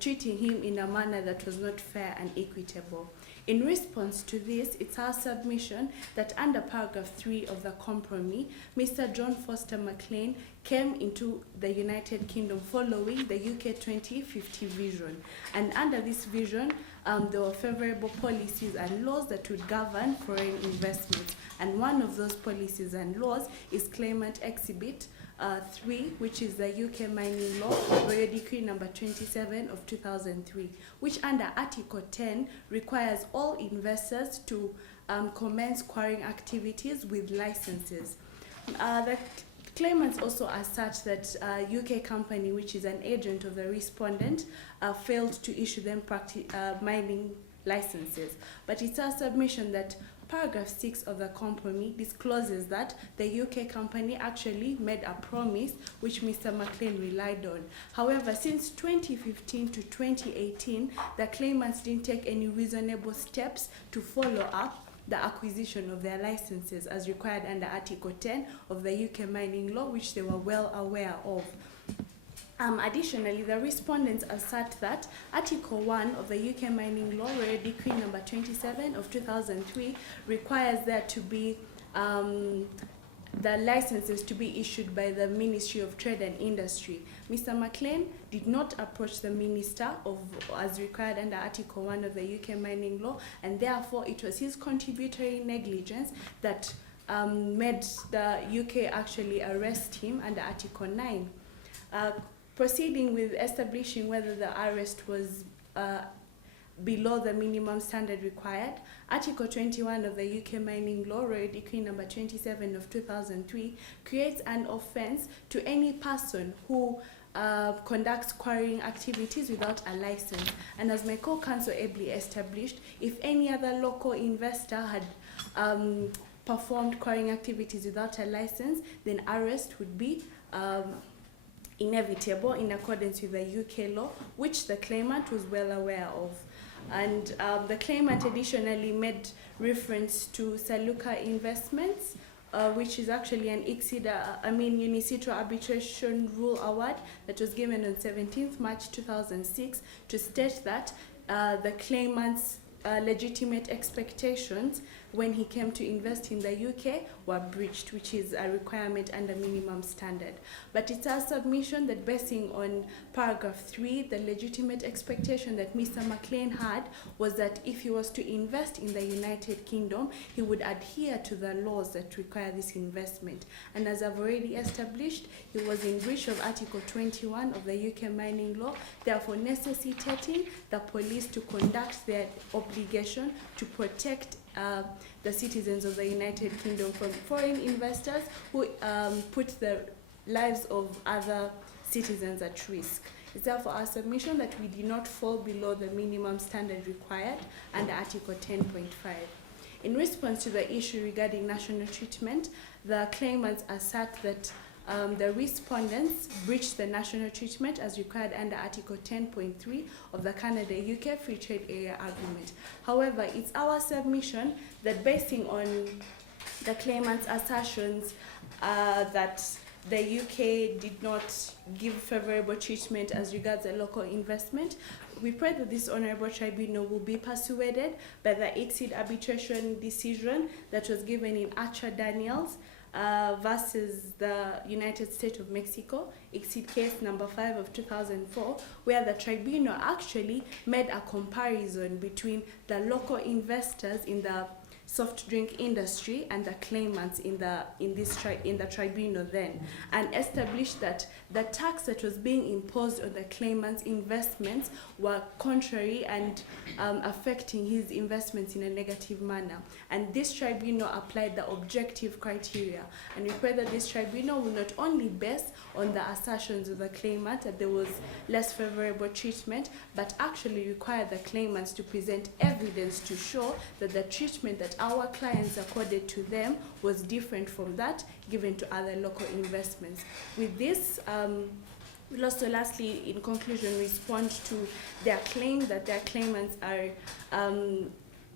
treating him in a manner that was not fair and equitable. In response to this, it's our submission that under paragraph 3 of the compromise, Mr. John Foster McLean came into the United Kingdom following the UK 2050 vision. And under this vision, there were favorable policies and laws that would govern foreign investments. And one of those policies and laws is Claimant Exhibit 3, which is the UK Mining Law, Royal Decree number 27 of 2003, which under Article 10 requires all investors to commence quarrying activities with licenses. The claimants also assert that UK company, which is an agent of the respondent, failed to issue them mining licenses. But it's our submission that paragraph 6 of the compromise discloses that the UK company actually made a promise which Mr. McLean relied on. However, since 2015 to 2018, the claimants didn't take any reasonable steps to follow up the acquisition of their licenses as required under Article 10 of the UK Mining Law, which they were well aware of. Additionally, the respondents assert that Article 1 of the UK Mining Law, Royal Decree number 27 of 2003, requires there to be the licenses to be issued by the Ministry of Trade and Industry. Mr. McLean did not approach the Minister as required under Article 1 of the UK Mining Law, and therefore it was his contributory negligence that made the UK actually arrest him under Article 9. Proceeding with establishing whether the arrest was below the minimum standard required, Article 21 of the UK Mining Law, Royal Decree number 27 of 2003, creates an offence to any person who conducts quarrying activities without a license. And as my co-counsel ably established, if any other local investor had performed quarrying activities without a license, then arrest would be inevitable in accordance with the UK law, which the claimant was well aware of. And the claimant additionally made reference to Saluka Investments, which is actually an Unicitro Arbitration Rule Award that was given on 17th March 2006 to state that the claimant's legitimate expectations when he came to invest in the UK were breached, which is a requirement under minimum standard. But it's our submission that basing on paragraph 3, the legitimate expectation that Mr. McLean had was that if he was to invest in the United Kingdom, he would adhere to the laws that require this investment. And as I've already established, he was in breach of Article 21 of the UK Mining Law, therefore necessitating the police to conduct their obligation to protect the citizens of the United Kingdom from foreign investors who put the lives of other citizens at risk. It's therefore our submission that we did not fall below the minimum standard required under Article 10.5. In response to the issue regarding national treatment, the claimants assert that the respondents breached the national treatment as required under Article 10.3 of the Canada-UK Free Trade Area Agreement. However, it's our submission that basing on the claimant's assertions that the UK did not give favorable treatment as regards the local investment, we pray that this Honourable Tribunal will be persuaded by the exceed arbitration decision that was given in Archer Daniels versus the United States of Mexico, exceed case number 5 of 2004, where the tribunal actually made a comparison between the local investors in the soft drink industry and the claimants in the tribunal then, and established that the tax that was being imposed on the claimant's investments were contrary and affecting his investments in a negative manner. And this tribunal applied the objective criteria, and we pray that this tribunal will not only base on the assertions of the claimant that there was less favorable treatment, but actually require the claimants to present evidence to show that the treatment that our clients accorded to them was different from that given to other local investments. With this, we'll also lastly, in conclusion, respond to their claim that their claimants are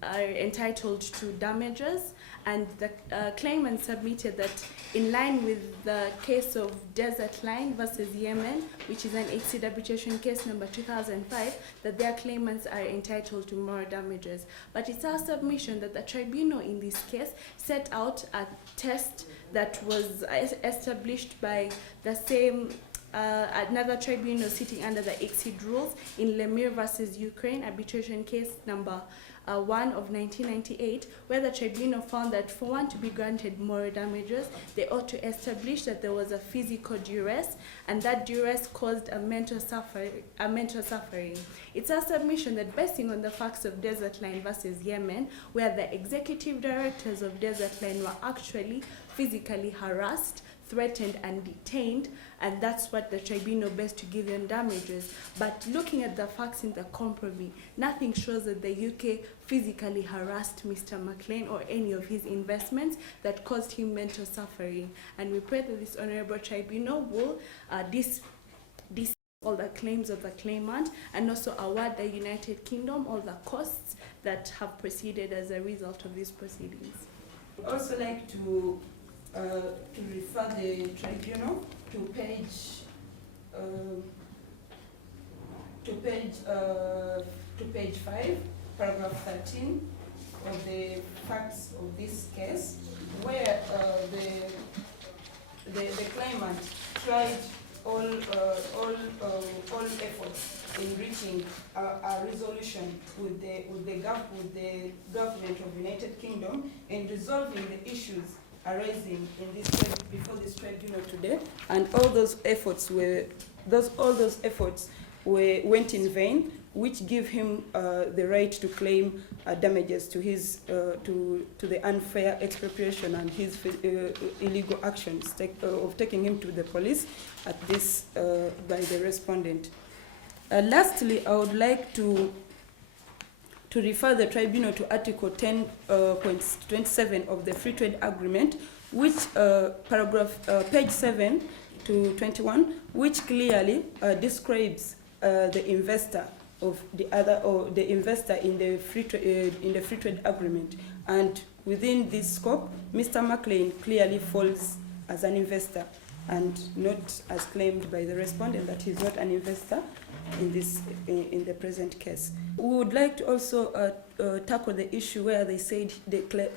entitled to damages, and the claimant submitted that in line with the case of Desert Line versus Yemen, which is an exceed arbitration case number 2005, that their claimants are entitled to more damages. But it's our submission that the tribunal in this case set out a test that was established by the same another tribunal sitting under the exceed rules in Lemire versus Ukraine, arbitration case number 1 of 1998, where the tribunal found that for one to be granted moral damages, they ought to establish that there was a physical duress, and that duress caused a mental suffering. It's our submission that basing on the facts of Desert Line versus Yemen, where the executive directors of Desert Line were actually physically harassed, threatened and detained, and that's what the tribunal based to give them damages. But looking at the facts in the compromise, nothing shows that the UK physically harassed Mr. McLean or any of his investments that caused him mental suffering. And we pray that this honorable tribunal will dis all the claims of the claimant and also award the United Kingdom all the costs that have proceeded as a result of these proceedings. I'd also like to refer the tribunal to page 5, paragraph 13 of the facts of this case, where the claimant tried all efforts in reaching a resolution with the government of United Kingdom in resolving the issues arising in this before this tribunal today, and all those efforts went in vain, which give him the right to claim damages to his to the unfair expropriation and his illegal actions of taking him to the police at this by the respondent. Lastly, I would like to refer the tribunal to Article 10.27 of the Free Trade Agreement, which page 7 to 21, which clearly describes the investor of the other, or the investor in the free trade agreement. And within this scope, Mr. McLean clearly falls as an investor, and not as claimed by the respondent that he's not an investor in the present case. We would like to also tackle the issue where they said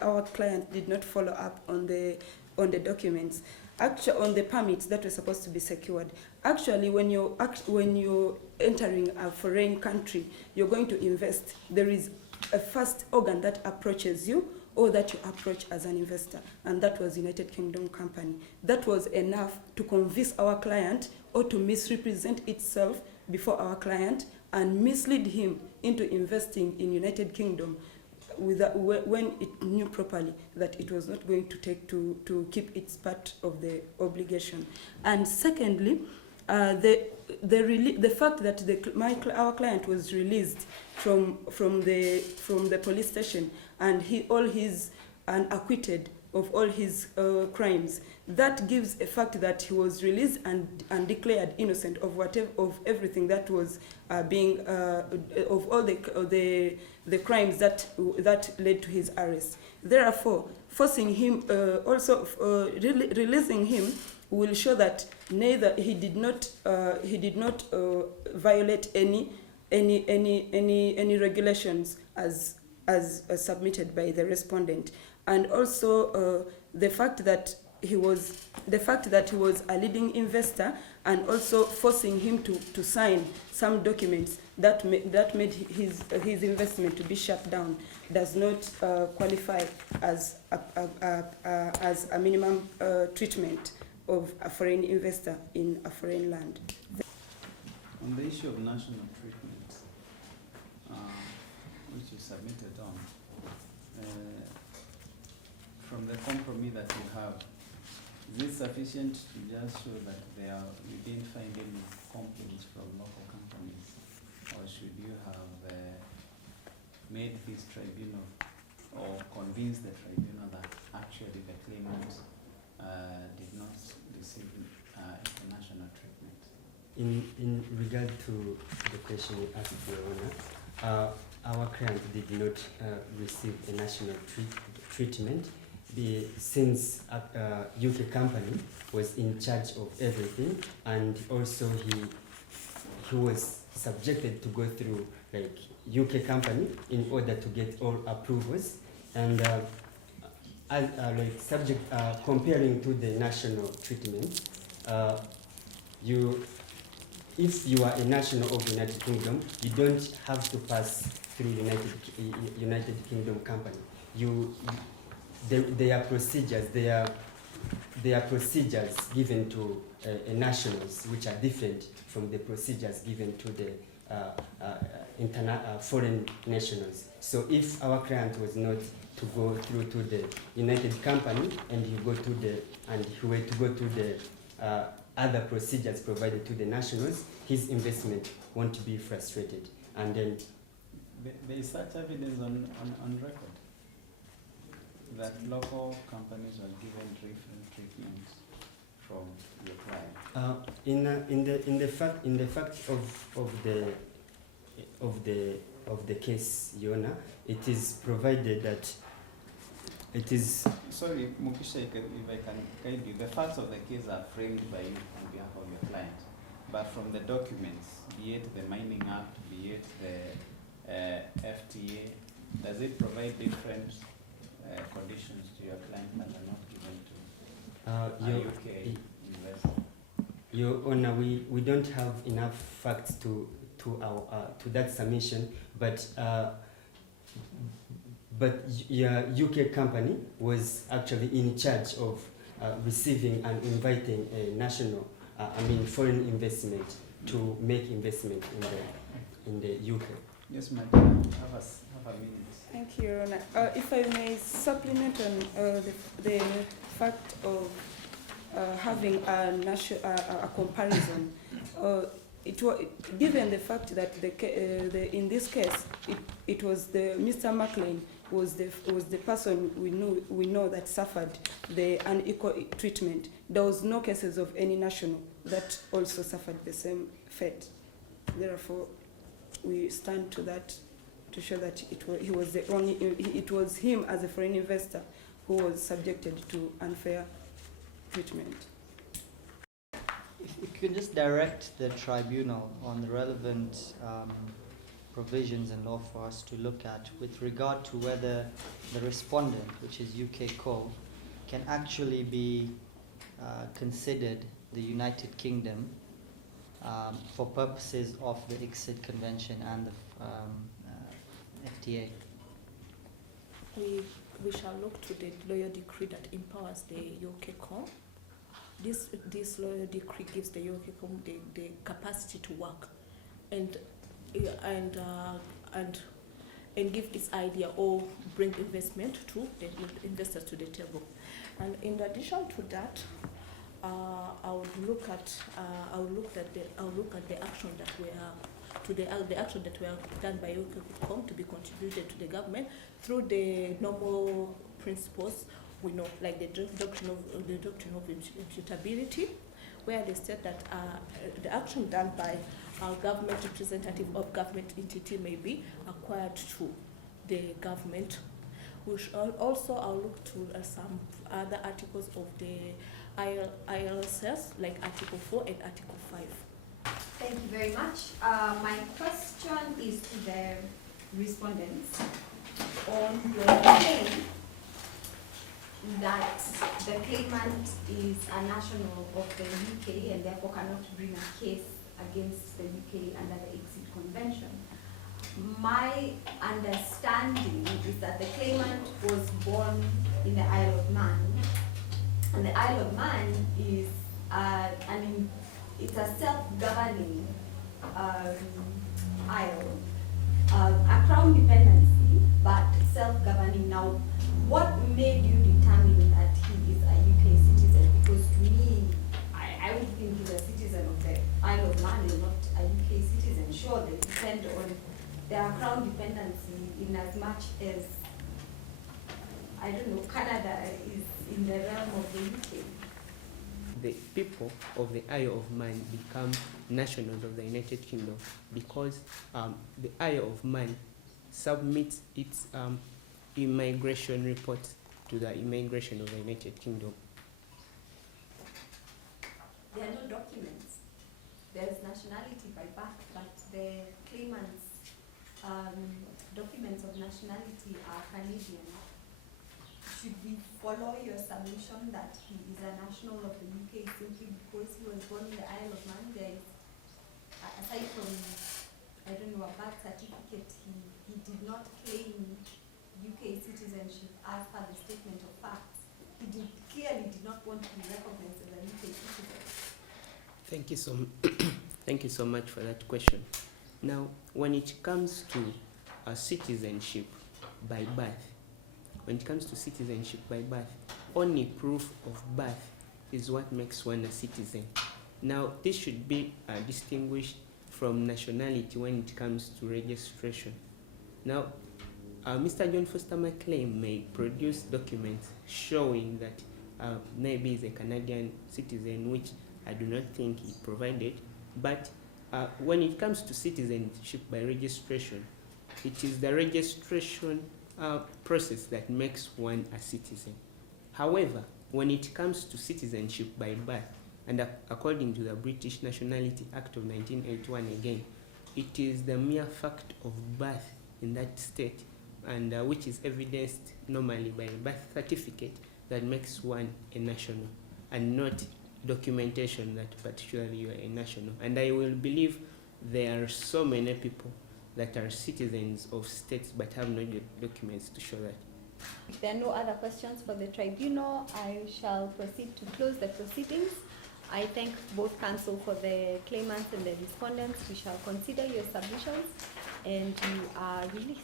our client did not follow up on the documents, actually on the permits that were supposed to be secured. Actually, when you're entering a foreign country, you're going to invest, there is a first organ that approaches you, or that you approach as an investor, and that was United Kingdom company. That was enough to convince our client or to misrepresent itself before our client and mislead him into investing in United Kingdom when it knew properly that it was not going to take to keep its part of the obligation. And secondly, the fact that our client was released from the police station and acquitted of all his crimes, that gives a fact that he was released and declared innocent of everything that was of all the crimes that led to his arrest. Therefore, forcing him releasing him will show that neither he did not violate any regulations as submitted by the respondent. And also the fact that the fact that he was a leading investor, and also forcing him to sign some documents that made his investment to be shut down does not qualify as a minimum treatment of a foreign investor in a foreign land. On the issue of national treatment, which you submitted on, from the compromise that you have, is it sufficient to just show that you didn't find any complaints from local companies, or should you have made this tribunal or convinced the tribunal that actually the claimant did not receive international treatment? In regard to the question you asked, Your Honor, our client did not receive a national treatment since a UK company was in charge of everything, and also he was subjected to go through like UK company in order to get all approvals, and like subject comparing to the national treatment, if you are a national of the United Kingdom, you don't have to pass through United Kingdom company. There are procedures. There are procedures given to nationals which are different from the procedures given to the foreign nationals. So if our client was not to go through to the United company and he were to go to the other procedures provided to the nationals, his investment won't be frustrated. And then there is such evidence on record that local companies are given different treatments from your client. In the fact of the case, Yona, it is provided that it is. Sorry, Mukisha, if I can guide you, the facts of the case are framed by you on behalf of your client, but from the documents, be it the Mining Act, be it the FTA, does it provide different conditions to your client that are not given to a UK investor? Your Honor, we don't have enough facts to that submission, but your UK company was actually in charge of receiving and inviting a national, foreign investment to make investment in the UK. Yes, madam. Have a minute. Thank you, Your Honor. If I may supplement on the fact of having a comparison, given the fact that in this case it was Mr. McLean was the person we know that suffered the unequal treatment. There was no cases of any national that also suffered the same fate. Therefore, we stand to that to show that it was him as a foreign investor who was subjected to unfair treatment. If you could just direct the tribunal on the relevant provisions and law for us to look at with regard to whether the respondent, which is UK Co, can actually be considered the United Kingdom for purposes of the ICSID Convention and the FTA. We shall look to the lawyer decree that empowers the UK Co. This lawyer decree gives the UK Co the capacity to work and give its idea or bring investment to the investors to the table. And in addition to that, I would look at the action that the action that were done by UK to be contributed to the government through the normal principles we know, like the doctrine of imputability, where they state that the action done by a government representative of government entity may be acquired to the government. We should also look to some other articles of the ILSS, like Article 4 and Article 5. Thank you very much. My question is to the respondents on your claim that the claimant is a national of the UK and therefore cannot bring a case against the UK under the Exit Convention. My understanding is that the claimant was born in the Isle of Man, and the Isle of Man is it's a self-governing isle, a crown dependency, but self-governing. Now, what made you determine that he is a UK citizen? Because to me, I would think he's a citizen of the Isle of Man and not a UK citizen. Sure, they depend on their crown dependency in as much as, I don't know, Canada is in the realm of the UK. The people of the Isle of Man become nationals of the United Kingdom because the Isle of Man submits its immigration report to the immigration of the United Kingdom. There are no documents. There is nationality by birth, but the claimant's documents of nationality are Canadian. Should we follow your submission that he is a national of the UK simply because he was born in the Isle of Man? There is, aside from, I don't know, a birth certificate, he did not claim UK citizenship as per the statement of facts. He clearly did not want to be recognized as a UK citizen. Thank you so much for that question. Now, when it comes to citizenship by birth, only proof of birth is what makes one a citizen. Now, this should be distinguished from nationality when it comes to registration. Now, Mr. John Foster McLean may produce documents showing that maybe he's a Canadian citizen, which I do not think he provided, but when it comes to citizenship by registration, it is the registration process that makes one a citizen. However, when it comes to citizenship by birth, and according to the British Nationality Act of 1981 again, it is the mere fact of birth in that state, and which is evidenced normally by a birth certificate, that makes one a national, and not documentation that particularly you are a national. And I will believe there are so many people that are citizens of states but have no documents to show that. If there are no other questions for the tribunal, I shall proceed to close the proceedings. I thank both counsel for the claimants and the respondents. We shall consider your submissions and you are released.